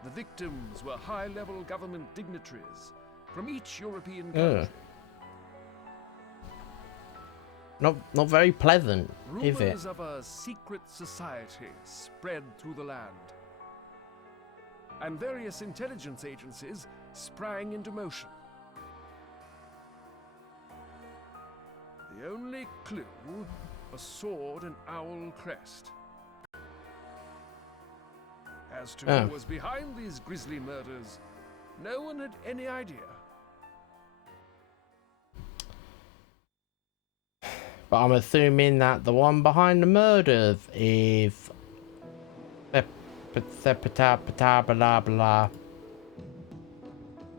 The victims were high-level government dignitaries from each European country. Not very pleasant, is it? Rumors of a secret society spread through the land, and various intelligence agencies sprang into motion. The only clue, a sword and owl crest. As to who was behind these grisly murders, no one had any idea. But I'm assuming that the one behind the murders is blah blah.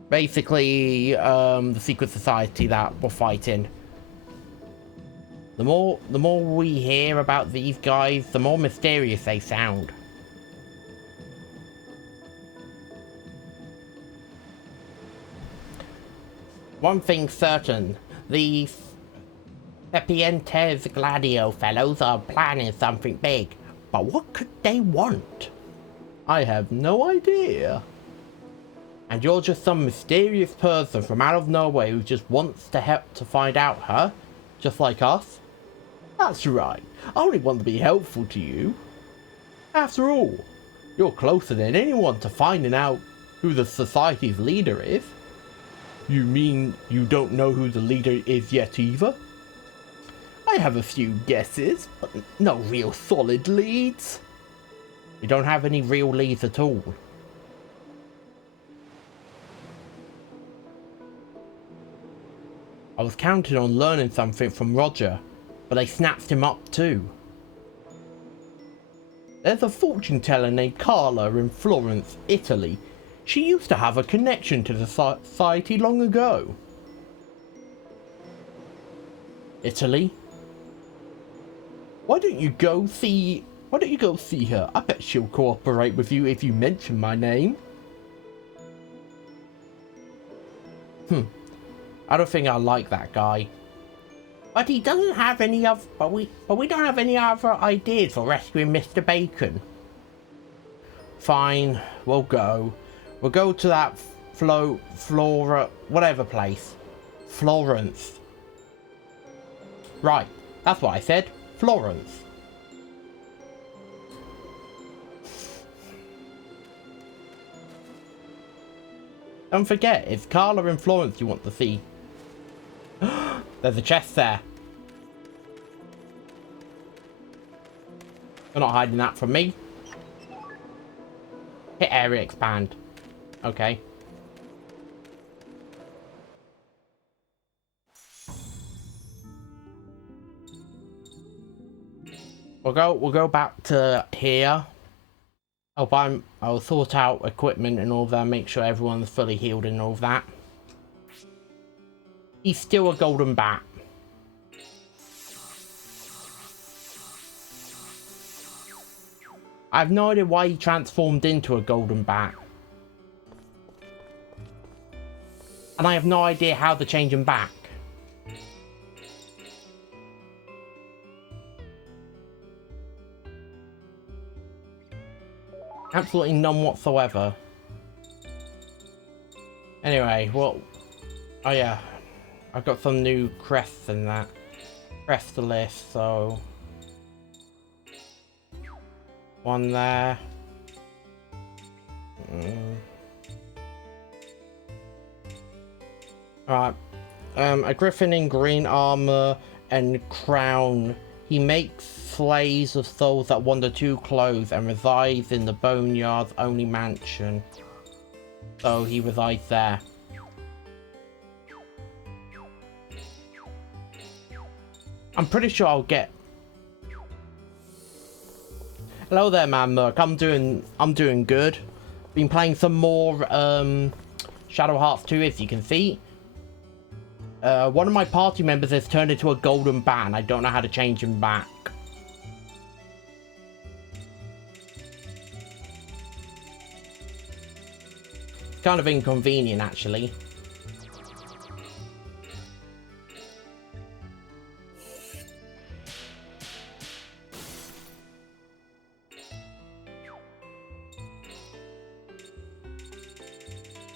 Basically, the secret society that we're fighting. The more we hear about these guys, the more mysterious they sound. One thing's certain, these Sapientis Gladio fellows are planning something big, but what could they want? I have no idea. And you're just some mysterious person from out of nowhere who just wants to help to find out, huh? Just like us? That's right, I only want to be helpful to you. After all, you're closer than anyone to finding out who the society's leader is. You mean you don't know who the leader is yet either? I have a few guesses, but no real solid leads. We don't have any real leads at all. I was counting on learning something from Roger, but they snatched him up too. There's a fortune teller named Carla in Florence, Italy. She used to have a connection to the society long ago. Italy? Why don't you go see her? I bet she'll cooperate with you if you mention my name. I don't think I like that guy. But he doesn't have any other. But we don't have any other ideas for rescuing Mr. Bacon. Fine, we'll go. We'll go to that Flora, whatever place. Florence. Right, that's what I said. Florence. Don't forget, it's Carla and Florence you want to see. There's a chest there. You're not hiding that from me. Hit area expand. Okay. We'll go back to here. I'll sort out equipment and all that, make sure everyone's fully healed and all of that. He's still a golden bat. I have no idea why he transformed into a golden bat. And I have no idea how to change him back. Absolutely none whatsoever. Anyway, well, oh yeah, I've got some new crests in that. Crest list, so one there. Alright, a griffin in green armor and crown. He makes slaves of souls that wander too close and resides in the Boneyard's only mansion. So he resides there. I'm pretty sure I'll get... Hello there, man. Look, I'm doing good. Been playing some more Shadow Hearts 2, as you can see. One of my party members has turned into a golden bat, and I don't know how to change him back. It's kind of inconvenient, actually.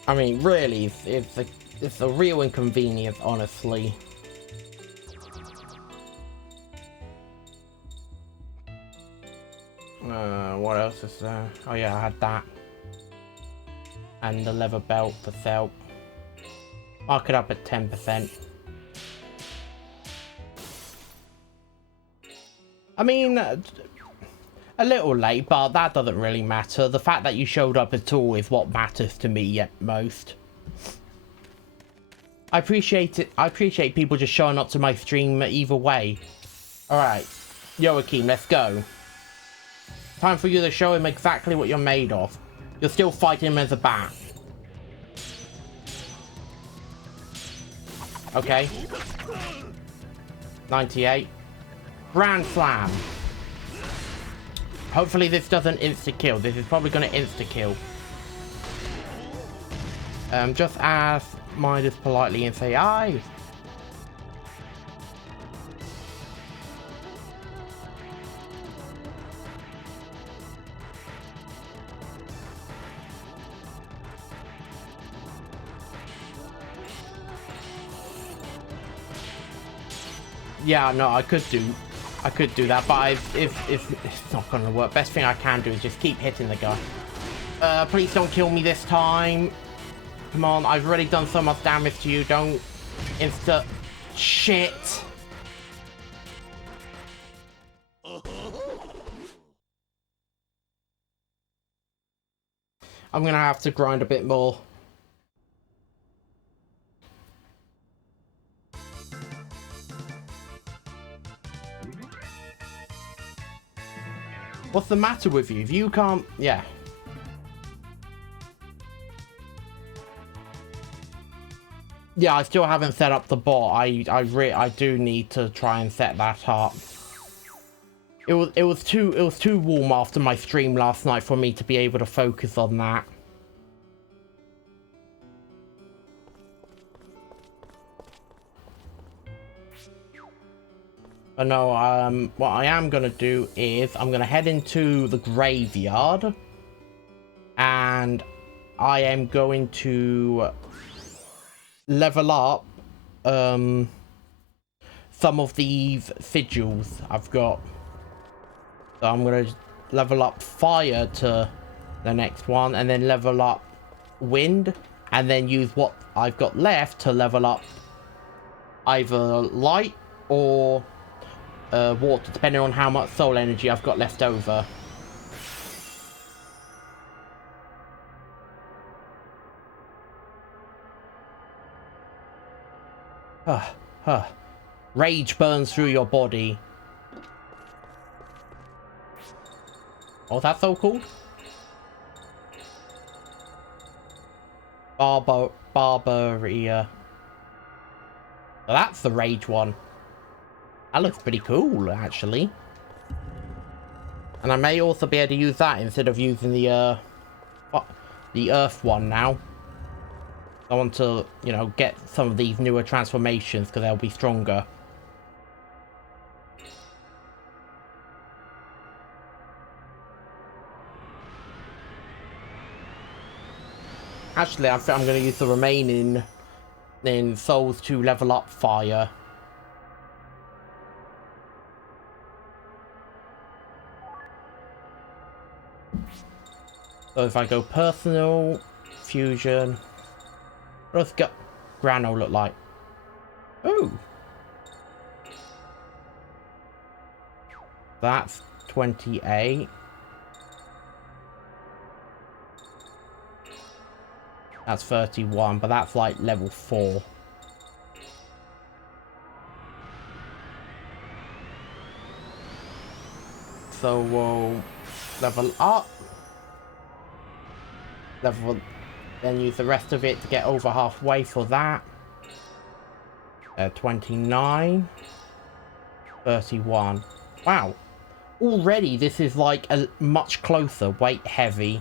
I mean, really, it's a real inconvenience, honestly. What else is there? Oh yeah, I had that. And the leather belt to sell. Mark it up at 10%. I mean, a little late, but that doesn't really matter. The fact that you showed up at all is what matters to me at most. I appreciate it. I appreciate people just showing up to my stream either way. Alright, Joachim, let's go. Time for you to show him exactly what you're made of. You're still fighting him as a bat. Okay. 98. Grand Slam. Hopefully this doesn't insta-kill. This is probably going to insta-kill. Just ask Midas politely and say, aye. Yeah, no, I could do that, but if it's not gonna work, best thing I can do is just keep hitting the guy. Please don't kill me this time. Come on, I've already done so much damage to you. Don't insta shit. I'm gonna have to grind a bit more. What's the matter with you? If you can't... Yeah. Yeah, I still haven't set up the bot. I do need to try and set that up. It was too warm after my stream last night for me to be able to focus on that. But no, what I am gonna do is I'm gonna head into the graveyard, and I am going to level up some of these sigils I've got. So I'm gonna level up fire to the next one, and then level up wind, and then use what I've got left to level up either light or water, depending on how much soul energy I've got left over. Rage burns through your body. Oh, that's so cool. Barbaria. Well, that's the rage one. That looks pretty cool, actually. And I may also be able to use that instead of using the earth one now. I want to, you know, get some of these newer transformations because they'll be stronger. Actually, I think I'm going to use the remaining souls to level up fire. So if I go personal, fusion, what does Grano look like? Oh, that's 28. That's 31, but that's like level 4. So we'll level up. Then use the rest of it to get over halfway for that. 29. 31. Wow. Already this is like a much closer. Weight heavy.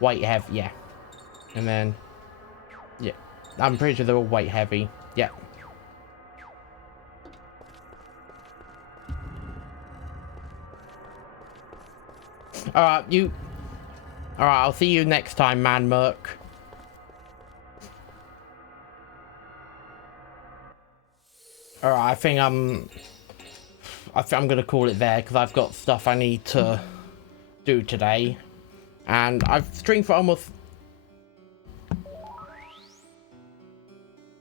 Yeah. And then... yeah. I'm pretty sure they're all weight heavy. Yeah. Alright, I'll see you next time, Man Merc. Alright, I think I'm gonna call it there because I've got stuff I need to do today. And I've streamed for almost...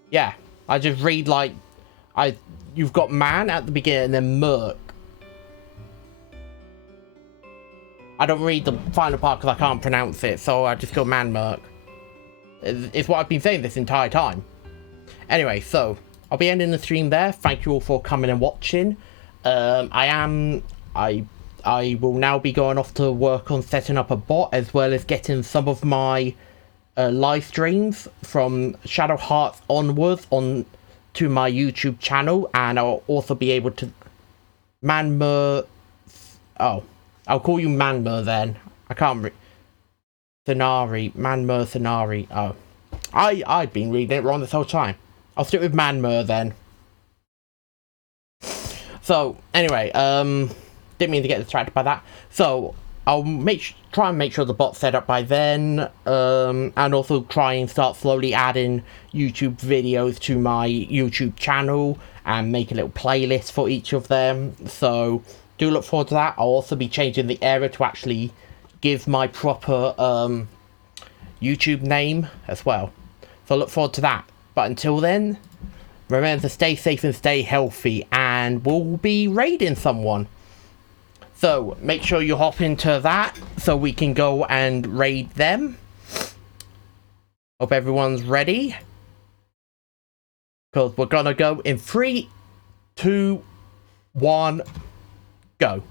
yeah, I just read like... you've got Man at the beginning and then Merc. I don't read the final part because I can't pronounce it, so I just go Man Merc. It's what I've been saying this entire time. Anyway, so I'll be ending the stream there. Thank you all for coming and watching. I will now be going off to work on setting up a bot, as well as getting some of my live streams from Shadow Hearts onwards on to my YouTube channel, and I'll also be able to I'll call you Manmer then. I can't Thenari. Manmer Thenari. Oh. I've been reading it wrong this whole time. I'll stick with Manmer then. So, anyway, didn't mean to get distracted by that. So, I'll try and make sure the bot's set up by then. And also try and start slowly adding YouTube videos to my YouTube channel. And make a little playlist for each of them. So... do look forward to that. I'll also be changing the area to actually give my proper YouTube name as well. So look forward to that. But until then, remember to stay safe and stay healthy, and we'll be raiding someone. So make sure you hop into that so we can go and raid them. Hope everyone's ready. Because we're gonna go in 3, 2, 1... go.